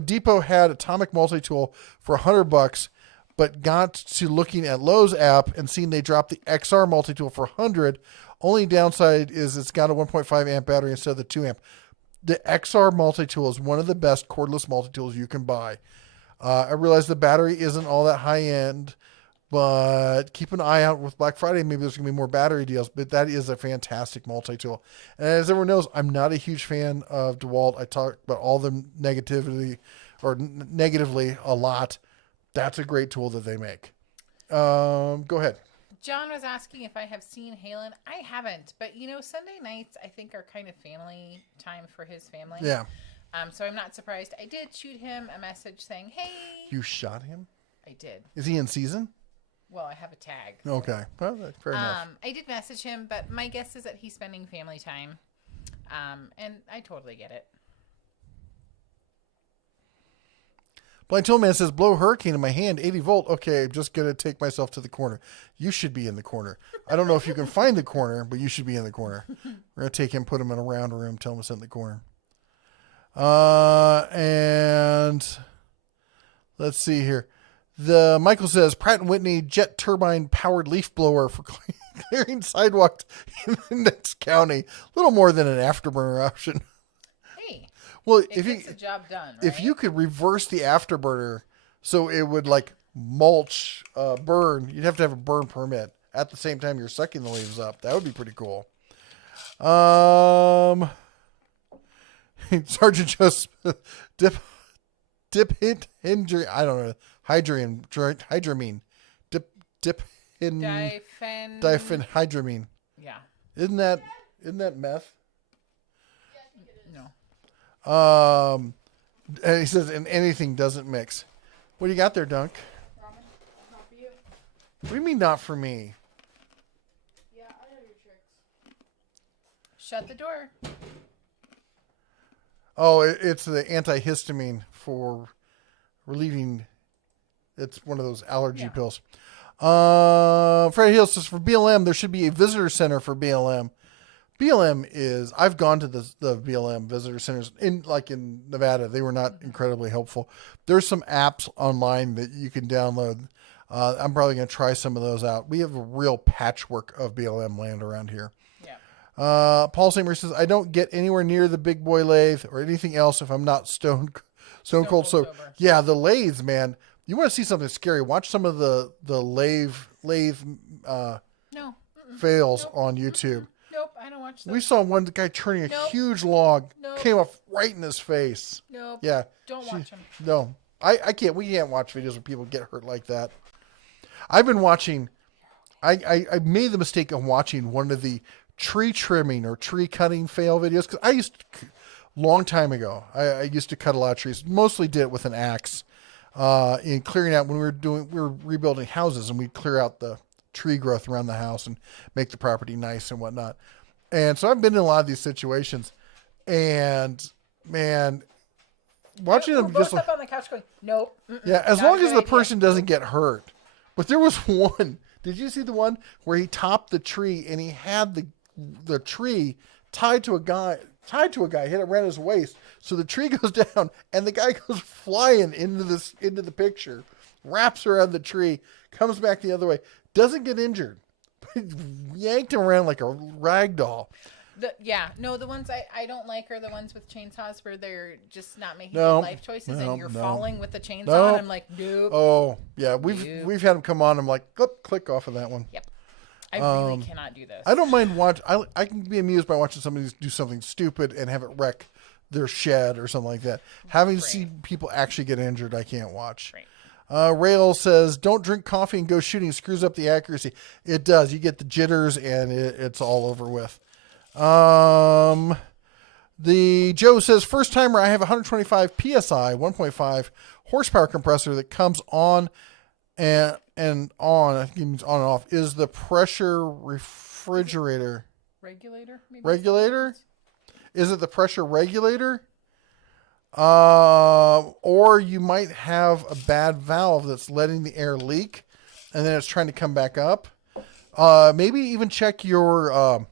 Depot had Atomic Multi-Tool for $100, but got to looking at Lowe's app and seeing they dropped the XR Multi-Tool for $100. Only downside is it's got a 1.5 amp battery instead of the 2 amp. The XR Multi-Tool is one of the best cordless multi-tools you can buy. I realize the battery isn't all that high end, but keep an eye out with Black Friday. Maybe there's going to be more battery deals, but that is a fantastic multi-tool. And as everyone knows, I'm not a huge fan of Dewalt. I talk about all the negatively a lot. That's a great tool that they make. Go ahead. John was asking if I have seen Halen. I haven't, but Sunday nights I think are kind of family time for his family. Yeah. So I'm not surprised. I did shoot him a message saying, hey. You shot him? I did. Is he in season? Well, I have a tag. Okay. Well, fair enough. I did message him, but my guess is that he's spending family time. And I totally get it. Blind Toolman says, blow hurricane in my hand, 80 volt. Okay, I'm just going to take myself to the corner. You should be in the corner. I don't know if you can find the corner, but you should be in the corner. We're going to take him, put him in a round room, tell him to sit in the corner. And let's see here. Michael says, Pratt & Whitney jet turbine powered leaf blower for clearing sidewalks in the next county. A little more than an afterburner option. Hey. Well, it gets the job done, right? If you could reverse the afterburner so it would mulch burn, you'd have to have a burn permit at the same time you're sucking the leaves up. That would be pretty cool. Sergeant Joseph dip hit injury. I don't know. Hydramine. Dip in diphenhydramine. Yeah. Isn't that meth? No. And he says, and anything doesn't mix. What do you got there, Dunk? Ramen, not for you. What do you mean not for me? Yeah, I know your tricks. Shut the door. Oh, it's the antihistamine for relieving. It's one of those allergy pills. Freddie Hill says, for BLM, there should be a visitor center for BLM. BLM is, I've gone to the BLM visitor centers in Nevada. They were not incredibly helpful. There's some apps online that you can download. I'm probably going to try some of those out. We have a real patchwork of BLM land around here. Paul St. Marie says, I don't get anywhere near the big boy lathe or anything else if I'm not stone cold sober. Yeah, the lathes, man. You want to see something scary? Watch some of the lathe fails on YouTube. Nope, I don't watch those. We saw one guy turning a huge log, came up right in his face. Nope. Yeah. Don't watch them. No, I can't. We can't watch videos where people get hurt like that. I've been watching. I made the mistake of watching one of the tree trimming or tree cutting fail videos because I used to, long time ago. I used to cut a lot of trees. Mostly did it with an axe. In clearing out when we were rebuilding houses, and we'd clear out the tree growth around the house and make the property nice and whatnot. And so I've been in a lot of these situations, and man, watching them just up on the couch going, nope. Yeah, as long as the person doesn't get hurt. But there was one. Did you see the one where he topped the tree and he had the tree tied to a guy, hit it around his waist. So the tree goes down and the guy goes flying into the picture, wraps around the tree, comes back the other way, doesn't get injured, but yanked him around like a rag doll. The ones I don't like are the ones with chainsaws where they're just not making good life choices and you're falling with the chainsaw. And I'm like, nope. Oh yeah, we've had them come on. I'm like, click off of that one. Yep. I really cannot do this. I don't mind I can be amused by watching somebody do something stupid and have it wreck their shed or something like that. Having to see people actually get injured, I can't watch. Right. Rail says, don't drink coffee and go shooting. It screws up the accuracy. It does. You get the jitters and it's all over with. The Joe says, first timer, I have 125 PSI, 1.5 horsepower compressor that comes on and on. I think it means on and off. Is the pressure refrigerator regulator? Maybe regulator? Is it the pressure regulator? Or you might have a bad valve that's letting the air leak and then it's trying to come back up. Maybe even check your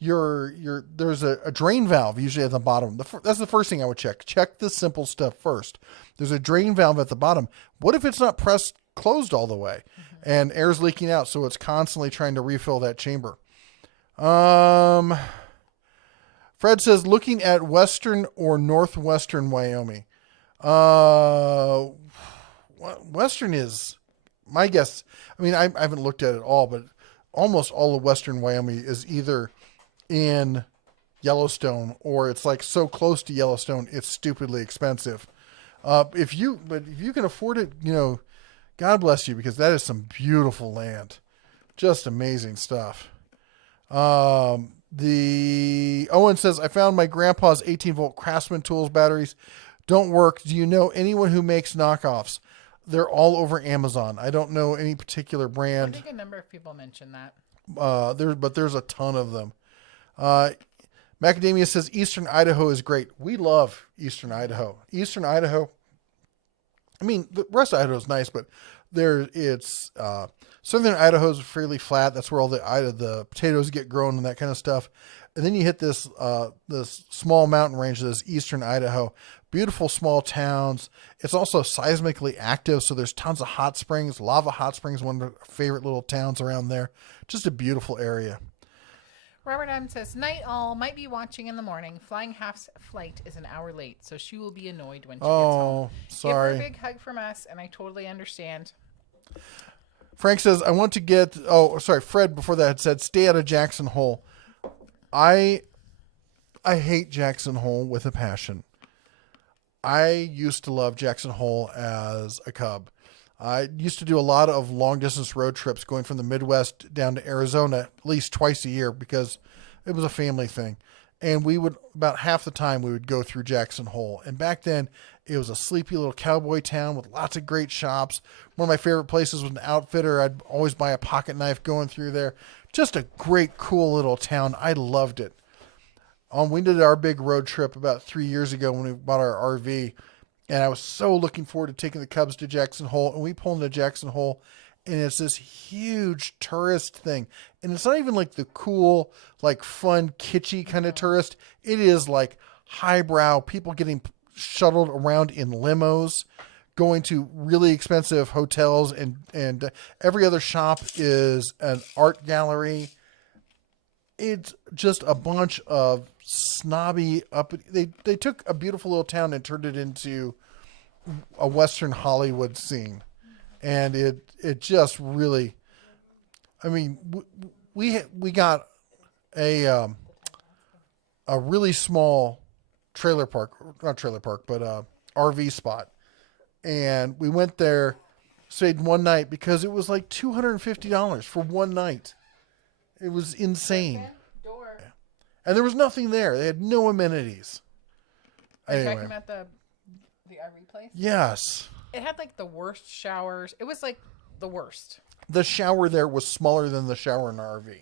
there's a drain valve usually at the bottom. That's the first thing I would check. Check the simple stuff first. There's a drain valve at the bottom. What if it's not pressed closed all the way and air's leaking out, so it's constantly trying to refill that chamber? Fred says, looking at western or northwestern Wyoming. Western is my guess. I mean, I haven't looked at it all, but almost all of western Wyoming is either in Yellowstone or it's like so close to Yellowstone it's stupidly expensive. If you can afford it, God bless you, because that is some beautiful land. Just amazing stuff. The Owen says, I found my grandpa's 18-volt Craftsman tools batteries don't work. Do you know anyone who makes knockoffs? They're all over Amazon. I don't know any particular brand. I think a number of people mentioned that. There's a ton of them. Macadamia says Eastern Idaho is great. We love Eastern Idaho. Eastern Idaho. I mean, the rest of Idaho is nice, but Southern Idaho is fairly flat. That's where all the potatoes get grown and that kind of stuff. And then you hit this small mountain range that is Eastern Idaho. Beautiful small towns. It's also seismically active, so there's tons of hot springs. Lava Hot Springs, one of our favorite little towns around there. Just a beautiful area. Robert M says, night all, might be watching in the morning. Flying half flight is an hour late, so she will be annoyed when she gets home. Sorry. Give her a big hug from us, and I totally understand. Frank says, I want to get... Oh, sorry. Fred, before that, had said, stay out of Jackson Hole. I hate Jackson Hole with a passion. I used to love Jackson Hole as a cub. I used to do a lot of long-distance road trips going from the Midwest down to Arizona at least twice a year because it was a family thing. And we would, about half the time, we would go through Jackson Hole. And back then, it was a sleepy little cowboy town with lots of great shops. One of my favorite places was an outfitter. I'd always buy a pocket knife going through there. Just a great, cool little town. I loved it. We did our big road trip about 3 years ago when we bought our RV. And I was so looking forward to taking the Cubs to Jackson Hole. And we pulled into Jackson Hole, and it's this huge tourist thing. And it's not even like the cool, like fun, kitschy kind of tourist. It is like highbrow, people getting shuttled around in limos, going to really expensive hotels, and every other shop is an art gallery. It's just a bunch of snobby they took a beautiful little town and turned it into a Western Hollywood scene. And it just really, I mean, we got a really small trailer park, not trailer park, but RV spot. And we went there, stayed one night because it was like $250 for one night. It was insane. And there was nothing there. They had no amenities. Are you talking about the RV place? Yes. It had like the worst showers. It was like the worst. The shower there was smaller than the shower in our RV.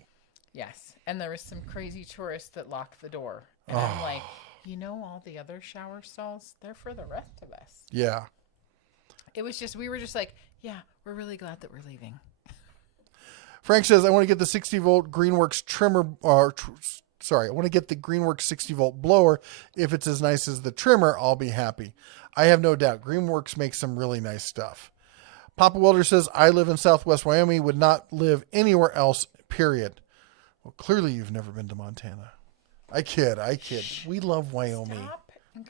Yes. And there was some crazy tourists that locked the door. And I'm like, all the other shower stalls, they're for the rest of us. Yeah. It was just, we were just like, yeah, we're really glad that we're leaving. Frank says, I want to get the 60-volt Greenworks trimmer, I want to get the Greenworks 60-volt blower. If it's as nice as the trimmer, I'll be happy. I have no doubt. Greenworks makes some really nice stuff. Papa Welder says, I live in Southwest Wyoming, would not live anywhere else, period. Well, clearly you've never been to Montana. I kid. We love Wyoming.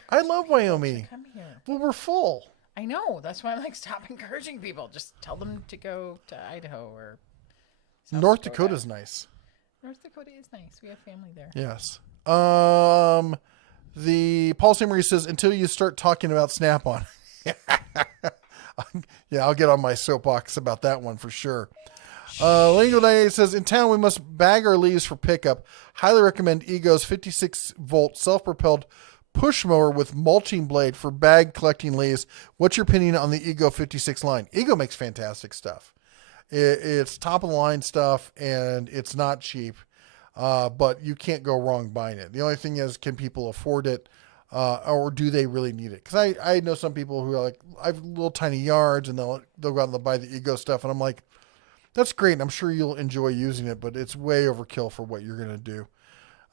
I love Wyoming. Come here. Well, we're full. I know. That's why I'm like, stop encouraging people. Just tell them to go to Idaho or North Dakota's nice. North Dakota is nice. We have family there. Yes. The Paul Samery says, until you start talking about Snap-on. Yeah, I'll get on my soapbox about that one for sure. Lingo 98 says, in town we must bag our leaves for pickup. Highly recommend Ego's 56-volt self-propelled push mower with mulching blade for bag collecting leaves. What's your opinion on the Ego 56 line? Ego makes fantastic stuff. It's top of the line stuff, and it's not cheap, but you can't go wrong buying it. The only thing is, can people afford it, or do they really need it? Because I know some people who are like, I have little tiny yards, and they'll go out and they'll buy the Ego stuff, and I'm like, that's great, and I'm sure you'll enjoy using it, but it's way overkill for what you're going to do.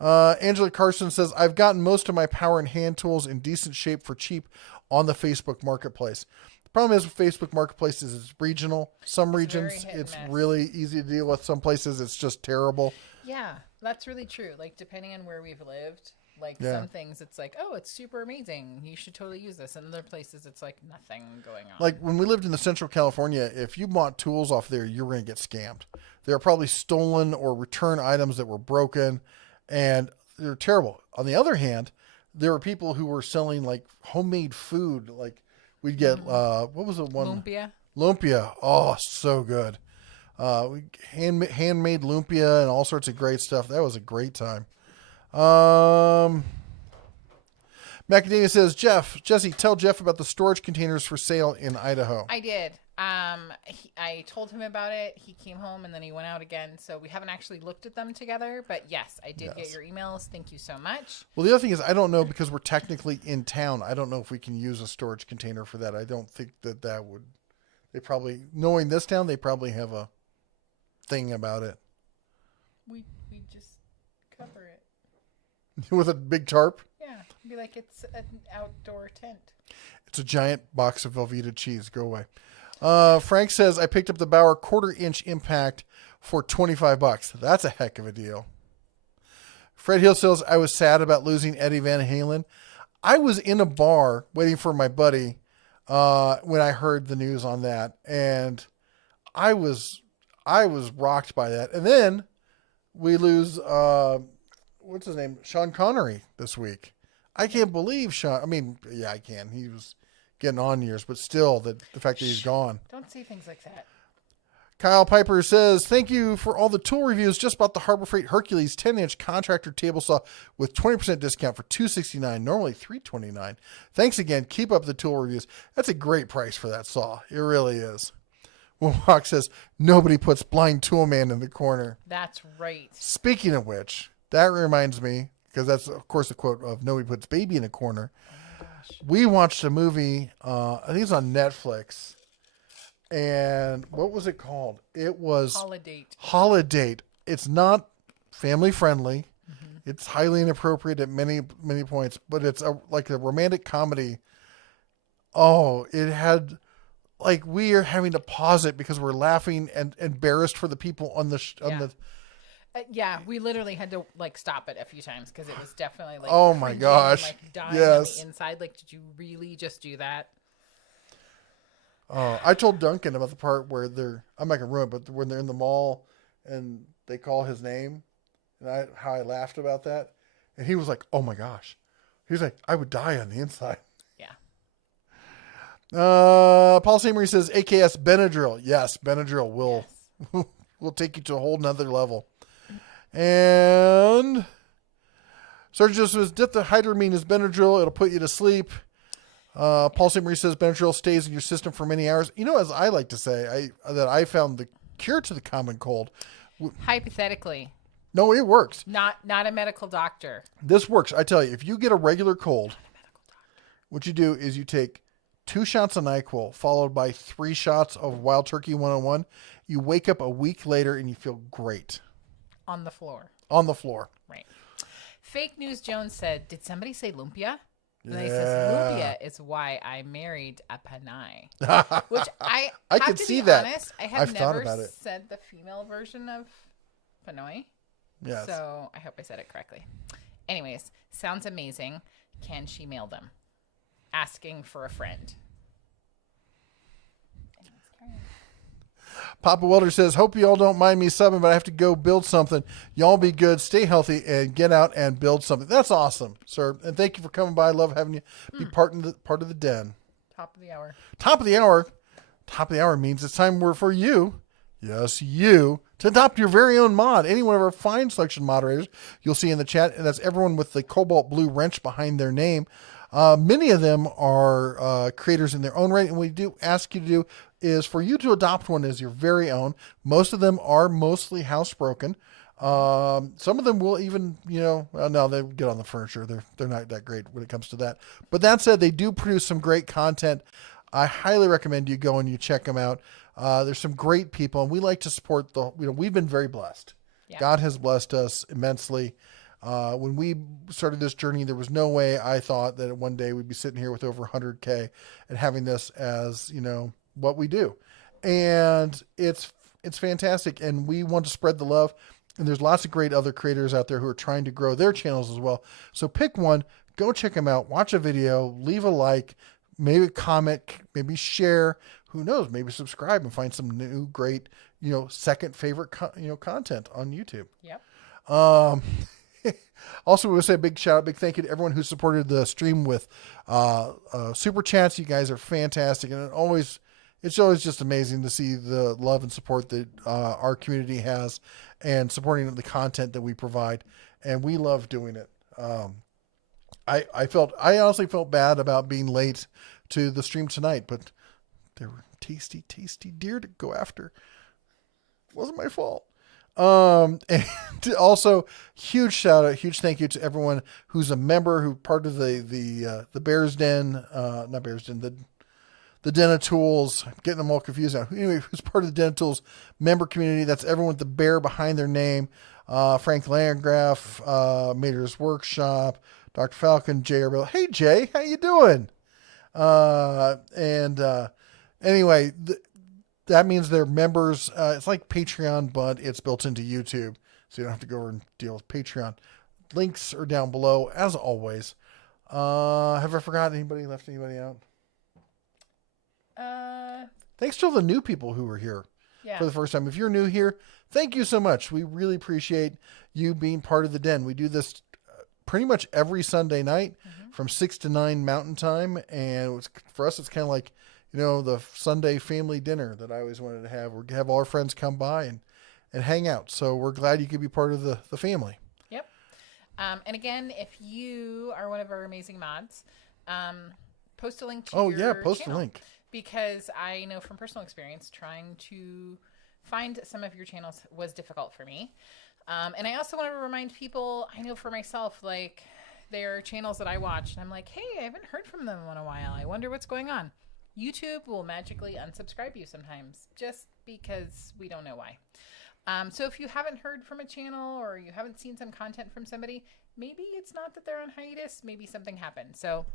Angela Carson says, I've gotten most of my power and hand tools in decent shape for cheap on the Facebook Marketplace. The problem is with Facebook Marketplace is it's regional. Some regions, it's really easy to deal with. Some places, it's just terrible. Yeah, that's really true. Like, depending on where we've lived, like some things, it's like, oh, it's super amazing. You should totally use this. And other places, it's like nothing going on. Like when we lived in the Central California, if you bought tools off there, you were going to get scammed. They were probably stolen or return items that were broken, and they're terrible. On the other hand, there were people who were selling like homemade food. Like we'd get, what was the one? Lumpia. Oh, so good. Handmade lumpia and all sorts of great stuff. That was a great time. Macadamia says, Jesse, tell Jeff about the storage containers for sale in Idaho. I did. I told him about it. He came home and then he went out again. So we haven't actually looked at them together, but yes, I did get your emails. Thank you so much. Well, the other thing is, I don't know, because we're technically in town. I don't know if we can use a storage container for that. I don't think that would, they probably, knowing this town, they probably have a thing about it. We just cover it. With a big tarp? Yeah. Be like, it's an outdoor tent. It's a giant box of Velveeta cheese. Go away. Frank says, I picked up the Bauer 1/4-inch impact for $25. That's a heck of a deal. Fred Hill says, I was sad about losing Eddie Van Halen. I was in a bar waiting for my buddy when I heard the news on that, and I was rocked by that. And then we lose what's his name? Sean Connery this week. I can't believe Sean. I mean, yeah, I can. He was getting on years, but still, the fact that he's gone. Don't say things like that. Kyle Piper says, thank you for all the tool reviews. Just bought the Harbor Freight Hercules 10-inch contractor table saw with 20% discount for $269, normally $329. Thanks again. Keep up the tool reviews. That's a great price for that saw. It really is. Wilcock says, nobody puts blind tool man in the corner. That's right. Speaking of which, that reminds me, because that's, of course, the quote of nobody puts baby in a corner. Oh my gosh. We watched a movie, I think it's on Netflix. And what was it called? It was Holiday. It's not family friendly. Mm-hmm. It's highly inappropriate at many points, but it's like a romantic comedy. Oh, it had, like, we are having to pause it because we're laughing and embarrassed for the people on the yeah, we literally had to like stop it a few times because it was definitely like, oh my gosh, and, like, dying on the inside. Like, did you really just do that? I told Duncan about the part where I'm not gonna ruin it, but when they're in the mall and they call his name, and how I laughed about that, and he was like, "Oh my gosh," he's like, "I would die on the inside." Yeah. Paul Samery says, "AKS Benadryl." Yes, Benadryl will take you to a whole nother level. And Sergeant Joseph says, diphenhydramine is Benadryl. It'll put you to sleep. Paul Samery says Benadryl stays in your system for many hours. You know, as I like to say, I found the cure to the common cold. Hypothetically. No, it works. Not a medical doctor. This works. I tell you, if you get a regular cold, what you do is you take 2 shots of NyQuil followed by 3 shots of Wild Turkey 101. You wake up a week later and you feel great. On the floor. Right. Fake News Jones said, did somebody say lumpia? And then he says, lumpia is why I married a Panay. Which I have to be honest, I have never said the female version of Panoy. Yes. So I hope I said it correctly. Anyways, sounds amazing. Can she mail them? Asking for a friend. Papa Welder says, hope you all don't mind me subbing, but I have to go build something. Y'all be good, stay healthy, and get out and build something. That's awesome, sir. And thank you for coming by. I love having you be part of the den. Top of the hour. Top of the hour. Top of the hour means it's time for you, yes, you, to adopt your very own mod. Any one of our fine selection moderators you'll see in the chat, and that's everyone with the cobalt blue wrench behind their name. Many of them are creators in their own right, and what we do ask you to do is for you to adopt one as your very own. Most of them are mostly housebroken. Some of them will even, no, they get on the furniture. They're not that great when it comes to that. But that said, they do produce some great content. I highly recommend you go and you check them out. There's some great people, and we like to support we've been very blessed. Yeah. God has blessed us immensely. When we started this journey, there was no way I thought that one day we'd be sitting here with over 100K and having this as, what we do. And it's fantastic. And we want to spread the love. And there's lots of great other creators out there who are trying to grow their channels as well. So pick one, go check them out, watch a video, leave a like, maybe comment, maybe share, who knows, maybe subscribe and find some new, great, second favorite, content on YouTube. Yep. Also, we want to say a big shout out, big thank you to everyone who supported the stream with super chats. You guys are fantastic, and it's always just amazing to see the love and support that our community has, and supporting the content that we provide, and we love doing it. I honestly felt bad about being late to the stream tonight, but there were tasty deer to go after. It wasn't my fault. And also huge shout out, huge thank you to everyone who's a member, who part of the Bears Den, not Bears Den, the Den of Tools, I'm getting them all confused now. Anyway, who's part of the Den of Tools member community. That's everyone with the bear behind their name. Frank Landgraf, Mater's Workshop, Dr. Falcon, Jay Bill. Hey Jay, how you doing? Anyway, that means they're members. It's like Patreon, but it's built into YouTube, so you don't have to go over and deal with Patreon. Links are down below, as always. Have I forgotten anybody? Left anybody out? Thanks to all the new people who are here for the first time. If you're new here, thank you so much. We really appreciate you being part of the Den. We do this pretty much every Sunday night from 6 to 9 Mountain Time, and for us, it's kind of like, the Sunday family dinner that I always wanted to have. We'd have all our friends come by and hang out. So we're glad you could be part of the family. Yep. And again, if you are one of our amazing mods, post a link to your post channel, a link. Because I know from personal experience, trying to find some of your channels was difficult for me. And I also want to remind people, I know for myself, like, there are channels that I watch and I'm like, hey, I haven't heard from them in a while. I wonder what's going on. YouTube will magically unsubscribe you sometimes just because we don't know why. So if you haven't heard from a channel or you haven't seen some content from somebody, maybe it's not that they're on hiatus, maybe something happened. So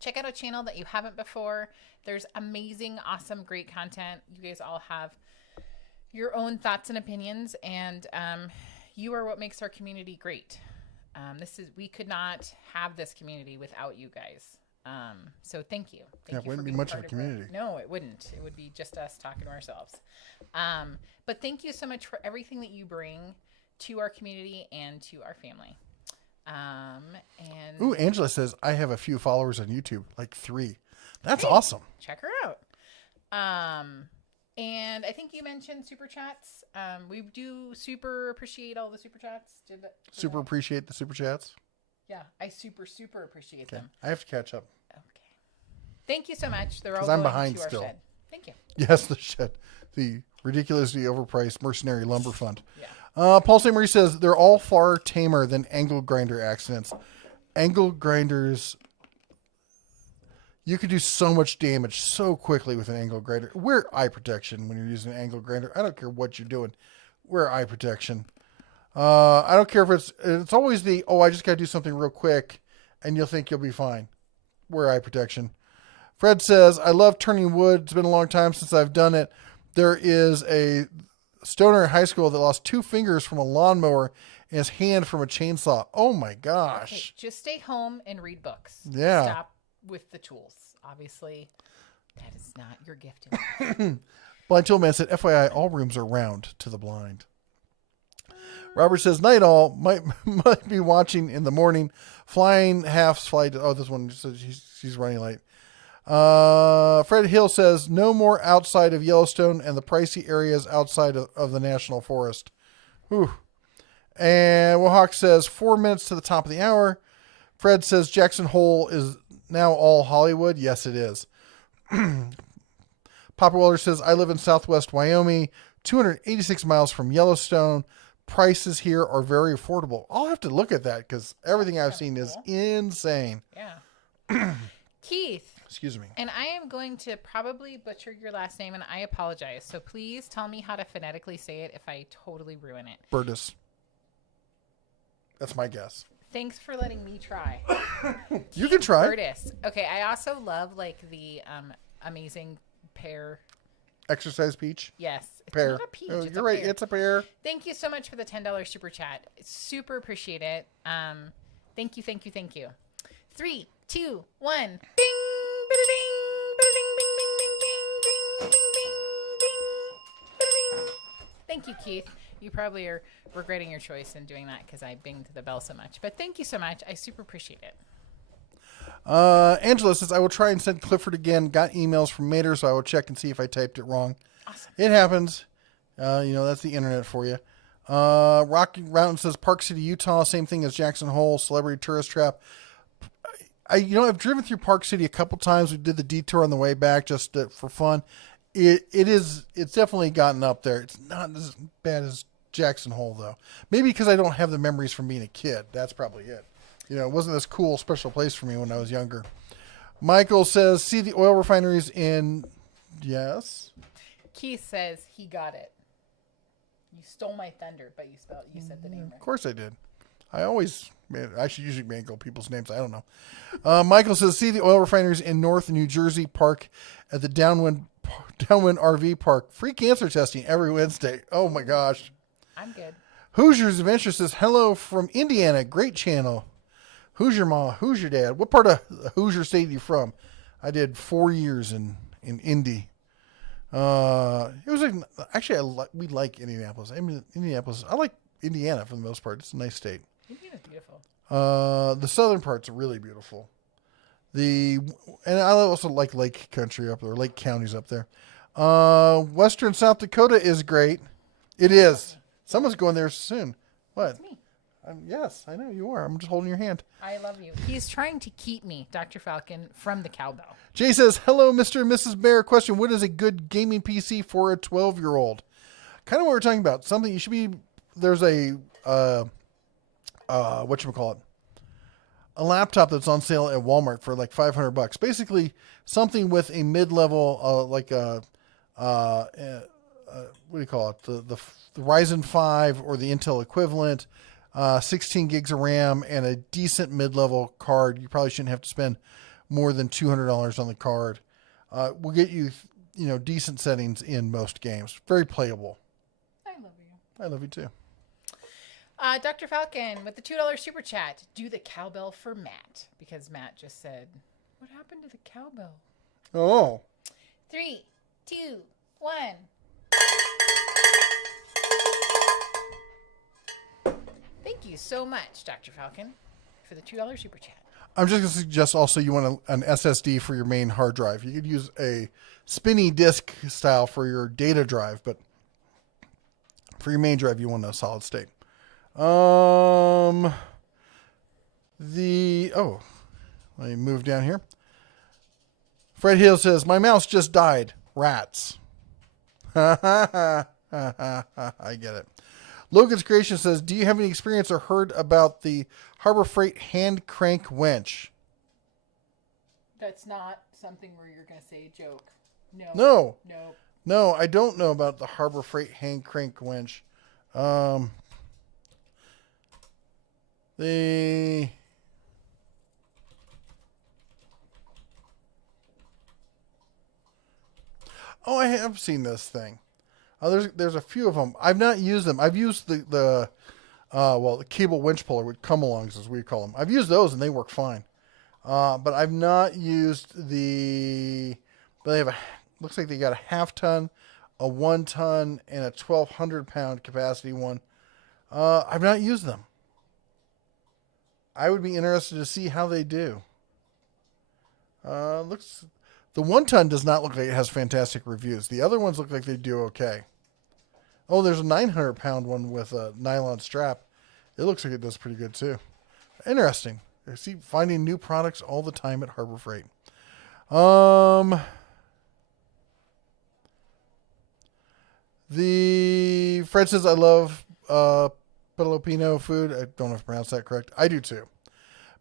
check out a channel that you haven't before. There's amazing, awesome, great content. You guys all have your own thoughts and opinions, and you are what makes our community great. We could not have this community without you guys. So thank you. It wouldn't be much of a community. No, it wouldn't. It would be just us talking to ourselves. But thank you so much for everything that you bring to our community and to our family. Ooh, Angela says, I have a few followers on YouTube, like 3. That's awesome. Check her out. And I think you mentioned super chats. We do super appreciate all the super chats. Appreciate the super chats. Yeah, I super appreciate them. I have to catch up. Okay. Thank you so much. They're all I'm going behind to our still. shed. Thank you. Yes, the shed. The ridiculously overpriced mercenary lumber fund. Yeah. Paul St. Marie says, they're all far tamer than angle grinder accidents. Angle grinders, you could do so much damage so quickly with an angle grinder. Wear eye protection when you're using an angle grinder. I don't care what you're doing. Wear eye protection. I don't care if it's always I just got to do something real quick and you'll think you'll be fine. Wear eye protection. Fred says, I love turning wood. It's been a long time since I've done it. There is a stoner in high school that lost 2 fingers from a lawnmower and his hand from a chainsaw. Oh my gosh. Okay, just stay home and read books. Yeah. Stop with the tools. Obviously, that is not your gift. Blind Toolman said, FYI, all rooms are round to the blind. Robert says, night all, might be watching in the morning. Flying half flight. Oh, this one says she's running late. Fred Hill says, no more outside of Yellowstone and the pricey areas outside of the National Forest. Whew. And Wahawk says, 4 minutes to the top of the hour. Fred says, Jackson Hole is now all Hollywood. Yes, it is. Papa Welder says, I live in Southwest Wyoming, 286 miles from Yellowstone. Prices here are very affordable. I'll have to look at that because everything I've seen is insane. Yeah. Keith. Excuse me. And I am going to probably butcher your last name, and I apologize. So please tell me how to phonetically say it if I totally ruin it. Burtis. That's my guess. Thanks for letting me try. You can try. Burtis. Okay, I also love like the amazing pear. Exercise peach. Yes. Pear. It's not a peach. Oh, It's you're a right. pear. It's a pear. Thank you so much for the $10 super chat. Super appreciate it. Thank you. 3, 2, 1. Ding! Ba-da-ding! Ba-da-ding! Bing! Bing! Bing! Bing! Bing! Bing! Bing! Ba-da-ding! Thank you, Keith. You probably are regretting your choice in doing that because I binged the bell so much. But thank you so much. I super appreciate it. Angela says, I will try and send Clifford again. Got emails from Mater, so I will check and see if I typed it wrong. Awesome. It happens. That's the internet for you. Rocky Mountain says, Park City, Utah, same thing as Jackson Hole, Celebrity Tourist Trap. I've driven through Park City a couple times. We did the detour on the way back just for fun. It's definitely gotten up there. It's not as bad as Jackson Hole, though. Maybe because I don't have the memories from being a kid. That's probably it. It wasn't this cool, special place for me when I was younger. Michael says, see the oil refineries in... Yes? Keith says he got it. You stole my thunder, but you said the name right. Of course I did. I should usually mangle people's names. I don't know. Michael says, see the oil refineries in North New Jersey Park at the Downwind RV Park. Free cancer testing every Wednesday. Oh, my gosh. I'm good. Hoosiers Adventure says, hello from Indiana. Great channel. Who's your mom? Who's your dad? What part of Hoosier State are you from? I did 4 years in Indy. It was we like Indianapolis. I like Indiana for the most part. It's a nice state. Indiana's beautiful. The southern parts are really beautiful. And I also like lake country up there, lake counties up there. Western South Dakota is great. It is. Someone's going there soon. What? It's me. Yes, I know you are. I'm just holding your hand. I love you. He's trying to keep me, Dr. Falcon, from the cowbell. Jay says, hello, Mr. and Mrs. Bear. Question, what is a good gaming PC for a 12-year-old? Kind of what we're talking about. Something you should be... There's a... whatchamacallit? A laptop that's on sale at Walmart for like $500. Basically, something with a mid-level, what do you call it? The Ryzen 5 or the Intel equivalent... 16 gigs of RAM and a decent mid-level card. You probably shouldn't have to spend more than $200 on the card. Will get you, decent settings in most games. Very playable. I love you. I love you too. Dr. Falcon with the $2 super chat. Do the cowbell for Matt because Matt just said, "What happened to the cowbell?" Oh. 3, 2, 1. Thank you so much, Dr. Falcon, for the $2 super chat. I'm just going to suggest also you want an SSD for your main hard drive. You could use a spinny disk style for your data drive, but for your main drive, you want a solid state. Let me move down here. Fred Hill says, my mouse just died. Rats. I get it. Logan's Creation says, do you have any experience or heard about the Harbor Freight hand crank winch? That's not something where you're going to say a joke. No, I don't know about the Harbor Freight hand crank winch. I have seen this thing. There's a few of them. I've not used them. I've used the cable winch puller with come-alongs, as we call them. I've used those and they work fine. But I've not used but they have looks like they got a half ton a 1 ton and a 1,200 pound capacity one. I've not used them. I would be interested to see how they do. Looks the 1 ton does not look like it has fantastic reviews. The other ones look like they do okay. Oh, there's a 900 pound one with a nylon strap. It looks like it does pretty good too. Interesting. I see finding new products all the time at Harbor Freight. The Fred says I love Filipino food. I don't know if I pronounced that correct. I do too.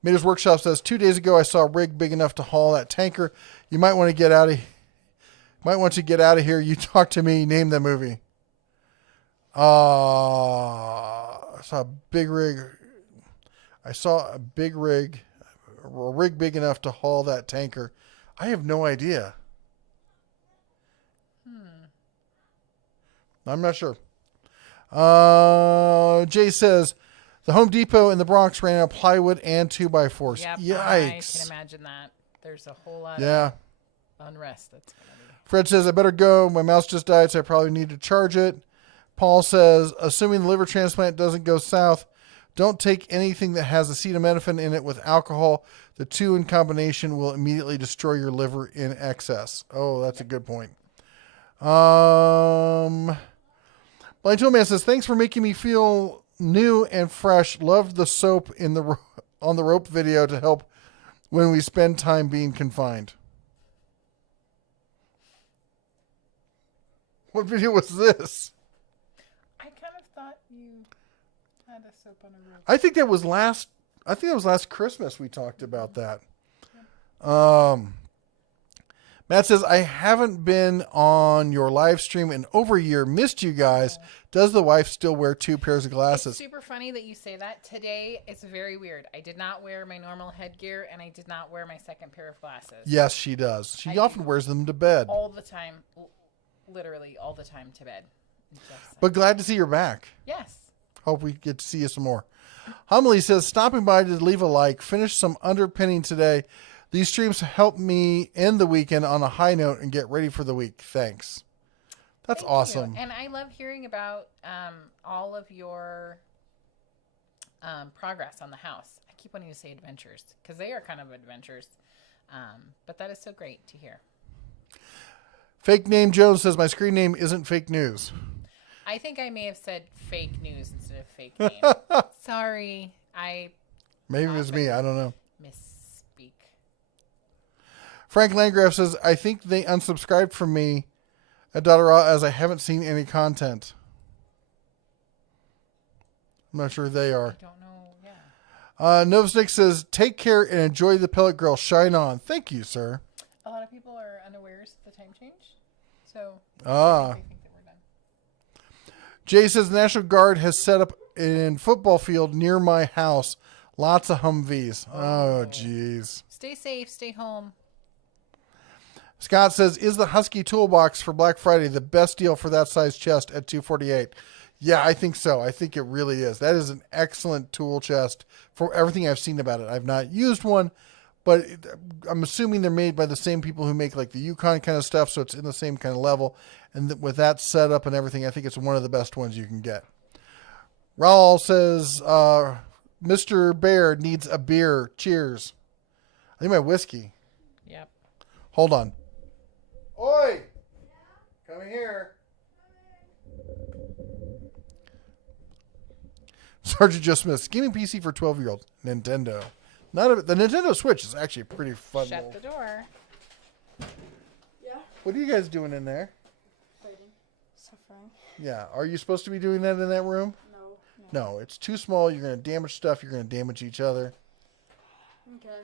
Mater's Workshop says 2 days ago I saw a rig big enough to haul that tanker. You might want to get out of here. You talk to me. Name the movie. I saw a big rig. I saw a rig big enough to haul that tanker. I have no idea. I'm not sure. Jay says the Home Depot in the Bronx ran out of plywood and 2x4s. Yep, Yikes. I can imagine that. There's a whole lot of unrest that's going to be. Fred says I better go. My mouse just died, so I probably need to charge it. Paul says, assuming the liver transplant doesn't go south, don't take anything that has acetaminophen in it with alcohol. The two in combination will immediately destroy your liver in excess. Oh, that's a good point. Blind Toolman says, thanks for making me feel new and fresh. Loved the soap in the on the rope video to help when we spend time being confined. What video was this? I kind of thought you had a soap on a rope. I think that was last Christmas we talked about that. Matt says, I haven't been on your live stream in over a year. Missed you guys. Does the wife still wear 2 pairs of glasses? It's super funny that you say that. Today, it's very weird. I did not wear my normal headgear, and I did not wear my second pair of glasses. Yes, she does. She often wears them to bed. All the time. Literally all the time to bed. But glad to see you're back. Yes. Hope we get to see you some more. Homily says, stopping by to leave a like, finish some underpinning today. These streams help me end the weekend on a high note and get ready for the week. Thanks. That's awesome. And I love hearing about all of your progress on the house. I keep wanting to say adventures because they are kind of adventures. But that is so great to hear. Fake Name Jones says, my screen name isn't fake news. I think I may have said fake news instead of fake name. Sorry. Maybe it was me. I don't know. Misspeak. Frank Landgraf says, I think they unsubscribed from me at Dotterall as I haven't seen any content. I'm not sure who they are. I don't know. Yeah. Novsnick says, take care and enjoy the Pellet Girl. Shine on. Thank you, sir. A lot of people are unawares of the time change. So I think that we're done. Jay says, the National Guard has set up in football field near my house. Lots of Humvees. Oh, jeez. Stay safe. Stay home. Scott says, is the Husky Toolbox for Black Friday the best deal for that size chest at $248? Yeah, I think so. I think it really is. That is an excellent tool chest for everything I've seen about it. I've not used one, but I'm assuming they're made by the same people who make like the Yukon kind of stuff, so it's in the same kind of level. And with that setup and everything, I think it's one of the best ones you can get. Raul says, Mr. Bear needs a beer. Cheers. I think my whiskey. Yep. Hold on. Oi! Come here. Sergeant just missed. Gaming PC for 12-year-old. Nintendo. The Nintendo Switch is actually a pretty fun. Shut the door. Yeah. What are you guys doing in there? Fighting. Suffering. Yeah. Are you supposed to be doing that in that room? No, it's too small. You're going to damage stuff. You're going to damage each other. Okay.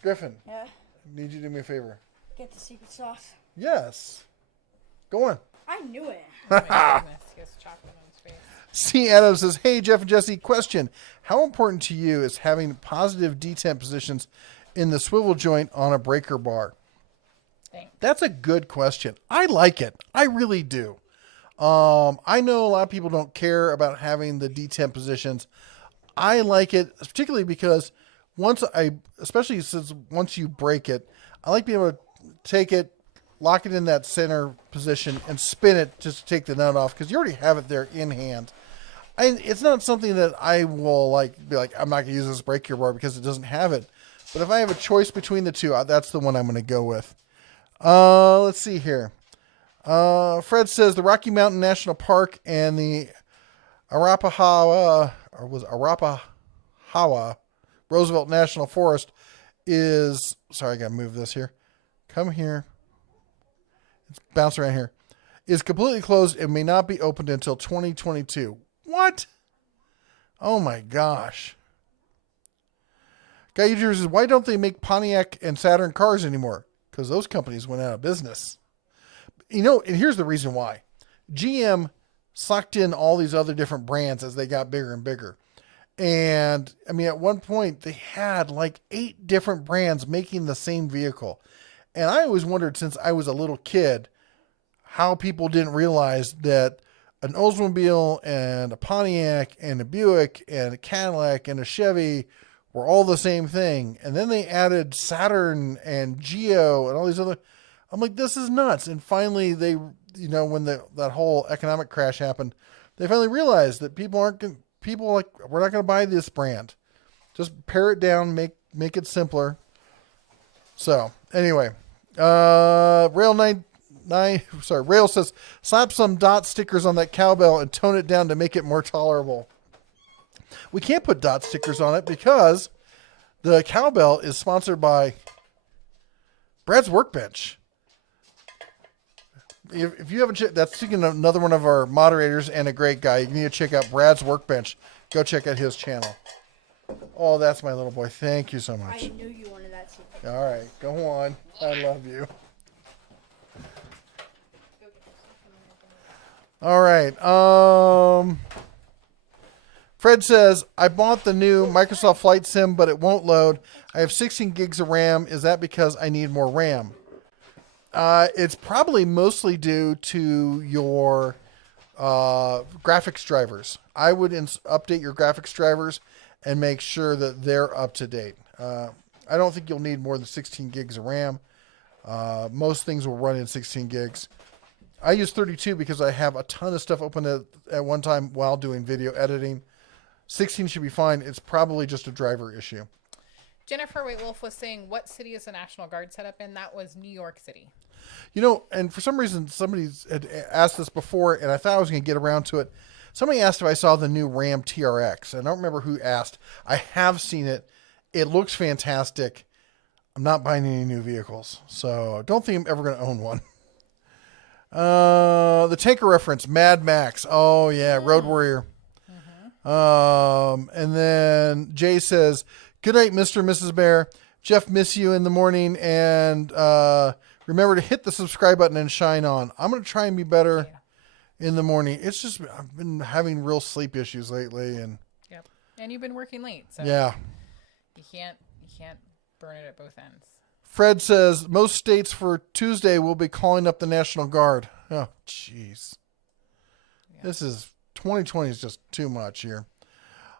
Griffin. Yeah. I need you to do me a favor. Get the secret sauce. Yes. Go on. I knew it. Oh my goodness. He has chocolate on his face. C. Adams says, hey, Jeff and Jesse, question. How important to you is having positive detent positions in the swivel joint on a breaker bar? Thanks. That's a good question. I like it. I really do. I know a lot of people don't care about having the detent positions. I like it, particularly because once you break it, I like being able to take it, lock it in that center position and spin it just to take the nut off because you already have it there in hand. It's not something that I will be like, I'm not going to use this brake gear bar because it doesn't have it. But if I have a choice between the two, that's the one I'm going to go with. Let's see here. Fred says the Rocky Mountain National Park and the Arapahawa Roosevelt National Forest is, sorry, I got to move this here. Come here. It's bounce around here. Is completely closed and may not be opened until 2022. What? Oh my gosh. Guy Eugene says, why don't they make Pontiac and Saturn cars anymore? Because those companies went out of business. You know, and here's the reason why. GM sucked in all these other different brands as they got bigger and bigger. And, I mean, at one point, they had like 8 different brands making the same vehicle. And I always wondered, since I was a little kid, how people didn't realize that an Oldsmobile and a Pontiac and a Buick and a Cadillac and a Chevy were all the same thing. And then they added Saturn and Geo and all these other... I'm like, this is nuts. And finally, they, you know, when that whole economic crash happened, they finally realized that we're not going to buy this brand. Just pare it down, make it simpler. So anyway, Rail says, slap some dot stickers on that cowbell and tone it down to make it more tolerable. We can't put dot stickers on it because the cowbell is sponsored by Brad's Workbench. If you haven't checked, that's speaking of another one of our moderators and a great guy. You need to check out Brad's Workbench. Go check out his channel. Oh, that's my little boy. Thank you so much. I knew you wanted that too. All right, go on. I love you. All right. Fred says, I bought the new Microsoft Flight Sim, but it won't load. I have 16 gigs of RAM. Is that because I need more RAM? It's probably mostly due to your graphics drivers. I would update your graphics drivers and make sure that they're up to date. I don't think you'll need more than 16 gigs of RAM. Most things will run in 16 gigs. I use 32 because I have a ton of stuff open at one time while doing video editing. 16 should be fine. It's probably just a driver issue. Jennifer White Wolf was saying, what city is the National Guard set up in? That was New York City. You know, and for some reason, somebody had asked this before, and I thought I was going to get around to it. Somebody asked if I saw the new Ram TRX. I don't remember who asked. I have seen it. It looks fantastic. I'm not buying any new vehicles, so I don't think I'm ever going to own one. The tanker reference, Mad Max. Oh, yeah, Road Warrior. And then Jay says, good night, Mr. and Mrs. Bear. Jeff, miss you in the morning, and remember to hit the subscribe button and shine on. I'm going to try and be better in the morning. It's just, I've been having real sleep issues lately. And yep. And you've been working late. So yeah. You can't burn it at both ends. Fred says, most states for Tuesday will be calling up the National Guard. Oh, jeez. Yeah. 2020 is just too much here.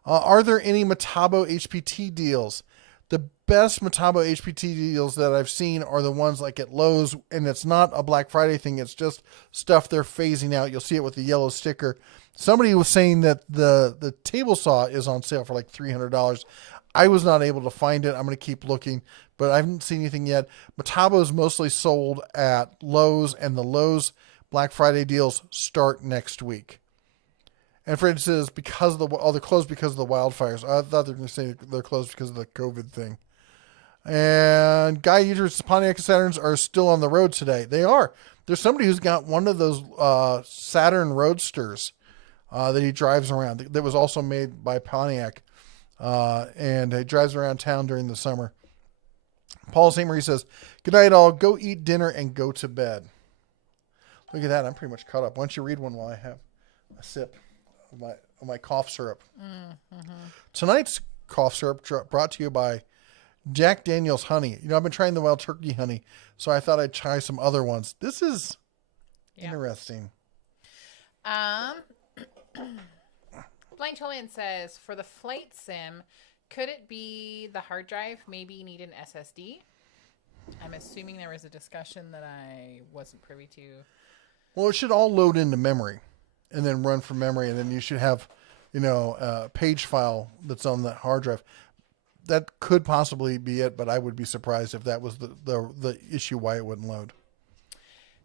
Are there any Metabo HPT deals? The best Metabo HPT deals that I've seen are the ones like at Lowe's, and it's not a Black Friday thing. It's just stuff they're phasing out. You'll see it with the yellow sticker. Somebody was saying that the table saw is on sale for like $300. I was not able to find it. I'm going to keep looking, but I haven't seen anything yet. Metabo is mostly sold at Lowe's, and the Lowe's Black Friday deals start next week. And Fred says, because of they're closed because of the wildfires. I thought they were going to say they're closed because of the COVID thing. And Guy Udr's Pontiac Saturns are still on the road today. They are. There's somebody who's got one of those Saturn Roadsters that he drives around. That was also made by Pontiac. And he drives around town during the summer. Paul St. Marie says, good night all. Go eat dinner and go to bed. Look at that. I'm pretty much caught up. Why don't you read one while I have a sip of my cough syrup. Tonight's cough syrup brought to you by Jack Daniel's Honey. You know, I've been trying the Wild Turkey Honey, so I thought I'd try some other ones. This is interesting. Blind Julian says, for the flight sim, could it be the hard drive? Maybe you need an SSD? I'm I'm assuming there was a discussion that I wasn't privy to. Well, it should all load into memory and then run from memory. And then you should have, a page file that's on the hard drive. That could possibly be it, but I would be surprised if that was the issue why it wouldn't load.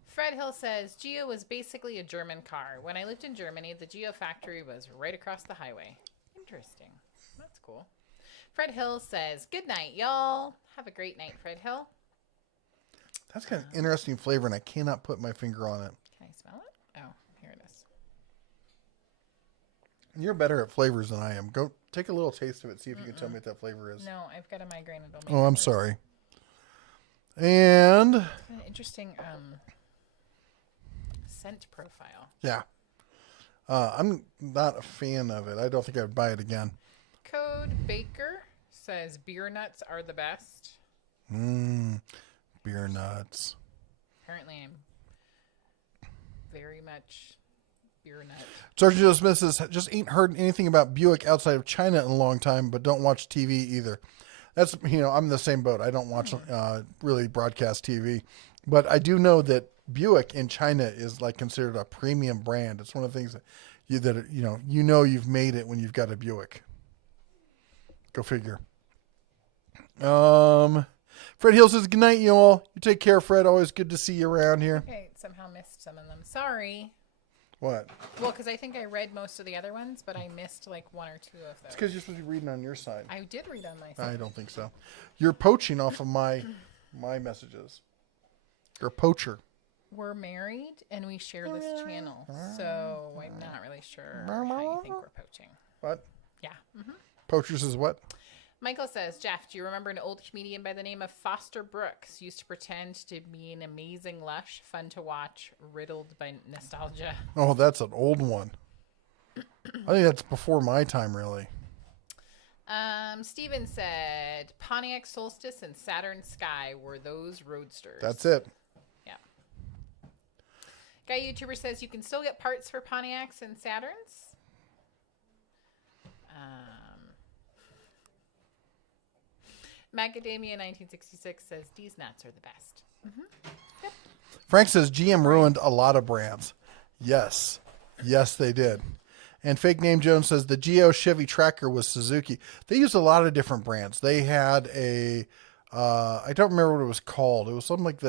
Fred Hill says, Geo was basically a German car. When I lived in Germany, the Geo factory was right across the highway. Interesting. That's cool. Fred Hill says, good night, y'all. Have a great night, Fred Hill. That's kind of interesting flavor, and I cannot put my finger on it. Can I smell it? Oh, here it is. You're better at flavors than I am. Go take a little taste of it. See if you can tell me what that flavor is. No, I've got a migraine. It'll make Oh, I'm sorry. And an interesting scent profile. yeah, I'm not a fan of it. I don't think I'd buy it again. Code Baker says beer nuts are the best. Beer nuts. Apparently, I'm very much beer nut. Sergeant Joe Smith says, just ain't heard anything about Buick outside of China in a long time, but don't watch TV either. That's, I'm in the same boat. I don't watch really broadcast TV, but I do know that Buick in China is like considered a premium brand. It's one of the things that you've made it when you've got a Buick. Go figure. Fred Hill says, good night, you all. You take care, Fred. Always good to see you around here. Okay, somehow missed some of them. Sorry. What? Well, because I think I read most of the other ones, but I missed like one or two of those. It's because you're supposed to be reading on your side. I did read on my side. I don't think so. You're poaching off of my messages. You're a poacher. We're married and we share this channel, so I'm not really sure how you think we're poaching. What? Yeah. Mm-hmm. Poachers is what? Michael says, Jeff, do you remember an old comedian by the name of Foster Brooks? Used to pretend to be an amazing lush, fun to watch, riddled by nostalgia. Oh, that's an old one. I think that's before my time, really. Steven said, Pontiac Solstice and Saturn Sky were those roadsters. That's it. Yeah. Guy YouTuber says, you can still get parts for Pontiacs and Saturns. Macadamia 1966 says, these nuts are the best. Mm-hmm. Yep. Frank says, GM ruined a lot of brands. Yes. Yes, they did. And Fake Name Jones says, the Geo Chevy Tracker was Suzuki. They used a lot of different brands. They had I don't remember what it was called. It was something like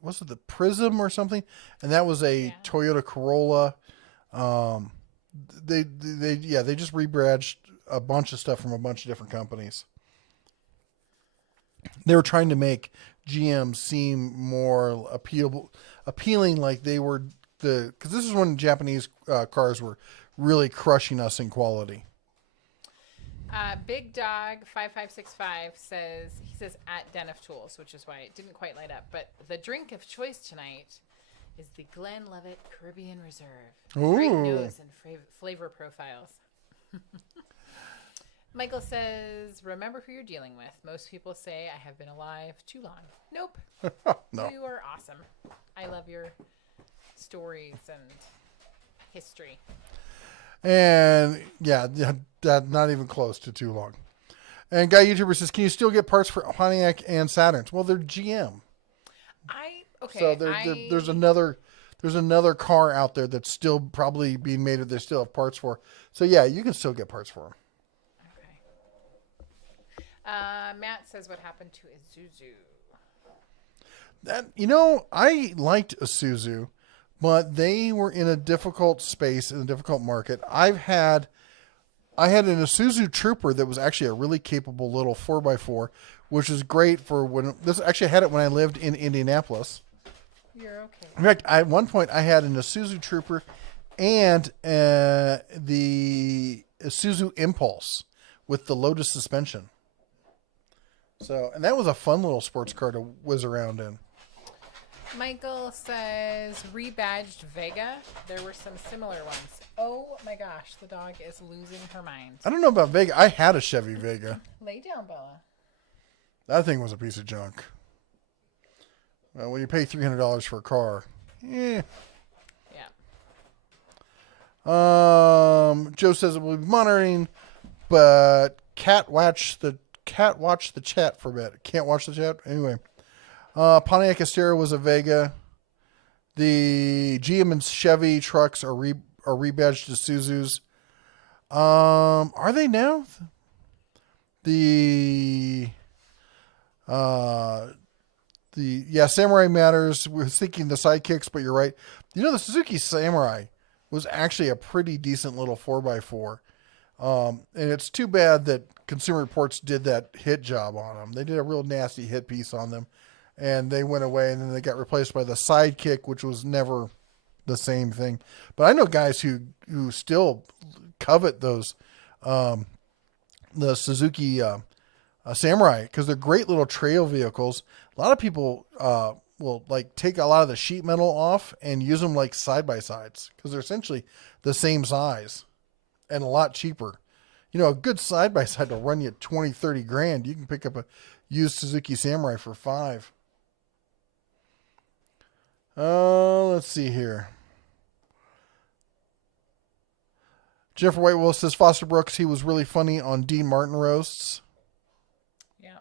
was it the Prism or something? And that was a Toyota Corolla. They just rebadged a bunch of stuff from a bunch of different companies. They were trying to make GM seem more appealing, like they were because this is when Japanese cars were really crushing us in quality. Big Dog 5565 says at Den of Tools, which is why it didn't quite light up. But the drink of choice tonight is the Glenlivet Caribbean Reserve. Ooh. Great nose and flavor profiles. Michael says, remember who you're dealing with. Most people say I have been alive too long. Nope. No. You are awesome. I love your stories and history. And yeah, that not even close to too long. And Guy YouTuber says, can you still get parts for Pontiac and Saturns? Well, they're GM. So there's another car out there that's still probably being made that they still have parts for. So yeah, you can still get parts for them. Matt says, what happened to Isuzu? I liked Isuzu, but they were in a difficult space, in a difficult market. I had an Isuzu Trooper that was actually a really capable little 4x4, which is great for I had it when I lived in Indianapolis. You're okay. In fact, at one point I had an Isuzu Trooper and the Isuzu Impulse with the Lotus suspension. So, and that was a fun little sports car to whiz around in. Michael says, rebadged Vega. There were some similar ones. Oh my gosh, the dog is losing her mind. I don't know about Vega. I had a Chevy Vega. Lay down, Bella. That thing was a piece of junk. When you pay $300 for a car, Yeah. Joe says it will be monitoring, but watch the chat for a bit. Can't watch the chat anyway. Pontiac Astera was a Vega. The GM and Chevy trucks are rebadged to Isuzus. Are they now? Samurai matters. We're thinking the sidekicks, but you're right. You know, the Suzuki Samurai was actually a pretty decent little 4x4. And it's too bad that Consumer Reports did that hit job on them. They did a real nasty hit piece on them, and they went away, and then they got replaced by the Sidekick, which was never the same thing. But I know guys who still covet those, the Suzuki Samurai, because they're great little trail vehicles. A lot of people will like take a lot of the sheet metal off and use them like side-by-sides, because they're essentially the same size and a lot cheaper. You know, a good side-by-side will run you 20, 30 grand. You can pick up a used Suzuki Samurai for $5. Let's see here. Jennifer Whitewell says Foster Brooks, he was really funny on Dean Martin roasts. Yeah.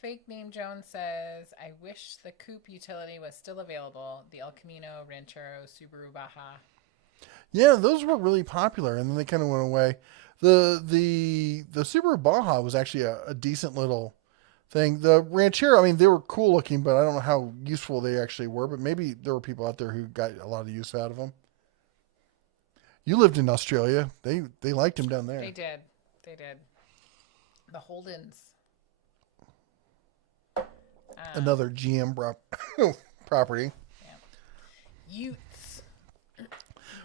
Fake Name Jones says, I wish the coupe utility was still available. The El Camino, Ranchero, Subaru Baja. Yeah, those were really popular, and then they kind of went away. The Subaru Baja was actually a decent little thing. The Ranchero, I mean, they were cool looking, but I don't know how useful they actually were, but maybe there were people out there who got a lot of use out of them. You lived in Australia. They liked them down there. They did. The Holdens. Another GM property. Yeah. Utes.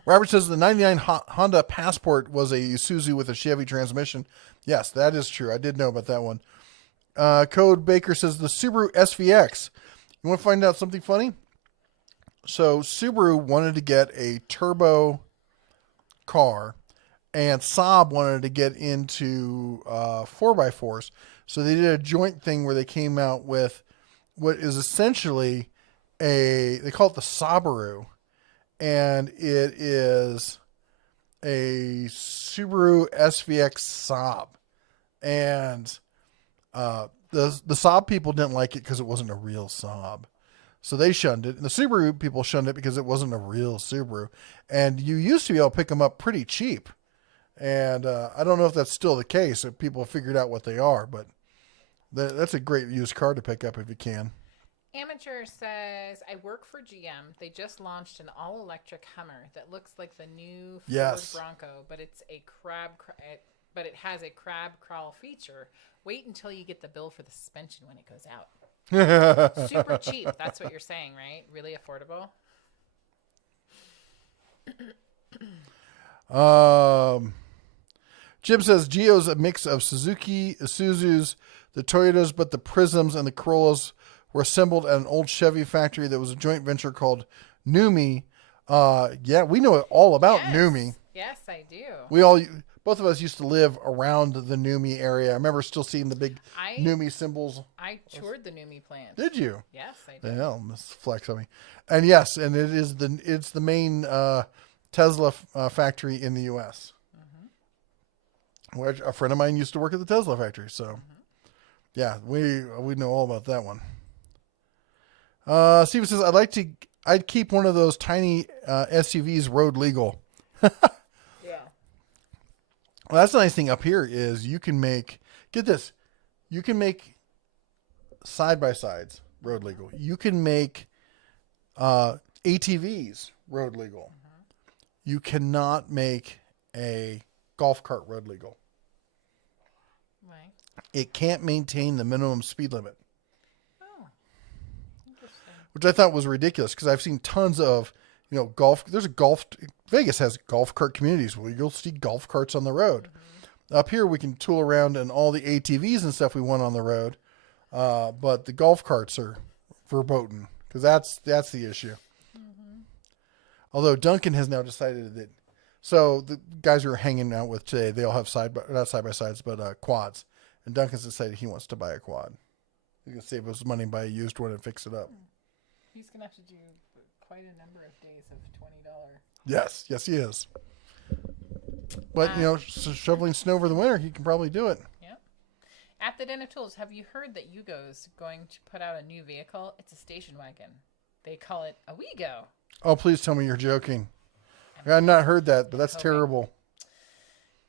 Robert says the 99 Honda Passport was a Isuzu with a Chevy transmission. Yes, that is true. I did know about that one. Code Baker says the Subaru SVX. You want to find out something funny? So Subaru wanted to get a turbo car, and Saab wanted to get into 4x4s. So they did a joint thing where they came out with what is essentially they call it the Sabaru, and it is a Subaru SVX Saab. And the Saab people didn't like it because it wasn't a real Saab. So they shunned it. And the Subaru people shunned it because it wasn't a real Subaru. And you used to be able to pick them up pretty cheap. And I don't know if that's still the case, if people have figured out what they are. But that's a great used car to pick up if you can. Amateur says, I work for GM. They just launched an all-electric Hummer that looks like the new Ford Bronco, but it has a crab crawl feature. Wait until you get the bill for the suspension when it goes out. Super cheap. That's what you're saying, right? Really affordable. Jim says Geo's a mix of Suzuki, Isuzus, the Toyotas, but the Prisms and the Corollas were assembled at an old Chevy factory that was a joint venture called Numi. Yeah, we know all about Numi. Yes, I do. Both of us used to live around the Numi area. I remember still seeing the big Numi symbols. I toured the Numi plant. Did you? Yes, I did. Yeah, this flex on me. And yes, and it's the main Tesla factory in the U.S. Mm-hmm. Which a friend of mine used to work at the Tesla factory. So, yeah, we know all about that one. Steven says, I'd keep one of those tiny SUVs road legal. Well, that's the nice thing up here is you can make side-by-sides road legal. You can make ATVs road legal. Mm-hmm. You cannot make a golf cart road legal. Right. It can't maintain the minimum speed limit. Oh, interesting. Which I thought was ridiculous because I've seen tons of, golf. Vegas has golf cart communities where you'll see golf carts on the road. Mm-hmm. Up here, we can tool around in all the ATVs and stuff we want on the road. But the golf carts are verboten because that's the issue. Mm-hmm. Although Duncan has now decided that, so the guys we were hanging out with today, they all have not side-by-sides, but quads. And Duncan's decided he wants to buy a quad. He's going to save us money and buy a used one and fix it up. He's going to have to do quite a number of days of $20. Yes, he is. But, shoveling snow over the winter, he can probably do it. Yep. At the Den of Tools, have you heard that Yugo's going to put out a new vehicle? It's a station wagon. They call it a Wego. Oh, please tell me you're joking. I've not heard that, but that's terrible.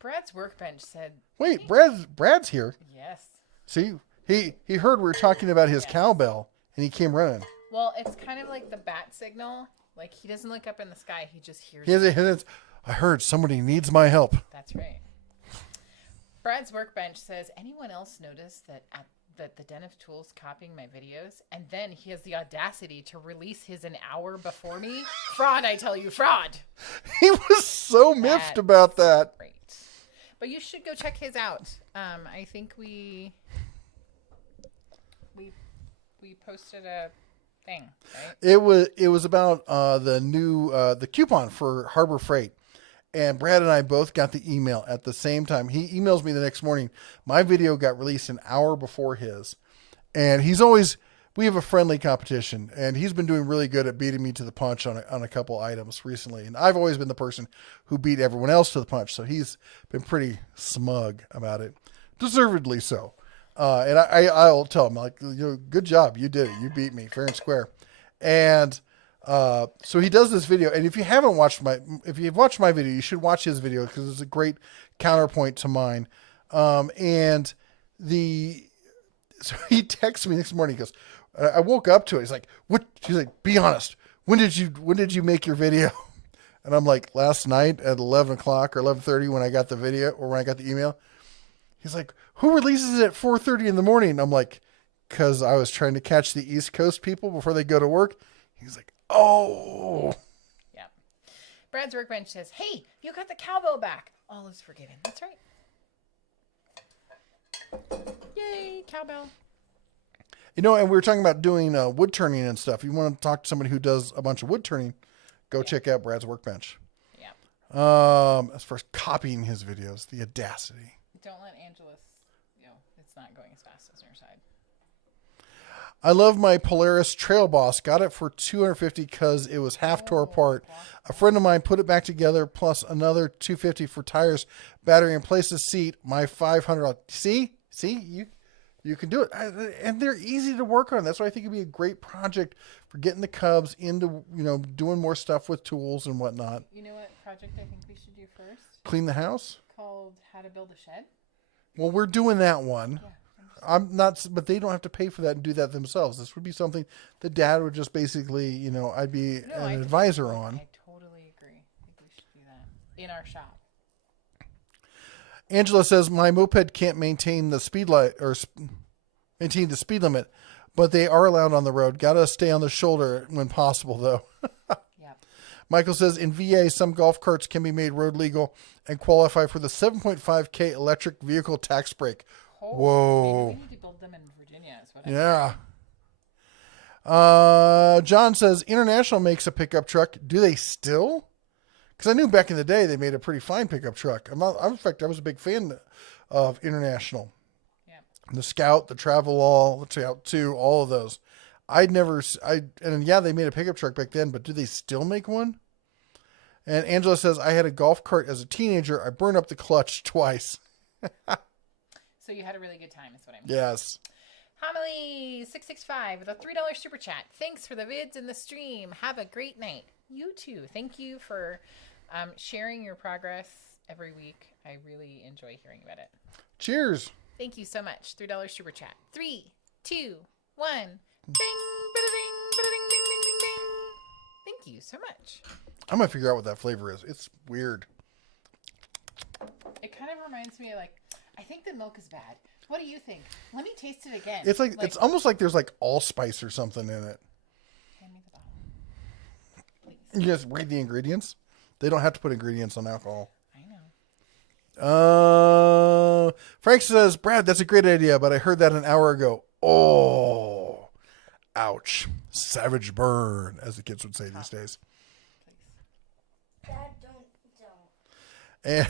Brad's Workbench said... Wait, Brad's here. Yes. See, he heard we were talking about his cowbell, and he came running. Well, it's kind of like the bat signal. Like, he doesn't look up in the sky. He just hears it. I heard somebody needs my help. That's right. Brad's Workbench says, anyone else notice that the Den of Tools copying my videos? And then he has the audacity to release his an hour before me? Fraud, I tell you, fraud. He was so miffed about that. Great. But you should go check his out. I think we posted a thing, right? It was about the new the coupon for Harbor Freight. And Brad and I both got the email at the same time. He emails me the next morning. My video got released an hour before his. And we have a friendly competition. And he's been doing really good at beating me to the punch on a couple items recently. And I've always been the person who beat everyone else to the punch. So he's been pretty smug about it. Deservedly so. And I'll tell him, like, good job. You did it. You beat me fair and square. And... so he does this video, and if you've watched my video, you should watch his video because it's a great counterpoint to mine. So he texts me next morning. He goes, I woke up to it. He's like, what? She's like, be honest. When did you make your video? And I'm like, last night at 11 o'clock or 11:30 when I got the video or when I got the email. He's like, who releases it at 4:30 in the morning? I'm like, cause I was trying to catch the East Coast people before they go to work. He's like, oh. Yeah. Brad's Workbench says, hey, you got the cowbell back. All is forgiven. That's right. Yay, cowbell. And we were talking about doing wood turning and stuff. You want to talk to somebody who does a bunch of wood turning, go check out Brad's Workbench. Yeah. As far as copying his videos, the audacity. Don't let Angelus, it's not going as fast as your side. I love my Polaris Trail Boss. Got it for $250 because it was half tore apart. A friend of mine put it back together, plus another $250 for tires, battery, and place the seat. My $500. See, you can do it, and they're easy to work on. That's why I think it'd be a great project for getting the Cubs into doing more stuff with tools and whatnot. You know what project I think we should do first? Clean the house. Called How to Build a Shed. Well, we're doing that one. Yeah. I'm not, but they don't have to pay for that and do that themselves. This would be something the dad would just basically, I'd be an advisor on. I totally agree. I think we should do that in our shop. Angela says my moped can't maintain the speed limit, but they are allowed on the road. Got to stay on the shoulder when possible, though. Yep. Michael says in VA, some golf carts can be made road legal and qualify for the 7.5K electric vehicle tax break. Whoa. Maybe we need to build them in Virginia. Is what yeah. John says International makes a pickup truck. Do they still? Because I knew back in the day they made a pretty fine pickup truck. In fact, I was a big fan of International. Yeah. The Scout, the Travelall, the Scout 2, all of those. They made a pickup truck back then, but do they still make one? And Angela says, I had a golf cart as a teenager. I burned up the clutch twice. So you had a really good time, is what I mean. Yes. Homily 665 with a $3 super chat. Thanks for the vids and the stream. Have a great night. You too. Thank you for sharing your progress every week. I really enjoy hearing about it. Cheers. Thank you so much. $3 super chat. 3, 2, 1. Ding, ba-da-ding, ba-da-ding, ding, ding, ding, ding. Thank you so much. I'm going to figure out what that flavor is. It's weird. It kind of reminds me of I think the milk is bad. What do you think? Let me taste it again. It's it's almost like there's allspice or something in it. Hand me the bottle. Please. You just read the ingredients. They don't have to put ingredients on alcohol. I know. Frank says, Brad, that's a great idea, but I heard that an hour ago. Oh, ouch. Savage burn, as the kids would say these days. Dad, don't. And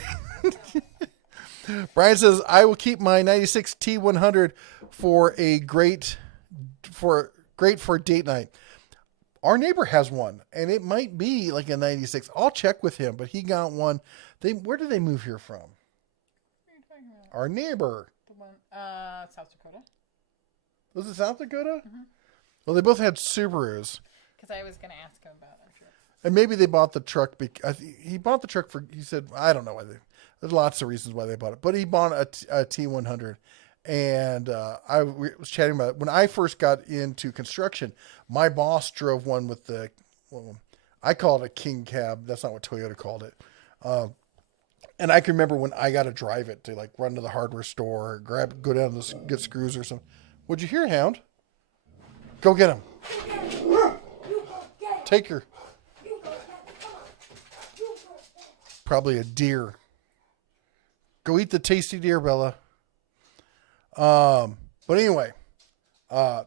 Brian says, I will keep my 96 T100 for date night. Our neighbor has one, and it might be like a 96. I'll check with him, but he got one. Where did they move here from? What are you talking about? Our neighbor. The one? South Dakota. Was it South Dakota? Mm-hmm. Well, they both had Subarus. Because I was going to ask him about them. Sure. And maybe they bought the truck. He bought the truck he said, I don't know why there's lots of reasons why they bought it. But he bought a T100. And I was chatting about it. When I first got into construction, my boss drove one with I call it a king cab. That's not what Toyota called it. And I can remember when I got to drive it to like run to the hardware store, go down to get screws or something. What'd you hear, Hound? Go get him. Take her. Probably a deer. Go eat the tasty deer, Bella. But anyway, I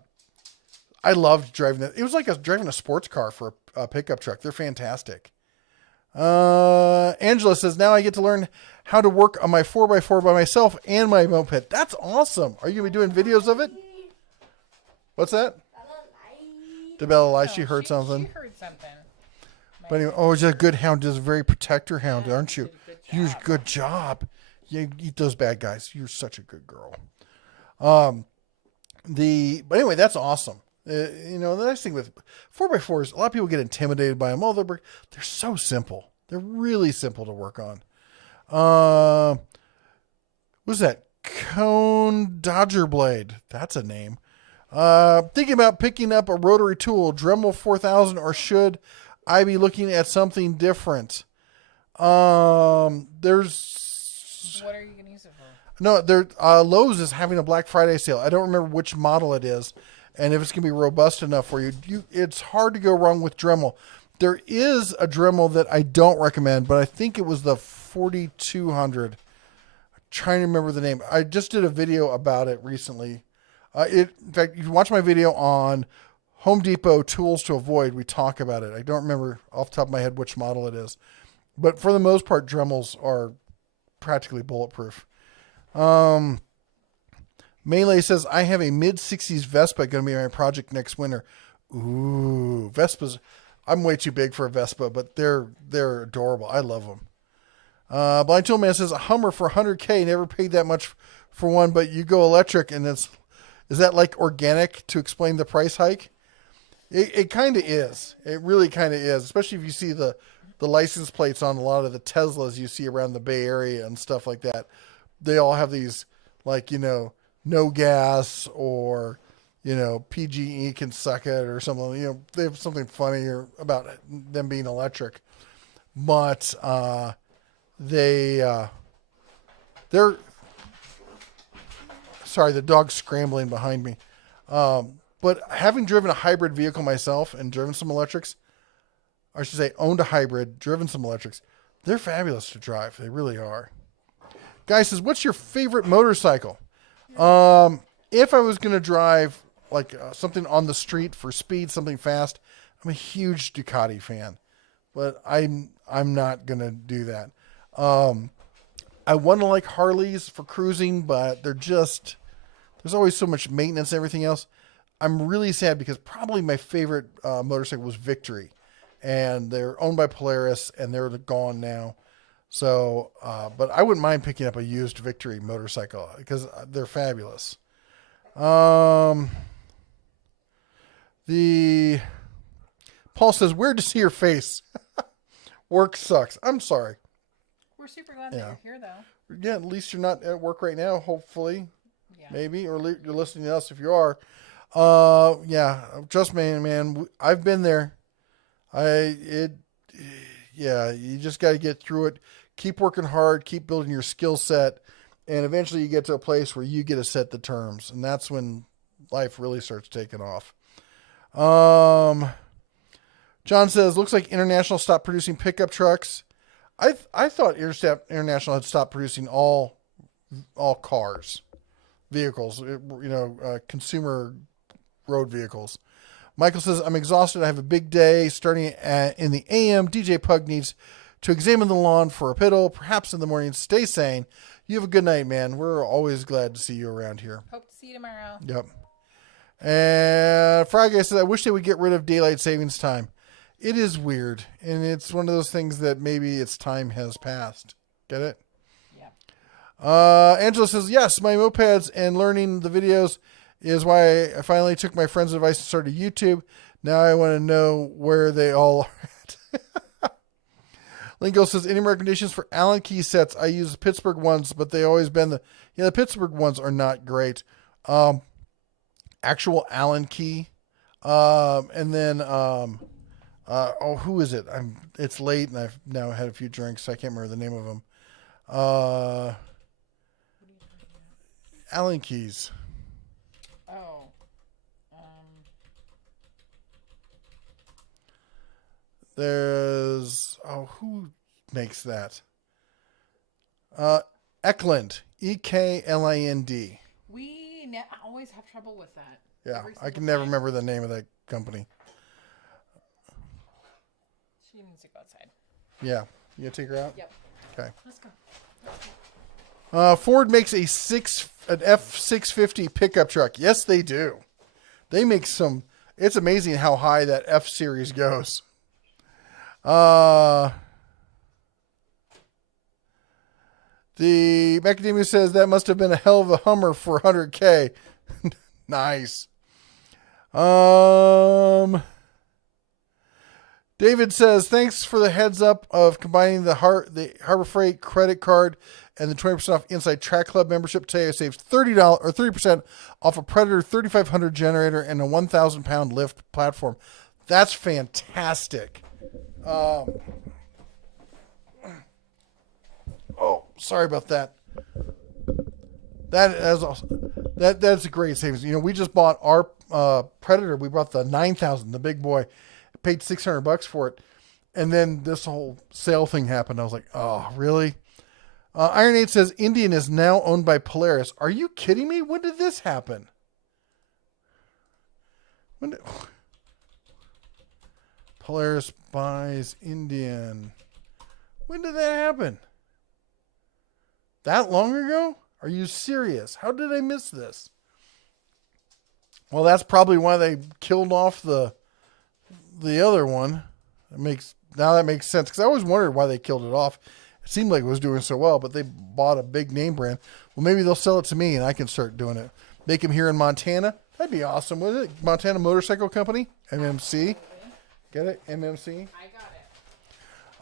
loved driving that. It was like driving a sports car for a pickup truck. They're fantastic. Angela says, now I get to learn how to work on my 4x4 by myself and my moped. That's awesome. Are you going to be doing videos of it? What's that? Did Bella lie? She heard something. She heard something. But anyway, is a good hound. Just a very protector hound, aren't you? Good job. You eat those bad guys. You're such a good girl. But anyway, that's awesome. The nice thing with 4x4s, a lot of people get intimidated by them. Oh, they're so simple. They're really simple to work on. What's that? Cone Dodger Blade. That's a name. Thinking about picking up a rotary tool, Dremel 4000, or should I be looking at something different? What are you going to use it for? No, Lowe's is having a Black Friday sale. I don't remember which model it is, and if it's going to be robust enough for you. It's hard to go wrong with Dremel. There is a Dremel that I don't recommend, but I think it was the 4200. I'm trying to remember the name. I just did a video about it recently. In fact, you can watch my video on Home Depot tools to avoid. We talk about it. I don't remember off the top of my head which model it is, but for the most part, Dremels are practically bulletproof. Melee says, I have a mid-60s Vespa going to be my project next winter. Ooh, Vespas. I'm way too big for a Vespa, but they're adorable. I love them. Blind Tool Man says, a Hummer for $100K. Never paid that much for one, but you go electric, and is that like organic to explain the price hike? It kind of is. It really kind of is, especially if you see the license plates on a lot of the Teslas you see around the Bay Area and stuff like that. They all have these, like, no gas, or, PG&E can suck it or something. They have something funny about them being electric. But they're... Sorry, the dog's scrambling behind me. But having driven a hybrid vehicle myself and driven some electrics, or I should say owned a hybrid, driven some electrics, they're fabulous to drive. They really are. Guy says, what's your favorite motorcycle? If I was going to drive like something on the street for speed, something fast, I'm a huge Ducati fan, but I'm not going to do that. I want to like Harleys for cruising, but there's always so much maintenance and everything else. I'm really sad because probably my favorite motorcycle was Victory, and they're owned by Polaris, and they're gone now. So, but I wouldn't mind picking up a used Victory motorcycle because they're fabulous. Paul says, weird to see your face. Work sucks. I'm sorry. We're super glad that you're here, though. Yeah, at least you're not at work right now, hopefully. Yeah. Maybe, or you're listening to us if you are. Yeah, trust me, man. I've been there. You just got to get through it. Keep working hard. Keep building your skill set. And eventually you get to a place where you get to set the terms. And that's when life really starts taking off. John says, looks like International stopped producing pickup trucks. I thought International had stopped producing all cars, vehicles, consumer road vehicles. Michael says, I'm exhausted. I have a big day starting in the AM. DJ Pug needs to examine the lawn for a piddle, perhaps in the morning. Stay sane. You have a good night, man. We're always glad to see you around here. Hope to see you tomorrow. Yep. And Friday says, I wish they would get rid of daylight savings time. It is weird, and it's one of those things that maybe its time has passed. Get it? Angela says, yes, my mopeds and learning the videos is why I finally took my friend's advice and started YouTube. Now I want to know where they all are at. Lingo says, any recommendations for Allen key sets? I use Pittsburgh ones, but they always been the Pittsburgh ones are not great. Actual Allen key. And then, who is it? It's late and I've now had a few drinks. So I can't remember the name of them. Allen keys. Oh. There's, who makes that? Eklund. Eklind. We always have trouble with that. Yeah, I can never remember the name of that company. She needs to go outside. Yeah. You gonna take her out? Yep. Okay. Let's go. Ford makes an F650 pickup truck. Yes, they do. They make some. It's amazing how high that F series goes. The Macadamia says that must have been a hell of a Hummer for 100K. Nice. David says, thanks for the heads up of combining the Harbor Freight credit card and the 20% off Inside Track Club membership. Today I saved $30 or 30% off a Predator 3500 generator and a 1,000 pound lift platform. That's fantastic. Sorry about that. That's a great savings. You know, we just bought our Predator. We bought the 9,000, the big boy. Paid $600 for it, and then this whole sale thing happened. I was like, oh, really? Iron 8 says Indian is now owned by Polaris. Are you kidding me? When did this happen? Polaris buys Indian. When did that happen? That long ago? Are you serious? How did I miss this? Well, that's probably why they killed off the other one. That makes sense, because I always wondered why they killed it off. It seemed like it was doing so well, but they bought a big name brand. Well, maybe they'll sell it to me and I can start doing it. Make them here in Montana. That'd be awesome, wouldn't it? Montana Motorcycle Company, MMC. Get it? MMC. I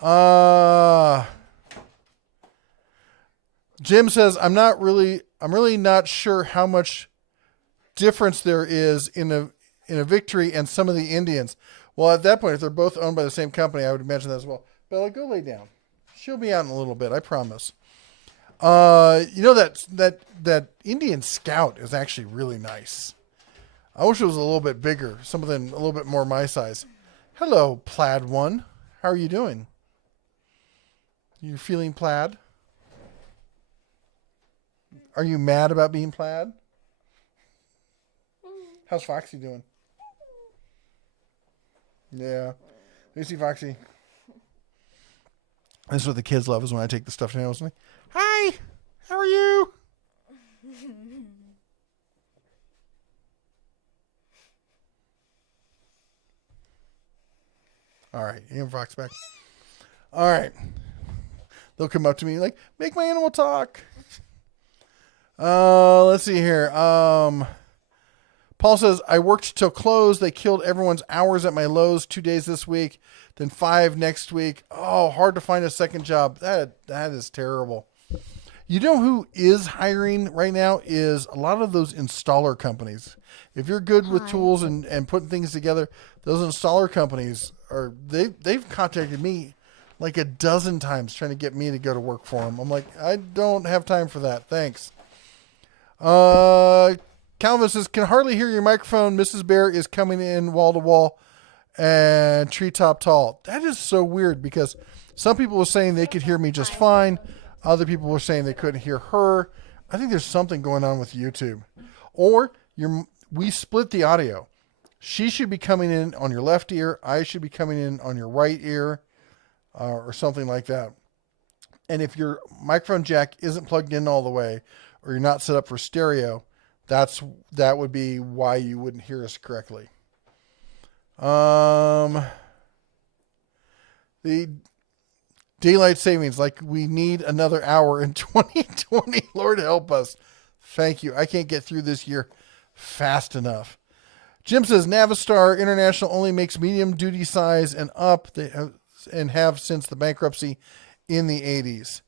got it. Jim says, I'm really not sure how much difference there is in a Victory and some of the Indians. Well, at that point, if they're both owned by the same company, I would imagine that as well. Bella, go lay down. She'll be out in a little bit, I promise. You know that Indian Scout is actually really nice. I wish it was a little bit bigger, something a little bit more my size. Hello, Plaid One. How are you doing? You feeling plaid? Are you mad about being plaid? How's Foxy doing? Yeah. You see Foxy? This is what the kids love, is when I take the stuffed animals and hi, how are you? All right, and Fox back. All right. They'll come up to me like, make my animal talk. Let's see here. Paul says, I worked till close. They killed everyone's hours at my Lowe's 2 days this week, then 5 next week. Oh, hard to find a second job. That is terrible. You know who is hiring right now is a lot of those installer companies. If you're good with tools and putting things together, those installer companies they've contacted me like a dozen times trying to get me to go to work for them. I'm like, I don't have time for that. Thanks. Calvin says, can hardly hear your microphone. Mrs. Bear is coming in wall to wall and treetop tall. That is so weird, because some people were saying they could hear me just fine. Other people were saying they couldn't hear her. I think there's something going on with YouTube. Or we split the audio. She should be coming in on your left ear. I should be coming in on your right ear, or something like that. And if your microphone jack isn't plugged in all the way, or you're not set up for stereo, that would be why you wouldn't hear us correctly. Daylight savings, like we need another hour in 2020. Lord help us. Thank you. I can't get through this year fast enough. Jim says Navistar International only makes medium duty size and up. They have since the bankruptcy in the 80s.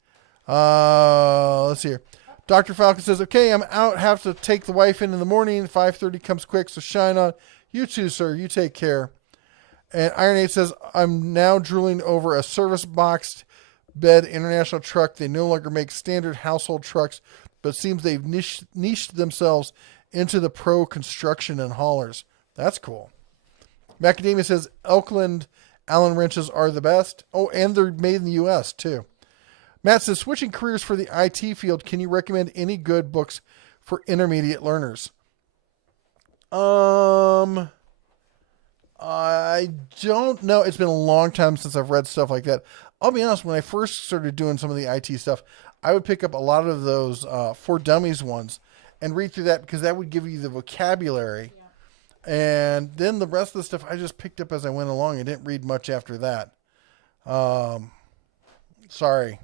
Let's see here. Dr. Falcon says, okay, I'm out. Have to take the wife in the morning. 5:30 comes quick, so shine on. You too, sir. You take care. And Iron 8 says, I'm now drooling over a service boxed bed international truck. They no longer make standard household trucks, but it seems they've niched themselves into the pro construction and haulers. That's cool. Macadamia says, Elkland Allen wrenches are the best. Oh, and they're made in the U.S. too. Matt says, switching careers for the IT field, can you recommend any good books for intermediate learners? I don't know. It's been a long time since I've read stuff like that. I'll be honest, when I first started doing some of the IT stuff, I would pick up a lot of those For Dummies ones and read through that because that would give you the vocabulary. Yeah. And then the rest of the stuff I just picked up as I went along. I didn't read much after that. Sorry.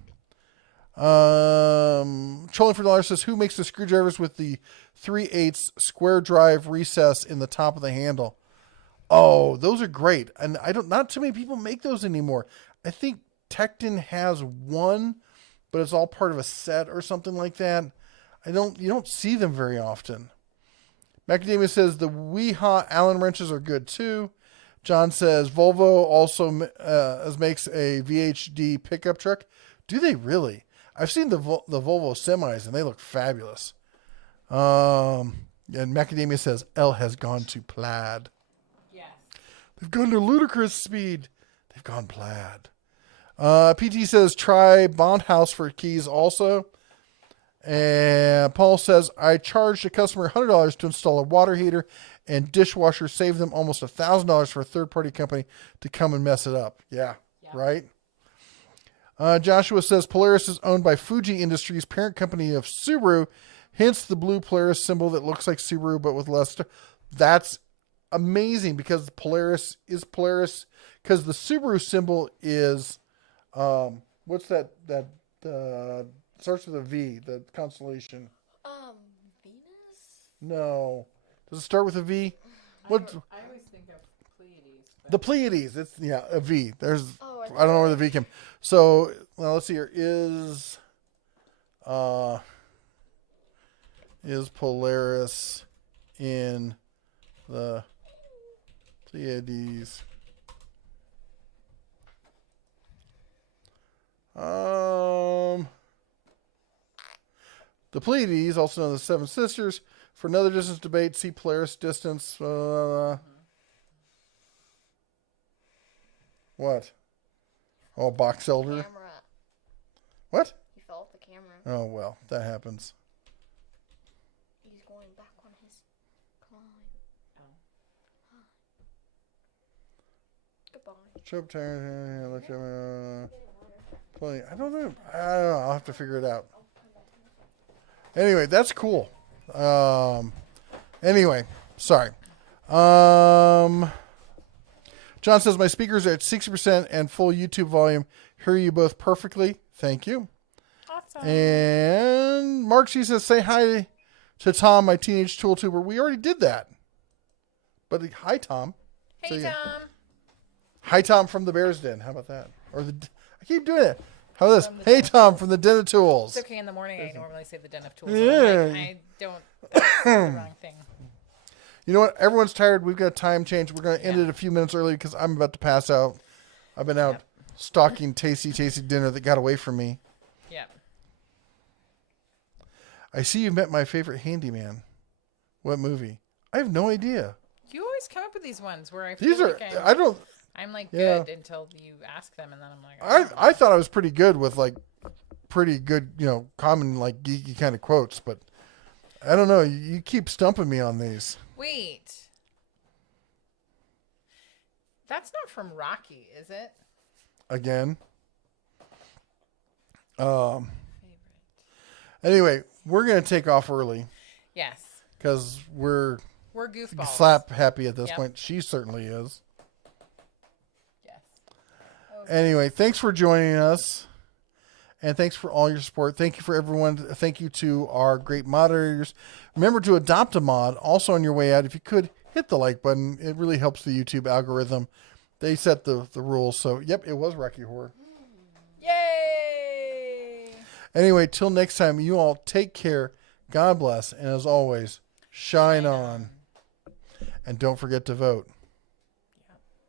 Trolling for $1 says, who makes the screwdrivers with the 3/8 square drive recess in the top of the handle? Oh, those are great. And not too many people make those anymore. I think Tecton has one, but it's all part of a set or something like that. You don't see them very often. Macadamia says the Weehaw Allen wrenches are good too. John says Volvo also makes a VHD pickup truck. Do they really? I've seen the Volvo semis and they look fabulous. And Macadamia says L has gone to plaid. Yes. They've gone to ludicrous speed. They've gone plaid. PT says try Bond House for keys also. And Paul says, I charged a customer $100 to install a water heater and dishwasher, saved them almost $1,000 for a third-party company to come and mess it up. Yeah. Right? Joshua says, Polaris is owned by Fuji Industries, parent company of Subaru, hence the blue Polaris symbol that looks like Subaru but with less. That's amazing because Polaris is Polaris, because the Subaru symbol is, what's that starts with a V, the constellation. Venus? No. Does it start with a V? I always think of Pleiades. The Pleiades. It's, a V. I don't know where the V came. So, let's see here. Is Polaris in the Pleiades? The Pleiades, also known as the Seven Sisters. For another distance debate, see Polaris distance. What? Oh, box elder. Camera. What? He fell off the camera. Oh, well, that happens. He's going back on his climb. Goodbye. Trip turn. I don't know. I'll have to figure it out. Anyway, that's cool. Anyway, sorry. John says, my speakers are at 60% and full YouTube volume. Hear you both perfectly. Thank you. Awesome. And Mark, she says, say hi to Tom, my teenage tool tuber. We already did that. But hi, Tom. Hey, Tom. Hi, Tom from the Bears Den. How about that? I keep doing it. How about this? Hey, Tom from the Den of Tools. It's okay. In the morning, I normally say the Den of Tools. Yeah. I don't. That's the wrong thing. You know what? Everyone's tired. We've got a time change. We're going to end it a few minutes early because I'm about to pass out. I've been out stalking tasty dinner that got away from me. Yeah. I see you met my favorite handyman. What movie? I have no idea. You always come up with these ones where I feel I'm like good until you ask them, and then I'm like, I thought I was pretty good with like pretty good, common like geeky kind of quotes, but I don't know. You keep stumping me on these. Wait, that's not from Rocky, is it? Again. Anyway, we're gonna take off early. Yes. Because we're goofballs. Slap happy at this point. She certainly is. Yes. Anyway, thanks for joining us. And thanks for all your support. Thank you for everyone. Thank you to our great moderators. Remember to adopt a mod. Also on your way out, if you could, hit the like button. It really helps the YouTube algorithm. They set the rules. So, yep, it was Rocky Horror. Yay! Anyway, till next time, you all take care. God bless. And as always, shine on. And don't forget to vote.